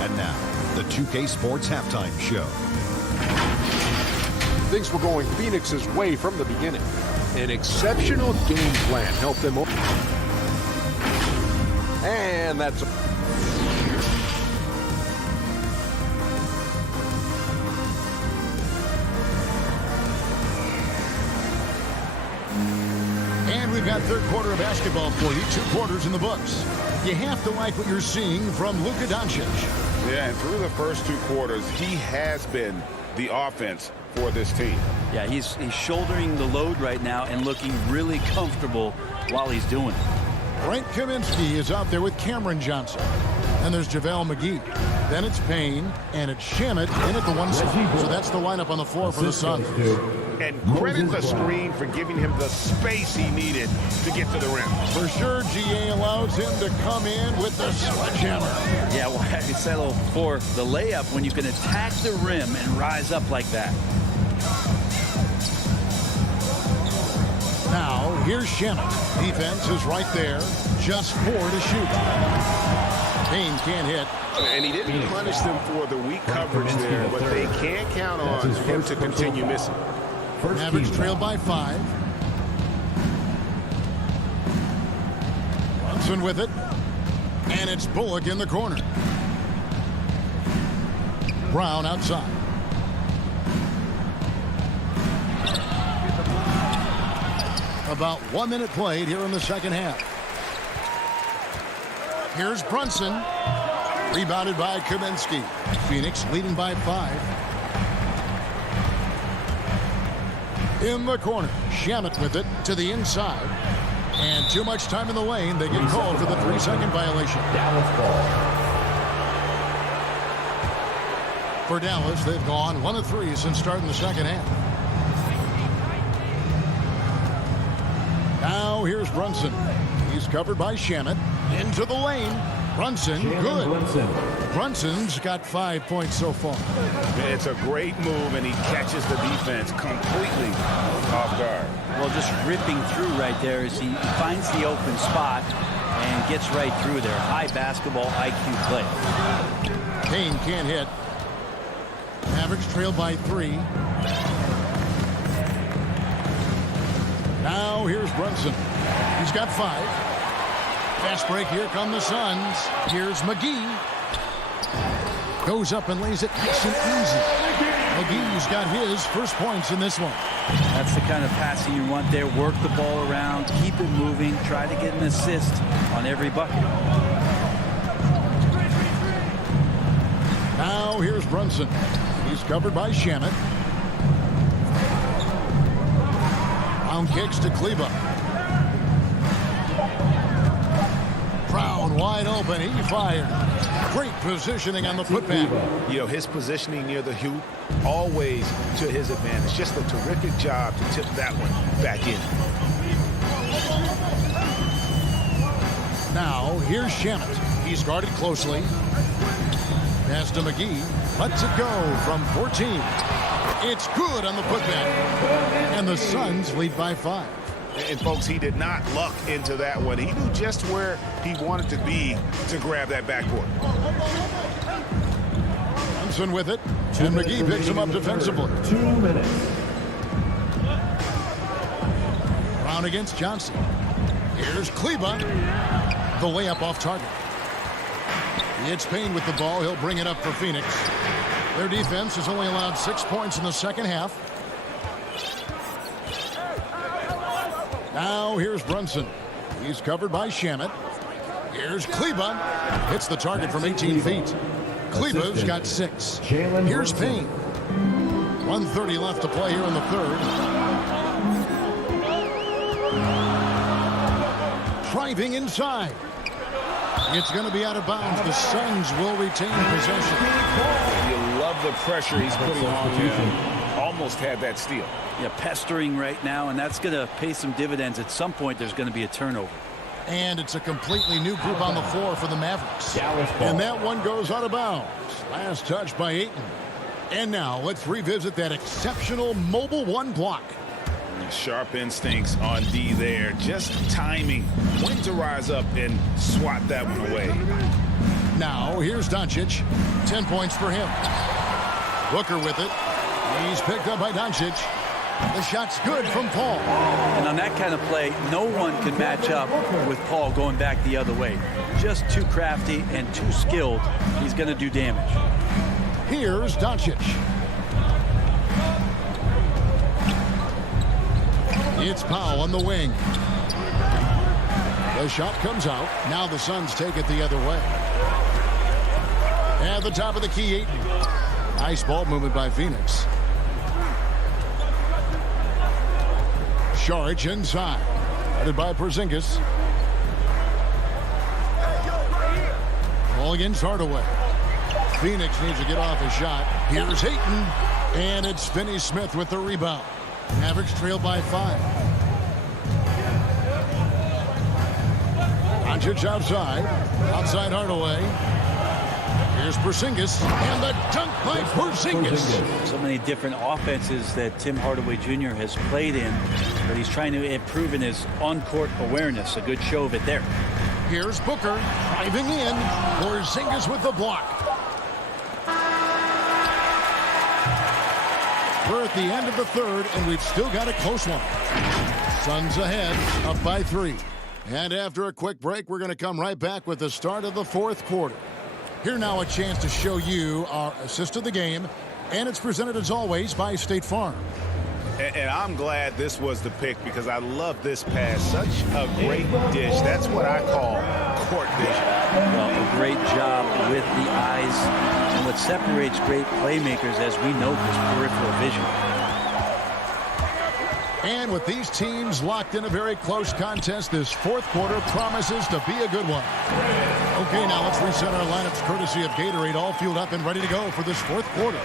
And now, the 2K Sports Halftime Show. Things were going Phoenix's way from the beginning. An exceptional game plan helped them. And that's And we've got third quarter of basketball for you. 2 quarters in the books. You have to like what you're seeing from Luka Doncic. Yeah, and through the first 2 quarters, he has been the offense for this team. Yeah, he's shouldering the load right now and looking really comfortable while he's doing it. Frank Kaminsky is out there with Cameron Johnson. And there's JaVale McGee. Then it's Payne, and it's Shamet in at the 1 side. So that's the lineup on the floor for the Suns. And credit the screen for giving him the space he needed to get to the rim. For sure, GA allows him to come in with the sledgehammer. Yeah, well, I could settle for the layup when you can attack the rim and rise up like that. Now, here's Shamet. Defense is right there. Just 4 to shoot. Payne can't hit. And he didn't punish them for the weak coverage there, but they can't count on him to continue missing. Mavericks trailed by 5. Brunson with it. And it's Bullock in the corner. Brown outside. About 1 minute played here in the second half. Here's Brunson. Rebounded by Kaminsky. Phoenix leading by 5. In the corner. Shamet with it to the inside. And too much time in the lane. They get called for the 3-second violation. Dallas ball. For Dallas, they've gone 1 of 3 since starting the second half. Now here's Brunson. He's covered by Shamet. Into the lane. Brunson, good. Brunson's got 5 points so far. It's a great move, and he catches the defense completely off guard. Well, just ripping through right there as he finds the open spot and gets right through there. High basketball IQ play. Payne can't hit. Mavericks trail by 3. Now here's Brunson. He's got 5. Fast break. Here come the Suns. Here's McGee. Goes up and lays it nice and easy. McGee's got his first points in this one. That's the kind of passing you want there. Work the ball around. Keep it moving. Try to get an assist on every bucket. Now here's Brunson. He's covered by Shamet. Brown kicks to Kleba. Brown wide open. He fired. Great positioning on the putback. You know, his positioning near the hoop, always to his advantage. Just a terrific job to tip that one back in. Now, here's Shamet. He's guarded closely. Pass to McGee. Lets it go from 14. It's good on the putback. And the Suns lead by 5. And, folks, he did not luck into that one. He knew just where he wanted to be to grab that backboard. Brunson with it. And McGee picks him up defensively. 2 minutes. Brown against Johnson. Here's Kleba. The layup off target. It's Payne with the ball. He'll bring it up for Phoenix. Their defense has only allowed 6 points in the second half. Now here's Brunson. He's covered by Shamet. Here's Kleba. Hits the target from 18 feet. Kleba's got 6. Here's Payne. 1:30 left to play here in the third. Driving inside. It's going to be out of bounds. The Suns will retain possession. You love the pressure he's putting on him. Almost had that steal. Yeah, pestering right now, and that's going to pay some dividends. At some point, there's going to be a turnover. And it's a completely new group on the floor for the Mavericks. And that one goes out of bounds. Last touch by Ayton. And now let's revisit that exceptional mobile 1 block. Sharp instincts on D there. Just timing when to rise up and swat that one away. Now, here's Doncic. 10 points for him. Booker with it. He's picked up by Doncic. The shot's good from Paul. And on that kind of play, no one can match up with Paul going back the other way. Just too crafty and too skilled. He's going to do damage. Here's Doncic. It's Powell on the wing. The shot comes out. Now the Suns take it the other way. At the top of the key, Ayton. Nice ball movement by Phoenix. Saric inside. Headed by Porzingis. Ball against Hardaway. Phoenix needs to get off a shot. Here's Ayton. And it's Finney-Smith with the rebound. Mavericks trail by 5. Doncic outside. Outside Hardaway. Here's Porzingis. And the dunk by Porzingis. So many different offenses that Tim Hardaway Jr. has played in, but he's trying to improve in his on-court awareness. A good show of it there. Here's Booker driving in. Porzingis with the block. We're at the end of the third, and we've still got a close one. Suns ahead, up by 3. And after a quick break, we're going to come right back with the start of the fourth quarter. Here now a chance to show you our assist of the game, and it's presented as always by State Farm. And I'm glad this was the pick because I love this pass. Such a great dish. That's what I call court vision. Well, a great job with the eyes. And what separates great playmakers, as we know, is peripheral vision. And with these teams locked in a very close contest, this fourth quarter promises to be a good one. Okay, now let's reset our lineups courtesy of Gatorade, all fueled up and ready to go for this fourth quarter.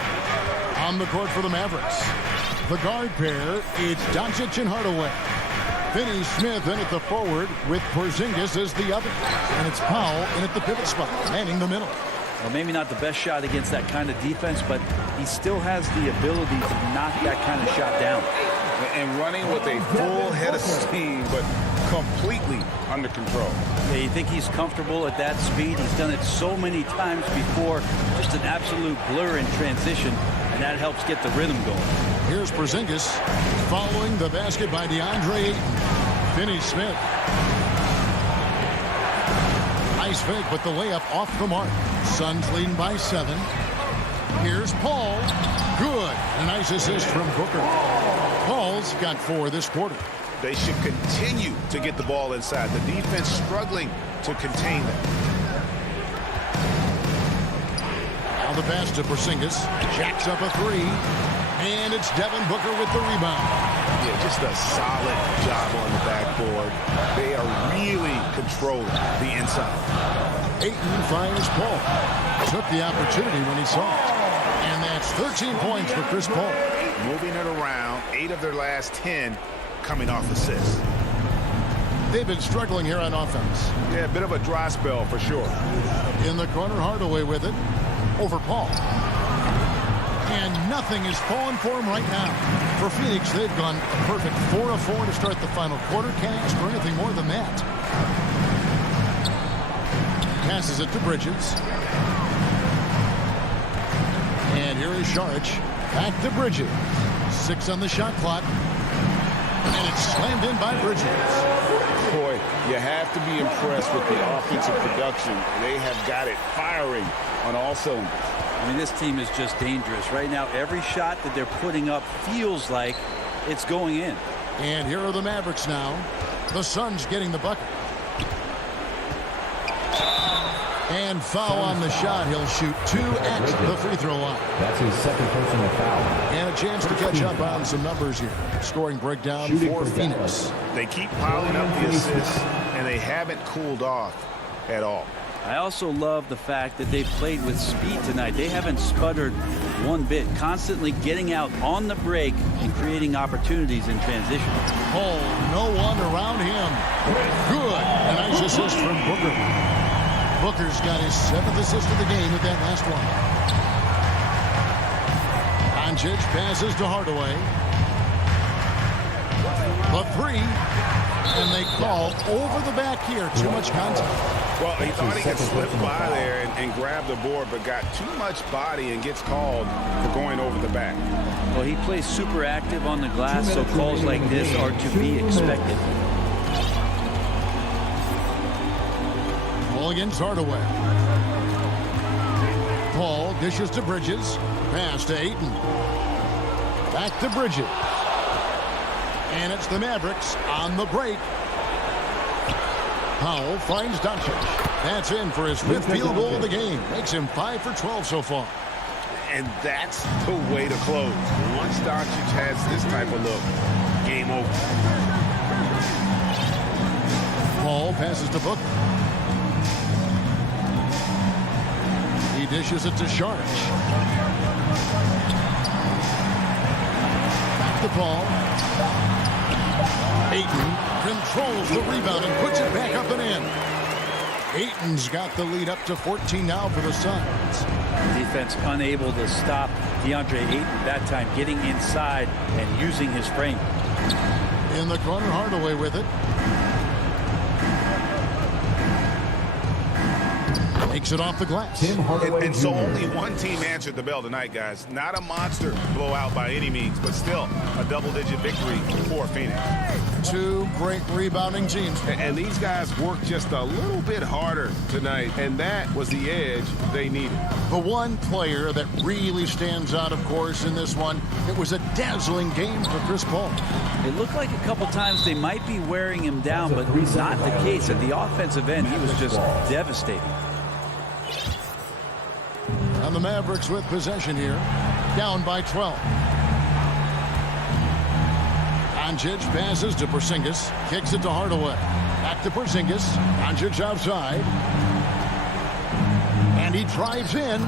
On the court for the Mavericks, the guard pair, it's Doncic and Hardaway. Finney-Smith in at the forward with Porzingis as the other. And it's Powell in at the pivot spot, manning the middle. Well, maybe not the best shot against that kind of defense, but he still has the ability to knock that kind of shot down. And running with a full head of steam, but completely under control. Yeah, you think he's comfortable at that speed? He's done it so many times before. Just an absolute blur in transition, and that helps get the rhythm going. Here's Porzingis following the basket by DeAndre Ayton. Finney-Smith. Nice fake, but the layup off the mark. Suns leading by 7. Here's Paul. Good. A nice assist from Booker. Paul's got 4 this quarter. They should continue to get the ball inside. The defense struggling to contain them. Now the pass to Porzingis. Jacks up a 3. And it's Devin Booker with the rebound. Yeah, just a solid job on the backboard. They are really controlling the inside. Ayton finds Paul. Took the opportunity when he saw it. And that's 13 points for Chris Paul. Moving it around, 8 of their last 10 coming off assists. They've been struggling here on offense. Yeah, a bit of a dry spell for sure. In the corner, Hardaway with it. Over Paul. And nothing is falling for him right now. For Phoenix, they've gone a perfect 4 of 4 to start the final quarter. Can't ask for anything more than that. Passes it to Bridges. And here is Saric. Back to Bridges. 6 on the shot clock. And it's slammed in by Bridges. Boy, you have to be impressed with the offensive production. They have got it firing on all cylinders. I mean, this team is just dangerous. Right now, every shot that they're putting up feels like it's going in. And here are the Mavericks now. The Suns getting the bucket. And foul on the shot. He'll shoot 2 at the free throw line. That's his second personal foul. And a chance to catch up on some numbers here. Scoring breakdown for Phoenix. They keep piling up the assists, and they haven't cooled off at all. I also love the fact that they've played with speed tonight. They haven't sputtered one bit, constantly getting out on the break and creating opportunities in transition. Oh, no one around him. Good. A nice assist from Booker. Booker's got his 7th assist of the game with that last one. Doncic passes to Hardaway. three. And they call over the back here. Too much contact. Well, he thought he could slip by there and grab the board, but got too much body and gets called for going over the back. Well, he plays super active on the glass, so calls like this are to be expected. Ball against Hardaway. Paul dishes to Bridges. Pass to Ayton. Back to Bridges. And it's the Mavericks on the break. Powell finds Doncic. That's in for his 5th field goal of the game. Makes him 5 for 12 so far. And that's the way to close. Once Doncic has this type of look, game over. Paul passes to Booker. He dishes it to Sharp. Back to Paul. Ayton controls the rebound and puts it back up and in. Ayton's got the lead up to 14 now for the Suns. Defense unable to stop DeAndre Ayton that time, getting inside and using his frame. In the corner, Hardaway with it. Takes it off the glass. And so only one team answered the bell tonight, guys. Not a monster blowout by any means, but still a double-digit victory for Phoenix. Two great rebounding teams. And these guys worked just a little bit harder tonight, and that was the edge they needed. The one player that really stands out, of course, in this one, it was a dazzling game for Chris Paul. It looked like a couple times they might be wearing him down, but not the case. At the offensive end, he was just devastating. And the Mavericks with possession here, down by 12. Doncic passes to Porzingis, kicks it to Hardaway. Back to Porzingis. Doncic outside. And he drives in,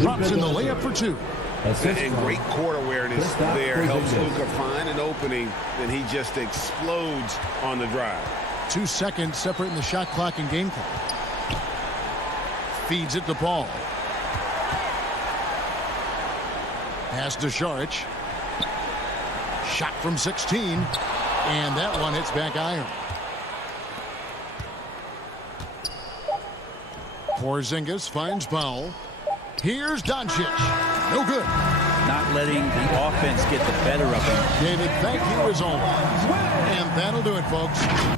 drops in the layup for 2. And great court awareness there helps Luka find an opening, then he just explodes on the drive. 2 seconds separating the shot clock and game clock. Feeds it to Paul. Pass to Saric. Shot from 16. And that one hits back iron. Porzingis finds Powell. Here's Doncic. No good. Not letting the offense get the better of him. David, thank you as always. And that'll do it, folks.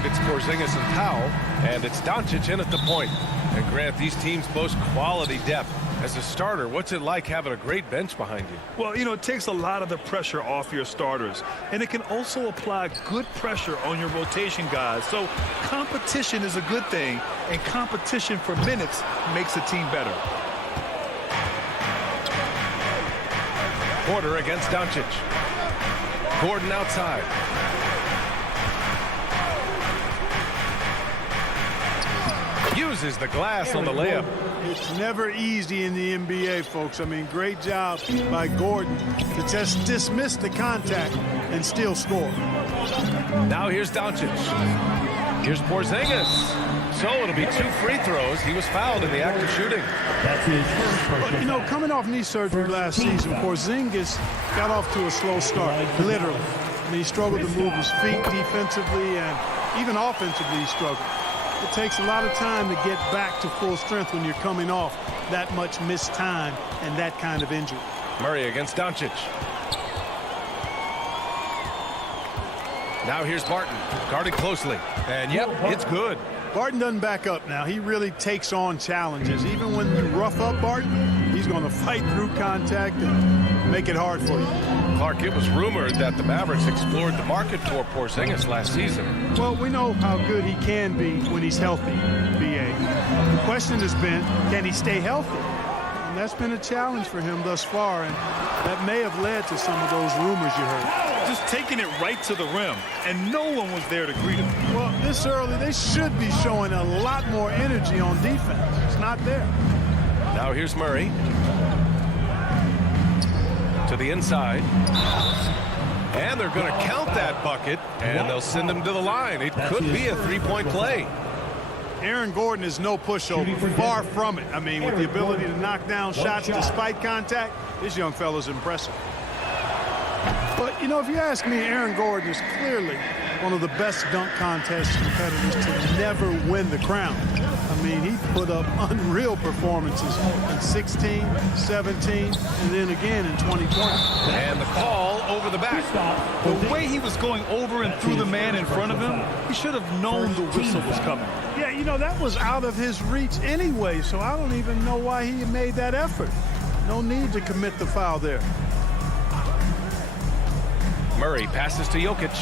5, it's Porzingis and Powell, and it's Doncic in at the point. And Grant, these teams boast quality depth. As a starter, what's it like having a great bench behind you? Well, you know, it takes a lot of the pressure off your starters, and it can also apply good pressure on your rotation guys. So competition is a good thing, and competition for minutes makes a team better. Porter against Doncic. Gordon outside. Uses the glass on the layup. It's never easy in the NBA, folks. I mean, great job by Gordon to just dismiss the contact and still score. Now here's Doncic. Here's Porzingis. So it'll be 2 free throws. He was fouled in the act of shooting. That's his first But, you know, coming off knee surgery last season, Porzingis got off to a slow start, literally. I mean, he struggled to move his feet defensively, and even offensively he struggled. It takes a lot of time to get back to full strength when you're coming off that much missed time and that kind of injury. Murray against Doncic. Now here's Barton, guarding closely. And yep, it's good. Barton doesn't back up now. He really takes on challenges. Even when you rough up Barton, he's going to fight through contact and make it hard for you. Clark, it was rumored that the Mavericks explored the market for Porzingis last season. Well, we know how good he can be when he's healthy, B.A. The question has been, can he stay healthy? And that's been a challenge for him thus far, and that may have led to some of those rumors you heard. Just taking it right to the rim, and no one was there to greet him. Well, this early, they should be showing a lot more energy on defense. It's not there. Now here's Murray. To the inside. And they're going to count that bucket, and they'll send him to the line. It could be a 3-point play. Aaron Gordon is no pushover, far from it. I mean, with the ability to knock down shots despite contact, this young fella's impressive. But, you know, if you ask me, Aaron Gordon is clearly one of the best dunk contest competitors to never win the crown. I mean, he put up unreal performances in 16, 17, and then again in 2020. And the call over the back. The way he was going over and through the man in front of him, he should have known the whistle was coming. Yeah, you know, that was out of his reach anyway, so I don't even know why he made that effort. No need to commit the foul there. Murray passes to Jokic.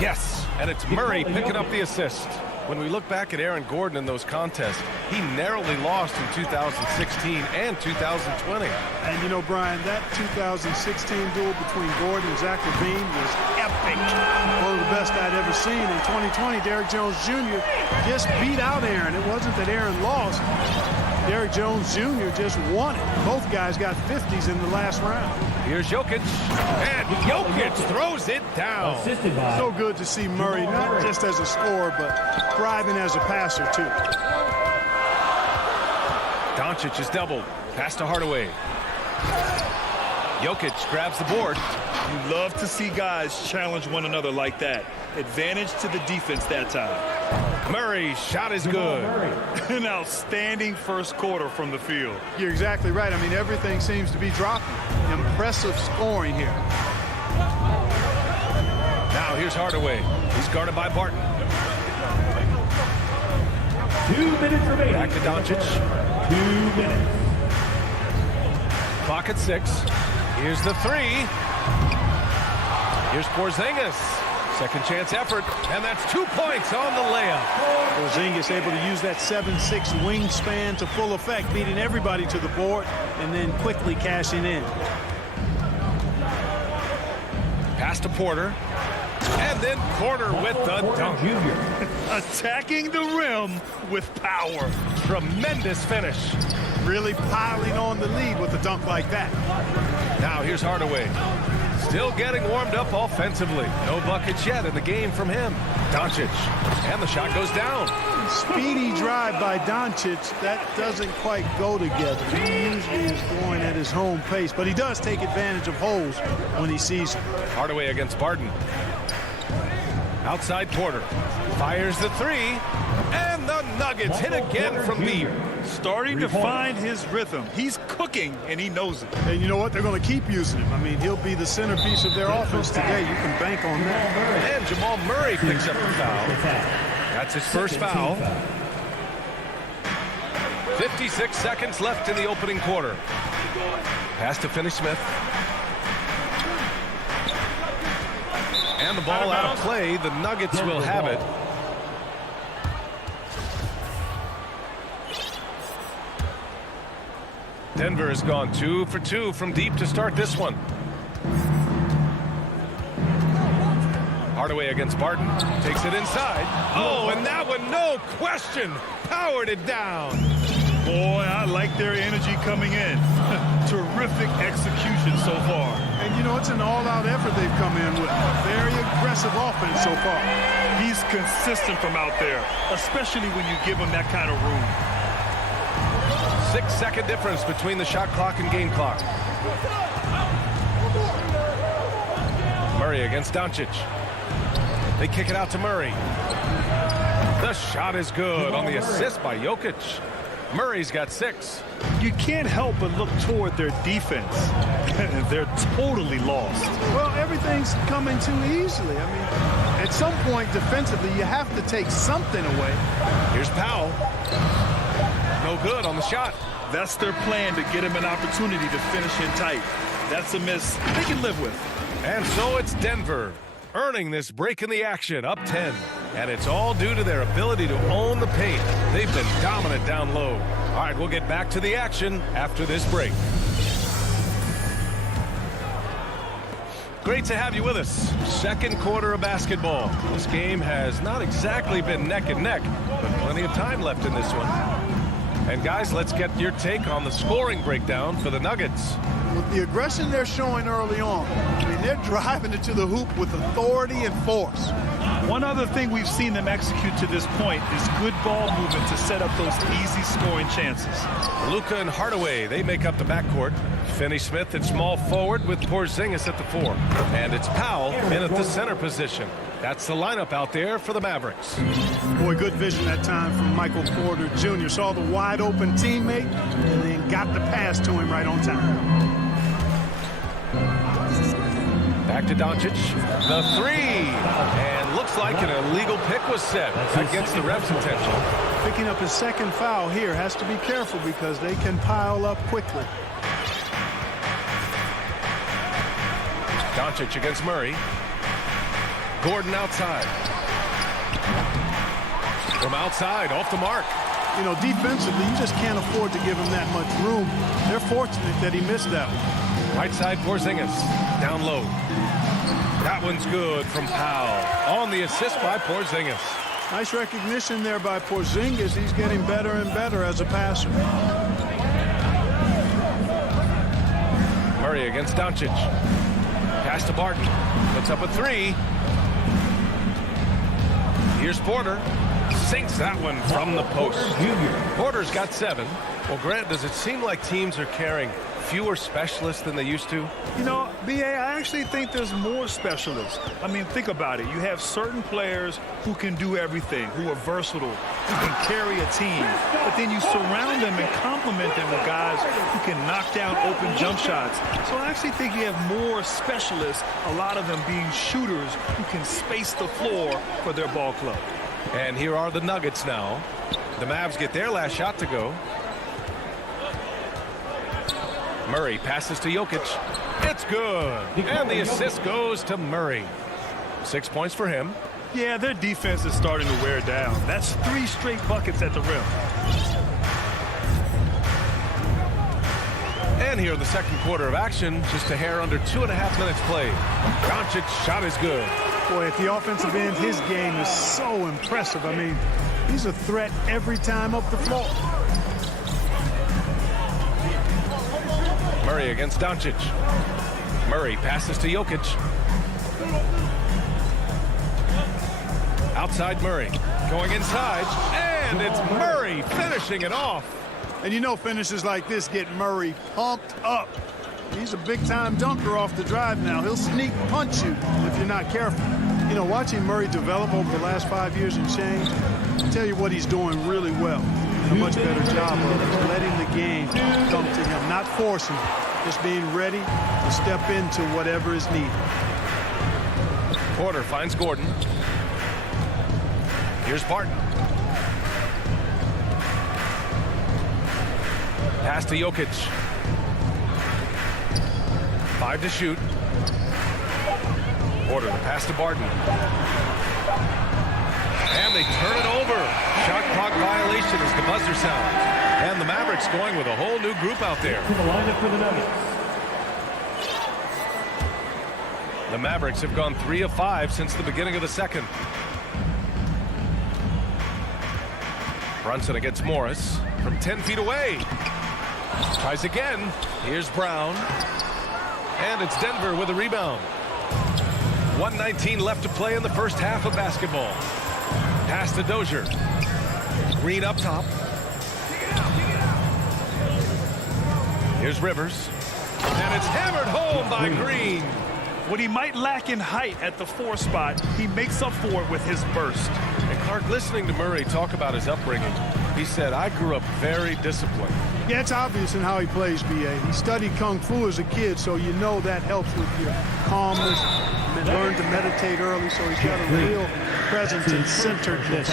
Yes, and it's Murray picking up the assist. When we look back at Aaron Gordon in those contests, he narrowly lost in 2016 and 2020. And you know, Brian, that 2016 duel between Gordon and Zach LaVine was epic. One of the best I'd ever seen. In 2020, Derrick Jones Jr. just beat out Aaron. It wasn't that Aaron lost. Derrick Jones Jr. just won it. Both guys got 50s in the last round. Here's Jokic, and Jokic throws it down. So good to see Murray, not just as a scorer, but thriving as a passer, too. Doncic is doubled. Pass to Hardaway. Jokic grabs the board. You love to see guys challenge one another like that. Advantage to the defense that time. Murray's shot is good. An outstanding first quarter from the field. You're exactly right. I mean, everything seems to be dropping. Impressive scoring here. Now here's Hardaway. He's guarded by Barton. 2 minutes remaining. Back to Doncic. 2 minutes. Clock at 6. Here's the 3. Here's Porzingis. Second chance effort, and that's 2 points on the layup. Porzingis able to use that 7'6" wingspan to full effect, beating everybody to the board and then quickly cashing in. Pass to Porter, and then Porter with the dunk. Attacking the rim with power. Tremendous finish. Really piling on the lead with a dunk like that. Now here's Hardaway. Still getting warmed up offensively. No buckets yet in the game from him. Doncic. And the shot goes down. Speedy drive by Doncic. That doesn't quite go together. He usually is going at his home pace, but he does take advantage of holes when he sees them. Hardaway against Barton. Outside Porter. Fires the three. And the Nuggets hit again from deep. Starting to find his rhythm. He's cooking, and he knows it. And you know what? They're going to keep using him. I mean, he'll be the centerpiece of their offense today. You can bank on that. And Jamal Murray picks up the foul. That's his first foul. 56 seconds left in the opening quarter. Pass to Finney-Smith. And the ball out of play. The Nuggets will have it. Denver has gone 2 for 2 from deep to start this one. Hardaway against Barton. Takes it inside. Oh, and that one, no question, powered it down. Boy, I like their energy coming in. Terrific execution so far. And, you know, it's an all-out effort they've come in with. Very aggressive offense so far. He's consistent from out there, especially when you give him that kind of room. 6-second difference between the shot clock and game clock. Murray against Doncic. They kick it out to Murray. The shot is good on the assist by Jokic. Murray's got 6. You can't help but look toward their defense. They're totally lost. Well, everything's coming too easily. I mean, at some point defensively, you have to take something away. Here's Powell. No good on the shot. That's their plan, to get him an opportunity to finish in tight. That's a miss they can live with. And so it's Denver earning this break in the action, up 10. And it's all due to their ability to own the paint. They've been dominant down low. All right, we'll get back to the action after this break. Great to have you with us. Second quarter of basketball. This game has not exactly been neck and neck, but plenty of time left in this one. And guys, let's get your take on the scoring breakdown for the Nuggets. With the aggression they're showing early on, I mean, they're driving it to the hoop with authority and force. One other thing we've seen them execute to this point is good ball movement to set up those easy scoring chances. Luka and Hardaway, they make up the backcourt. Finney-Smith at small forward with Porzingis at the 4. And it's Powell in at the center position. That's the lineup out there for the Mavericks. Boy, good vision that time from Michael Porter Jr. Saw the wide open teammate and then got the pass to him right on time. Back to Doncic. The 3. And looks like an illegal pick was set. That gets the ref's attention. Picking up his second foul here. Has to be careful because they can pile up quickly. Doncic against Murray. Gordon outside. From outside, off the mark. You know, defensively, you just can't afford to give him that much room. They're fortunate that he missed that one. Right side, Porzingis. Down low. That one's good from Powell. On the assist by Porzingis. Nice recognition there by Porzingis. He's getting better and better as a passer. Murray against Doncic. Pass to Barton. Puts up a 3. Here's Porter. Sinks that one from the post. Porter's got 7. Well, Grant, does it seem like teams are carrying fewer specialists than they used to? You know, B.A., I actually think there's more specialists. I mean, think about it. You have certain players who can do everything, who are versatile, who can carry a team. But then you surround them and complement them with guys who can knock down open jump shots. So I actually think you have more specialists, a lot of them being shooters who can space the floor for their ball club. And here are the Nuggets now. The Mavs get their last shot to go. Murray passes to Jokic. It's good. And the assist goes to Murray. 6 points for him. Yeah, their defense is starting to wear down. That's 3 straight buckets at the rim. And here in the second quarter of action, just a hair under 2.5 minutes played. Doncic's shot is good. Boy, at the offensive end, his game is so impressive. I mean, he's a threat every time up the floor. Murray against Doncic. Murray passes to Jokic. Outside Murray. Going inside. And it's Murray finishing it off. And you know finishes like this get Murray pumped up. He's a big-time dunker off the drive now. He'll sneak punch you if you're not careful. You know, watching Murray develop over the last 5 years and change, I'll tell you what he's doing really well. And a much better job of is letting the game come to him, not forcing, just being ready to step into whatever is needed. Porter finds Gordon. Here's Barton. Pass to Jokic. 5 to shoot. Porter, the pass to Barton. And they turn it over. Shot clock violation as the buzzer sounds. And the Mavericks going with a whole new group out there. To the lineup for the Nuggets. The Mavericks have gone 3 of 5 since the beginning of the second. Brunson against Morris from 10 feet away. Tries again. Here's Brown. And it's Denver with a rebound. 1:19 left to play in the first half of basketball. Pass to Dozier. Green up top. Here's Rivers. And it's hammered home by Green. What he might lack in height at the 4 spot, he makes up for it with his burst. And Clark, listening to Murray talk about his upbringing, he said, I grew up very disciplined. Yeah, it's obvious in how he plays, B.A. He studied Kung Fu as a kid, so you know that helps with your calmness. And learned to meditate early, so he's got a real presence and centeredness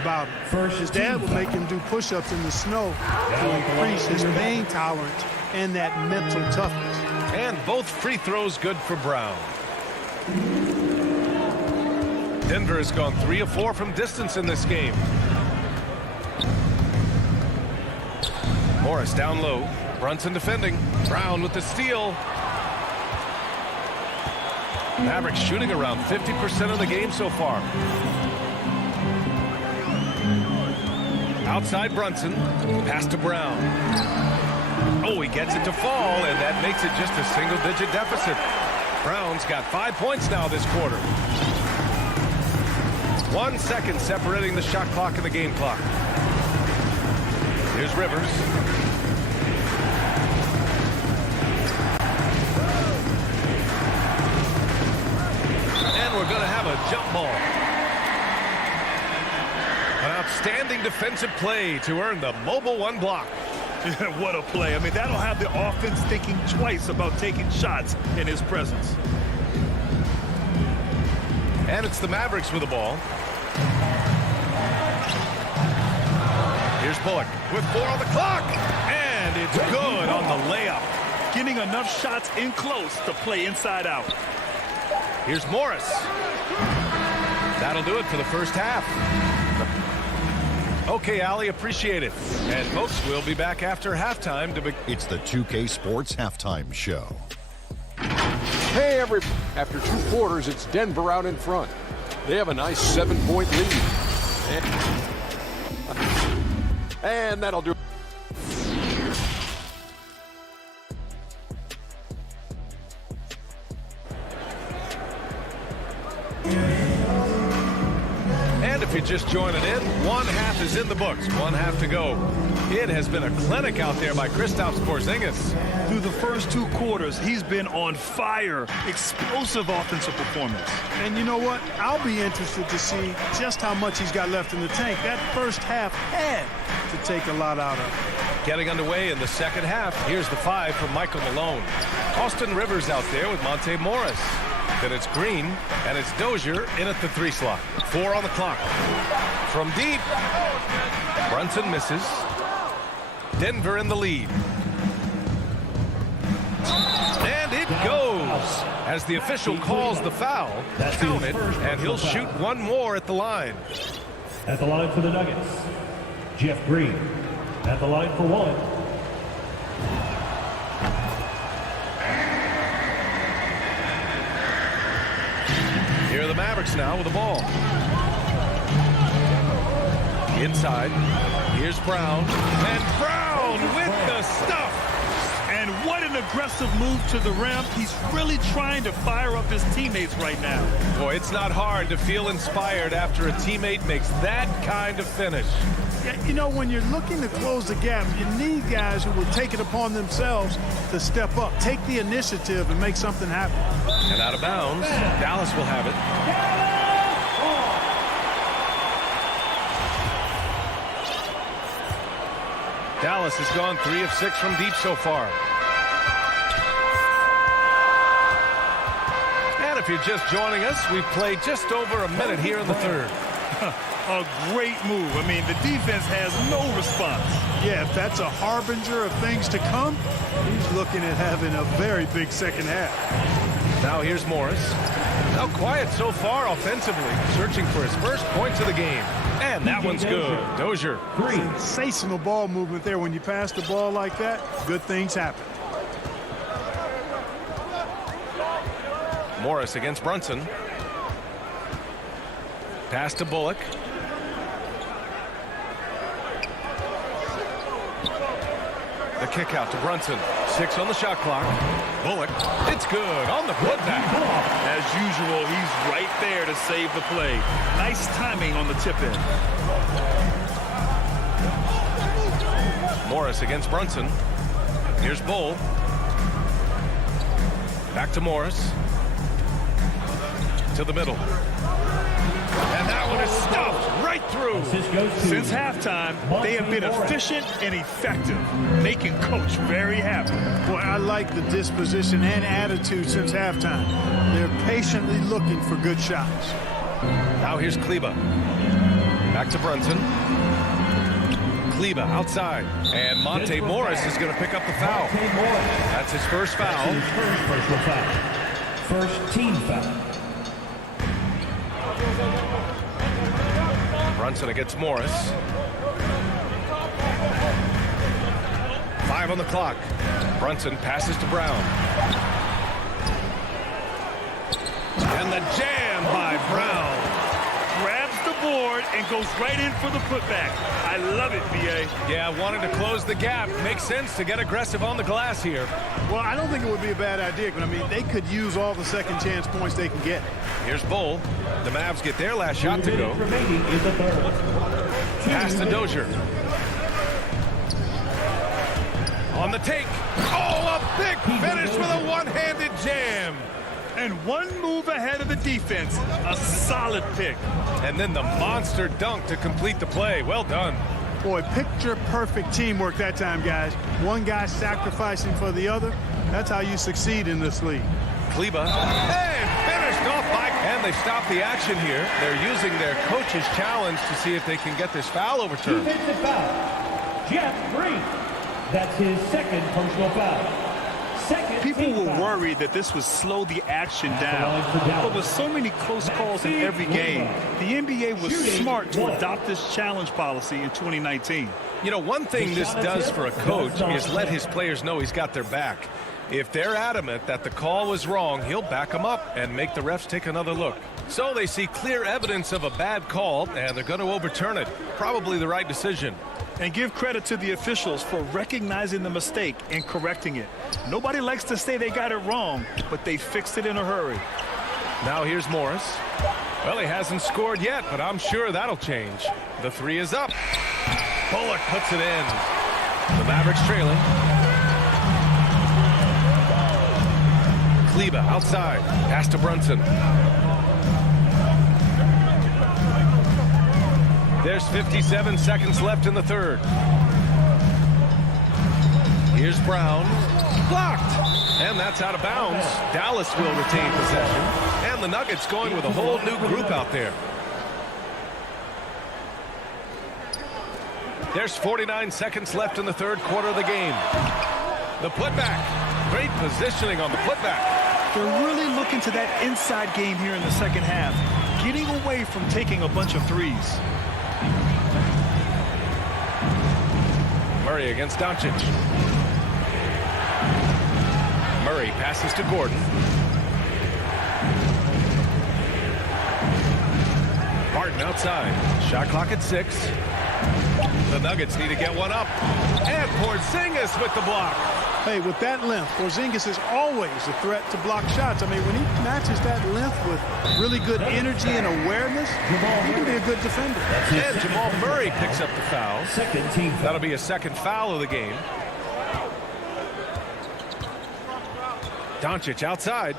about him. His dad would make him do push-ups in the snow to increase his pain tolerance and that mental toughness. And both free throws good for Brown. Denver has gone 3 of 4 from distance in this game. Morris down low. Brunson defending. Brown with the steal. Mavericks shooting around 50% of the game so far. Outside Brunson. Pass to Brown. Oh, he gets it to fall, and that makes it just a single-digit deficit. Brown's got 5 points now this quarter. 1 second separating the shot clock and the game clock. Here's Rivers. And we're going to have a jump ball. An outstanding defensive play to earn the mobile 1 block. What a play. I mean, that'll have the offense thinking twice about taking shots in his presence. And it's the Mavericks with the ball. Here's Bullock with 4 on the clock. And it's good on the layup. Getting enough shots in close to play inside out. Here's Morris. That'll do it for the first half. Okay, Ali, appreciate it. And folks, we'll be back after halftime to It's the 2K Sports Halftime Show. Hey, after 2 quarters, it's Denver out in front. They have a nice 7-point lead. And that'll do it. And if you're just joining in, 1 half is in the books. 1 half to go. It has been a clinic out there by Kristaps Porzingis. Through the first 2 quarters, he's been on fire. Explosive offensive performance. And you know what? I'll be interested to see just how much he's got left in the tank. That first half had to take a lot out of it. Getting underway in the second half. Here's the 5 from Michael Malone. Austin Rivers out there with Monte Morris. Then it's Green, and it's Dozier in at the 3 slot. 4 on the clock. From deep. Brunson misses. Denver in the lead. And it goes as the official calls the foul. Count it, and he'll shoot 1 more at the line. At the line for the Nuggets, Jeff Green. At the line for 1. Here are the Mavericks now with the ball. Inside. Here's Brown. And Brown with the stuff. And what an aggressive move to the rim. He's really trying to fire up his teammates right now. Boy, it's not hard to feel inspired after a teammate makes that kind of finish. Yeah, you know, when you're looking to close the gap, you need guys who will take it upon themselves to step up, take the initiative, and make something happen. And out of bounds, Dallas will have it. Dallas has gone 3 of 6 from deep so far. And if you're just joining us, we've played just over a minute here in the third. A great move. I mean, the defense has no response. Yeah, if that's a harbinger of things to come, he's looking at having a very big second half. Now here's Morris. Now quiet so far offensively, searching for his first points of the game. And that one's good. Dozier. Sensational ball movement there. When you pass the ball like that, good things happen. Morris against Brunson. Pass to Bullock. The kick out to Brunson. 6 on the shot clock. Bullock. It's good on the putback. As usual, he's right there to save the play. Nice timing on the tip in. Morris against Brunson. Here's Bull. Back to Morris. To the middle. And that one is stuffed right through. Since halftime, they have been efficient and effective, making Coach very happy. Boy, I like the disposition and attitude since halftime. They're patiently looking for good shots. Now here's Kleba. Back to Brunson. Kleba outside. And Monte Morris is going to pick up the foul. That's his first foul. First team foul. Brunson against Morris. 5 on the clock. Brunson passes to Brown. And the jam by Brown. Grabs the board and goes right in for the putback. I love it, B.A. Yeah, wanted to close the gap. Makes sense to get aggressive on the glass here. Well, I don't think it would be a bad idea, but I mean, they could use all the second chance points they can get. Here's Bull. The Mavs get their last shot to go. Pass to Dozier. On the take. Oh, a big finish with a one-handed jam. And one move ahead of the defense. A solid pick. And then the monster dunk to complete the play. Well done. Boy, picture-perfect teamwork that time, guys. One guy sacrificing for the other. That's how you succeed in this league. Kleba. And finished off by... And they stop the action here. They're using their coach's challenge to see if they can get this foul overturned. Defensive foul. Jeff Green. That's his second personal foul. People were worried that this would slow the action down. But with so many close calls in every game, the NBA was smart to adopt this challenge policy in 2019. You know, one thing this does for a coach is let his players know he's got their back. If they're adamant that the call was wrong, he'll back them up and make the refs take another look. So they see clear evidence of a bad call, and they're going to overturn it. Probably the right decision. And give credit to the officials for recognizing the mistake and correcting it. Nobody likes to say they got it wrong, but they fixed it in a hurry. Now here's Morris. Well, he hasn't scored yet, but I'm sure that'll change. The 3 is up. Bullock puts it in. The Mavericks trailing. Kleba outside. Pass to Brunson. There's 57 seconds left in the third. Here's Brown. Blocked. And that's out of bounds. Dallas will retain possession. And the Nuggets going with a whole new group out there. There's 49 seconds left in the third quarter of the game. The putback. Great positioning on the putback. They're really looking to that inside game here in the second half, getting away from taking a bunch of threes. Murray against Doncic. Murray passes to Gordon. Barton outside. Shot clock at 6. The Nuggets need to get one up. And Porzingis with the block. Hey, with that length, Porzingis is always a threat to block shots. I mean, when he matches that length with really good energy and awareness, he can be a good defender. And Jamal Murray picks up the foul. That'll be a second foul of the game. Doncic outside.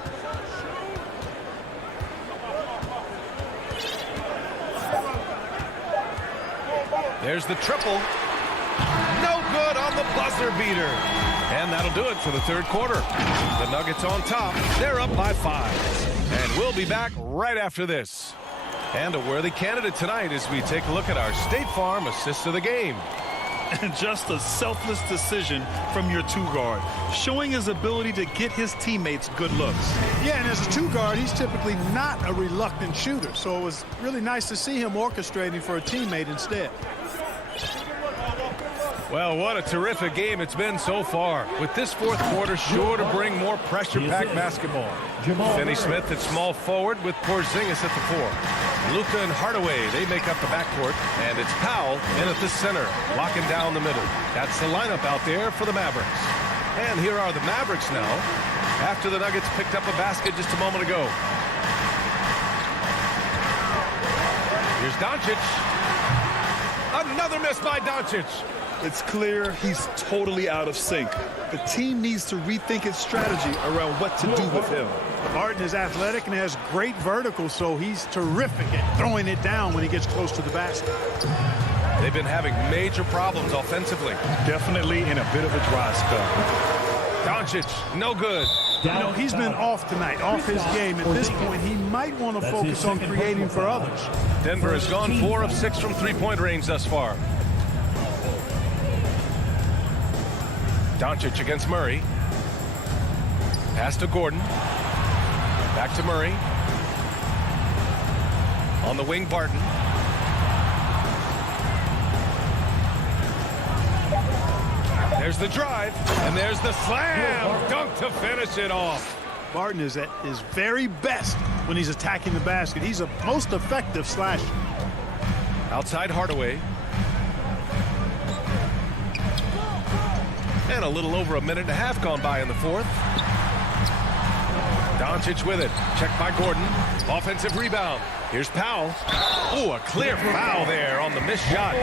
There's the triple. No good buzzer beater. And that'll do it for the third quarter. The Nuggets on top. They're up by 5. And we'll be back right after this. And a worthy candidate tonight as we take a look at our State Farm assist of the game. And just a selfless decision from your two-guard, showing his ability to get his teammates good looks. Yeah, and as a two-guard, he's typically not a reluctant shooter, so it was really nice to see him orchestrating for a teammate instead. Well, what a terrific game it's been so far. With this fourth quarter sure to bring more pressure-packed basketball. Finney Smith at small forward with Porzingis at the 4. Luka and Hardaway, they make up the backcourt. And it's Powell in at the center, locking down the middle. That's the lineup out there for the Mavericks. And here are the Mavericks now, after the Nuggets picked up a basket just a moment ago. Here's Doncic. Another miss by Doncic. It's clear he's totally out of sync. The team needs to rethink its strategy around what to do with him. Barton is athletic and has great vertical, so he's terrific at throwing it down when he gets close to the basket. They've been having major problems offensively. Definitely in a bit of a dry spell. Doncic, no good. You know, he's been off tonight, off his game. At this point, he might want to focus on creating for others. Denver has gone 4 of 6 from three-point range thus far. Doncic against Murray. Pass to Gordon. Back to Murray. On the wing, Barton. There's the drive, and there's the slam. Dunk to finish it off. Barton is at his very best when he's attacking the basket. He's a most effective slasher. Outside Hardaway. And a little over a minute and a half gone by in the fourth. Doncic with it. Checked by Gordon. Offensive rebound. Here's Powell. Oh, a clear foul there on the missed shot.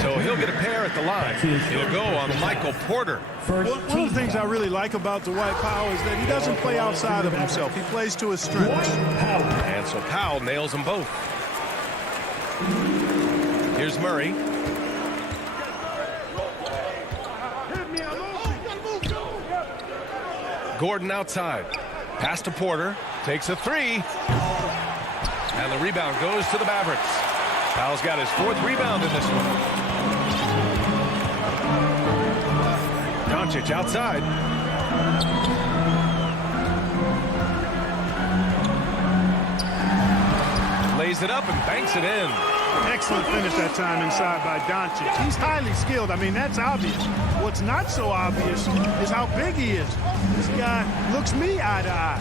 So he'll get a pair at the line. He'll go on Michael Porter. One of the things I really like about Dwight Powell is that he doesn't play outside of himself. He plays to his strengths. And so Powell nails them both. Here's Murray. Gordon outside. Pass to Porter. Takes a 3. And the rebound goes to the Mavericks. Powell's got his 4th rebound in this one. Doncic outside. Lays it up and banks it in. Excellent finish that time inside by Doncic. He's highly skilled. I mean, that's obvious. What's not so obvious is how big he is. This guy looks me eye to eye.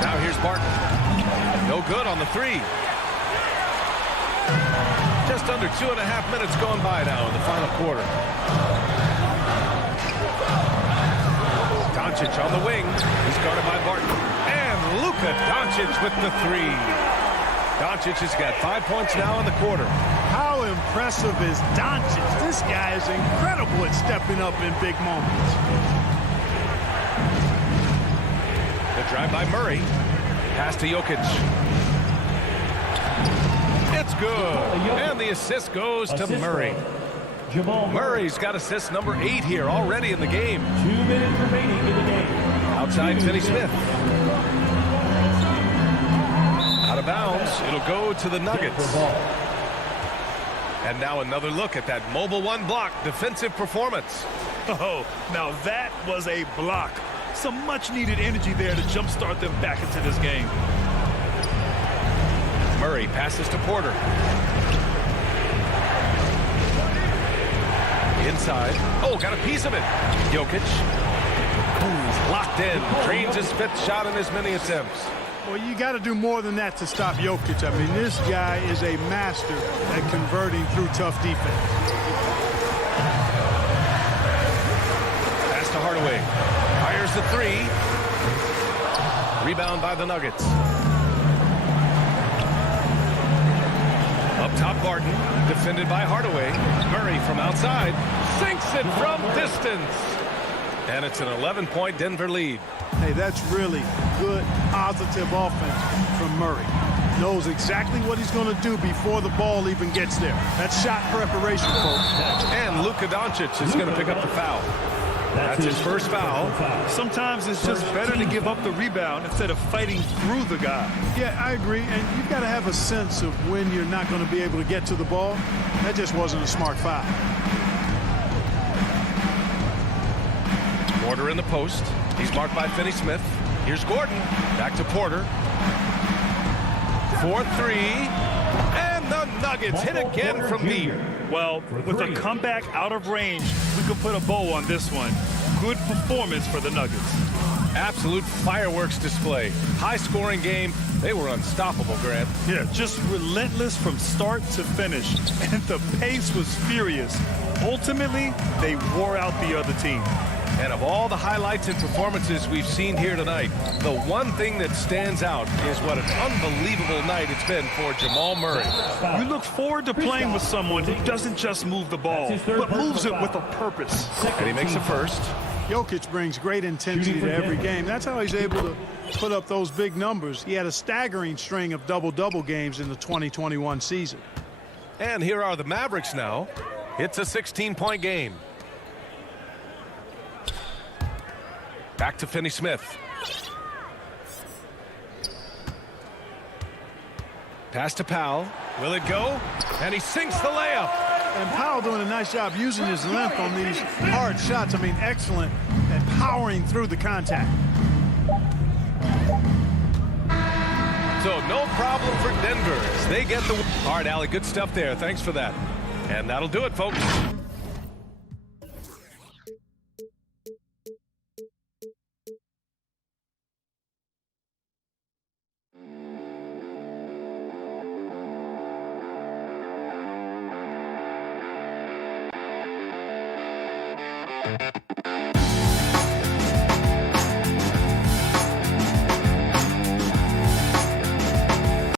Now here's Barton. No good on the 3. Just under 2.5 minutes gone by now in the final quarter. Doncic on the wing. He's guarded by Barton. And Luka Doncic with the 3. Doncic has got 5 points now in the quarter. How impressive is Doncic? This guy is incredible at stepping up in big moments. The drive by Murray. Pass to Jokic. It's good. And the assist goes to Murray. Murray's got assist number 8 here already in the game. 2 minutes remaining in the game. Outside Finney Smith. Out of bounds. It'll go to the Nuggets. And now another look at that mobile 1 block defensive performance. Oh, now that was a block. Some much-needed energy there to jumpstart them back into this game. Murray passes to Porter. Inside. Oh, got a piece of it. Jokic. He's locked in. Drains his 5th shot in as many attempts. Well, you got to do more than that to stop Jokic. I mean, this guy is a master at converting through tough defense. Pass to Hardaway. Fires the 3. Rebound by the Nuggets. Up top, Barton. Defended by Hardaway. Murray from outside. Sinks it from distance. And it's an 11-point Denver lead. Hey, that's really good, positive offense from Murray. knows exactly what he's going to do before the ball even gets there. That's shot preparation, folks. And Luka Doncic is going to pick up the foul. That's his first foul. Sometimes it's just better to give up the rebound instead of fighting through the guy. Yeah, I agree. And you've got to have a sense of when you're not going to be able to get to the ball. That just wasn't a smart foul. Porter in the post. He's marked by Finney-Smith. Here's Gordon. Back to Porter. 4-3. And the Nuggets hit again from deep. Well, with a comeback out of range, we could put a bow on this one. Good performance for the Nuggets. Absolute fireworks display. High-scoring game. They were unstoppable, Grant. Yeah, just relentless from start to finish. And the pace was furious. Ultimately, they wore out the other team. And of all the highlights and performances we've seen here tonight, the one thing that stands out is what an unbelievable night it's been for Jamal Murray. You look forward to playing with someone who doesn't just move the ball, but moves it with a purpose. And he makes the first. Jokic brings great intensity to every game. That's how he's able to put up those big numbers. He had a staggering string of double-double games in the 2021 season. And here are the Mavericks now. It's a 16-point game. Back to Finney-Smith. Pass to Powell. Will it go? And he sinks the layup. And Powell doing a nice job using his length on these hard shots. I mean, excellent at powering through the contact. So no problem for Denver as they get the... All right, Allie, good stuff there. Thanks for that. And that'll do it, folks.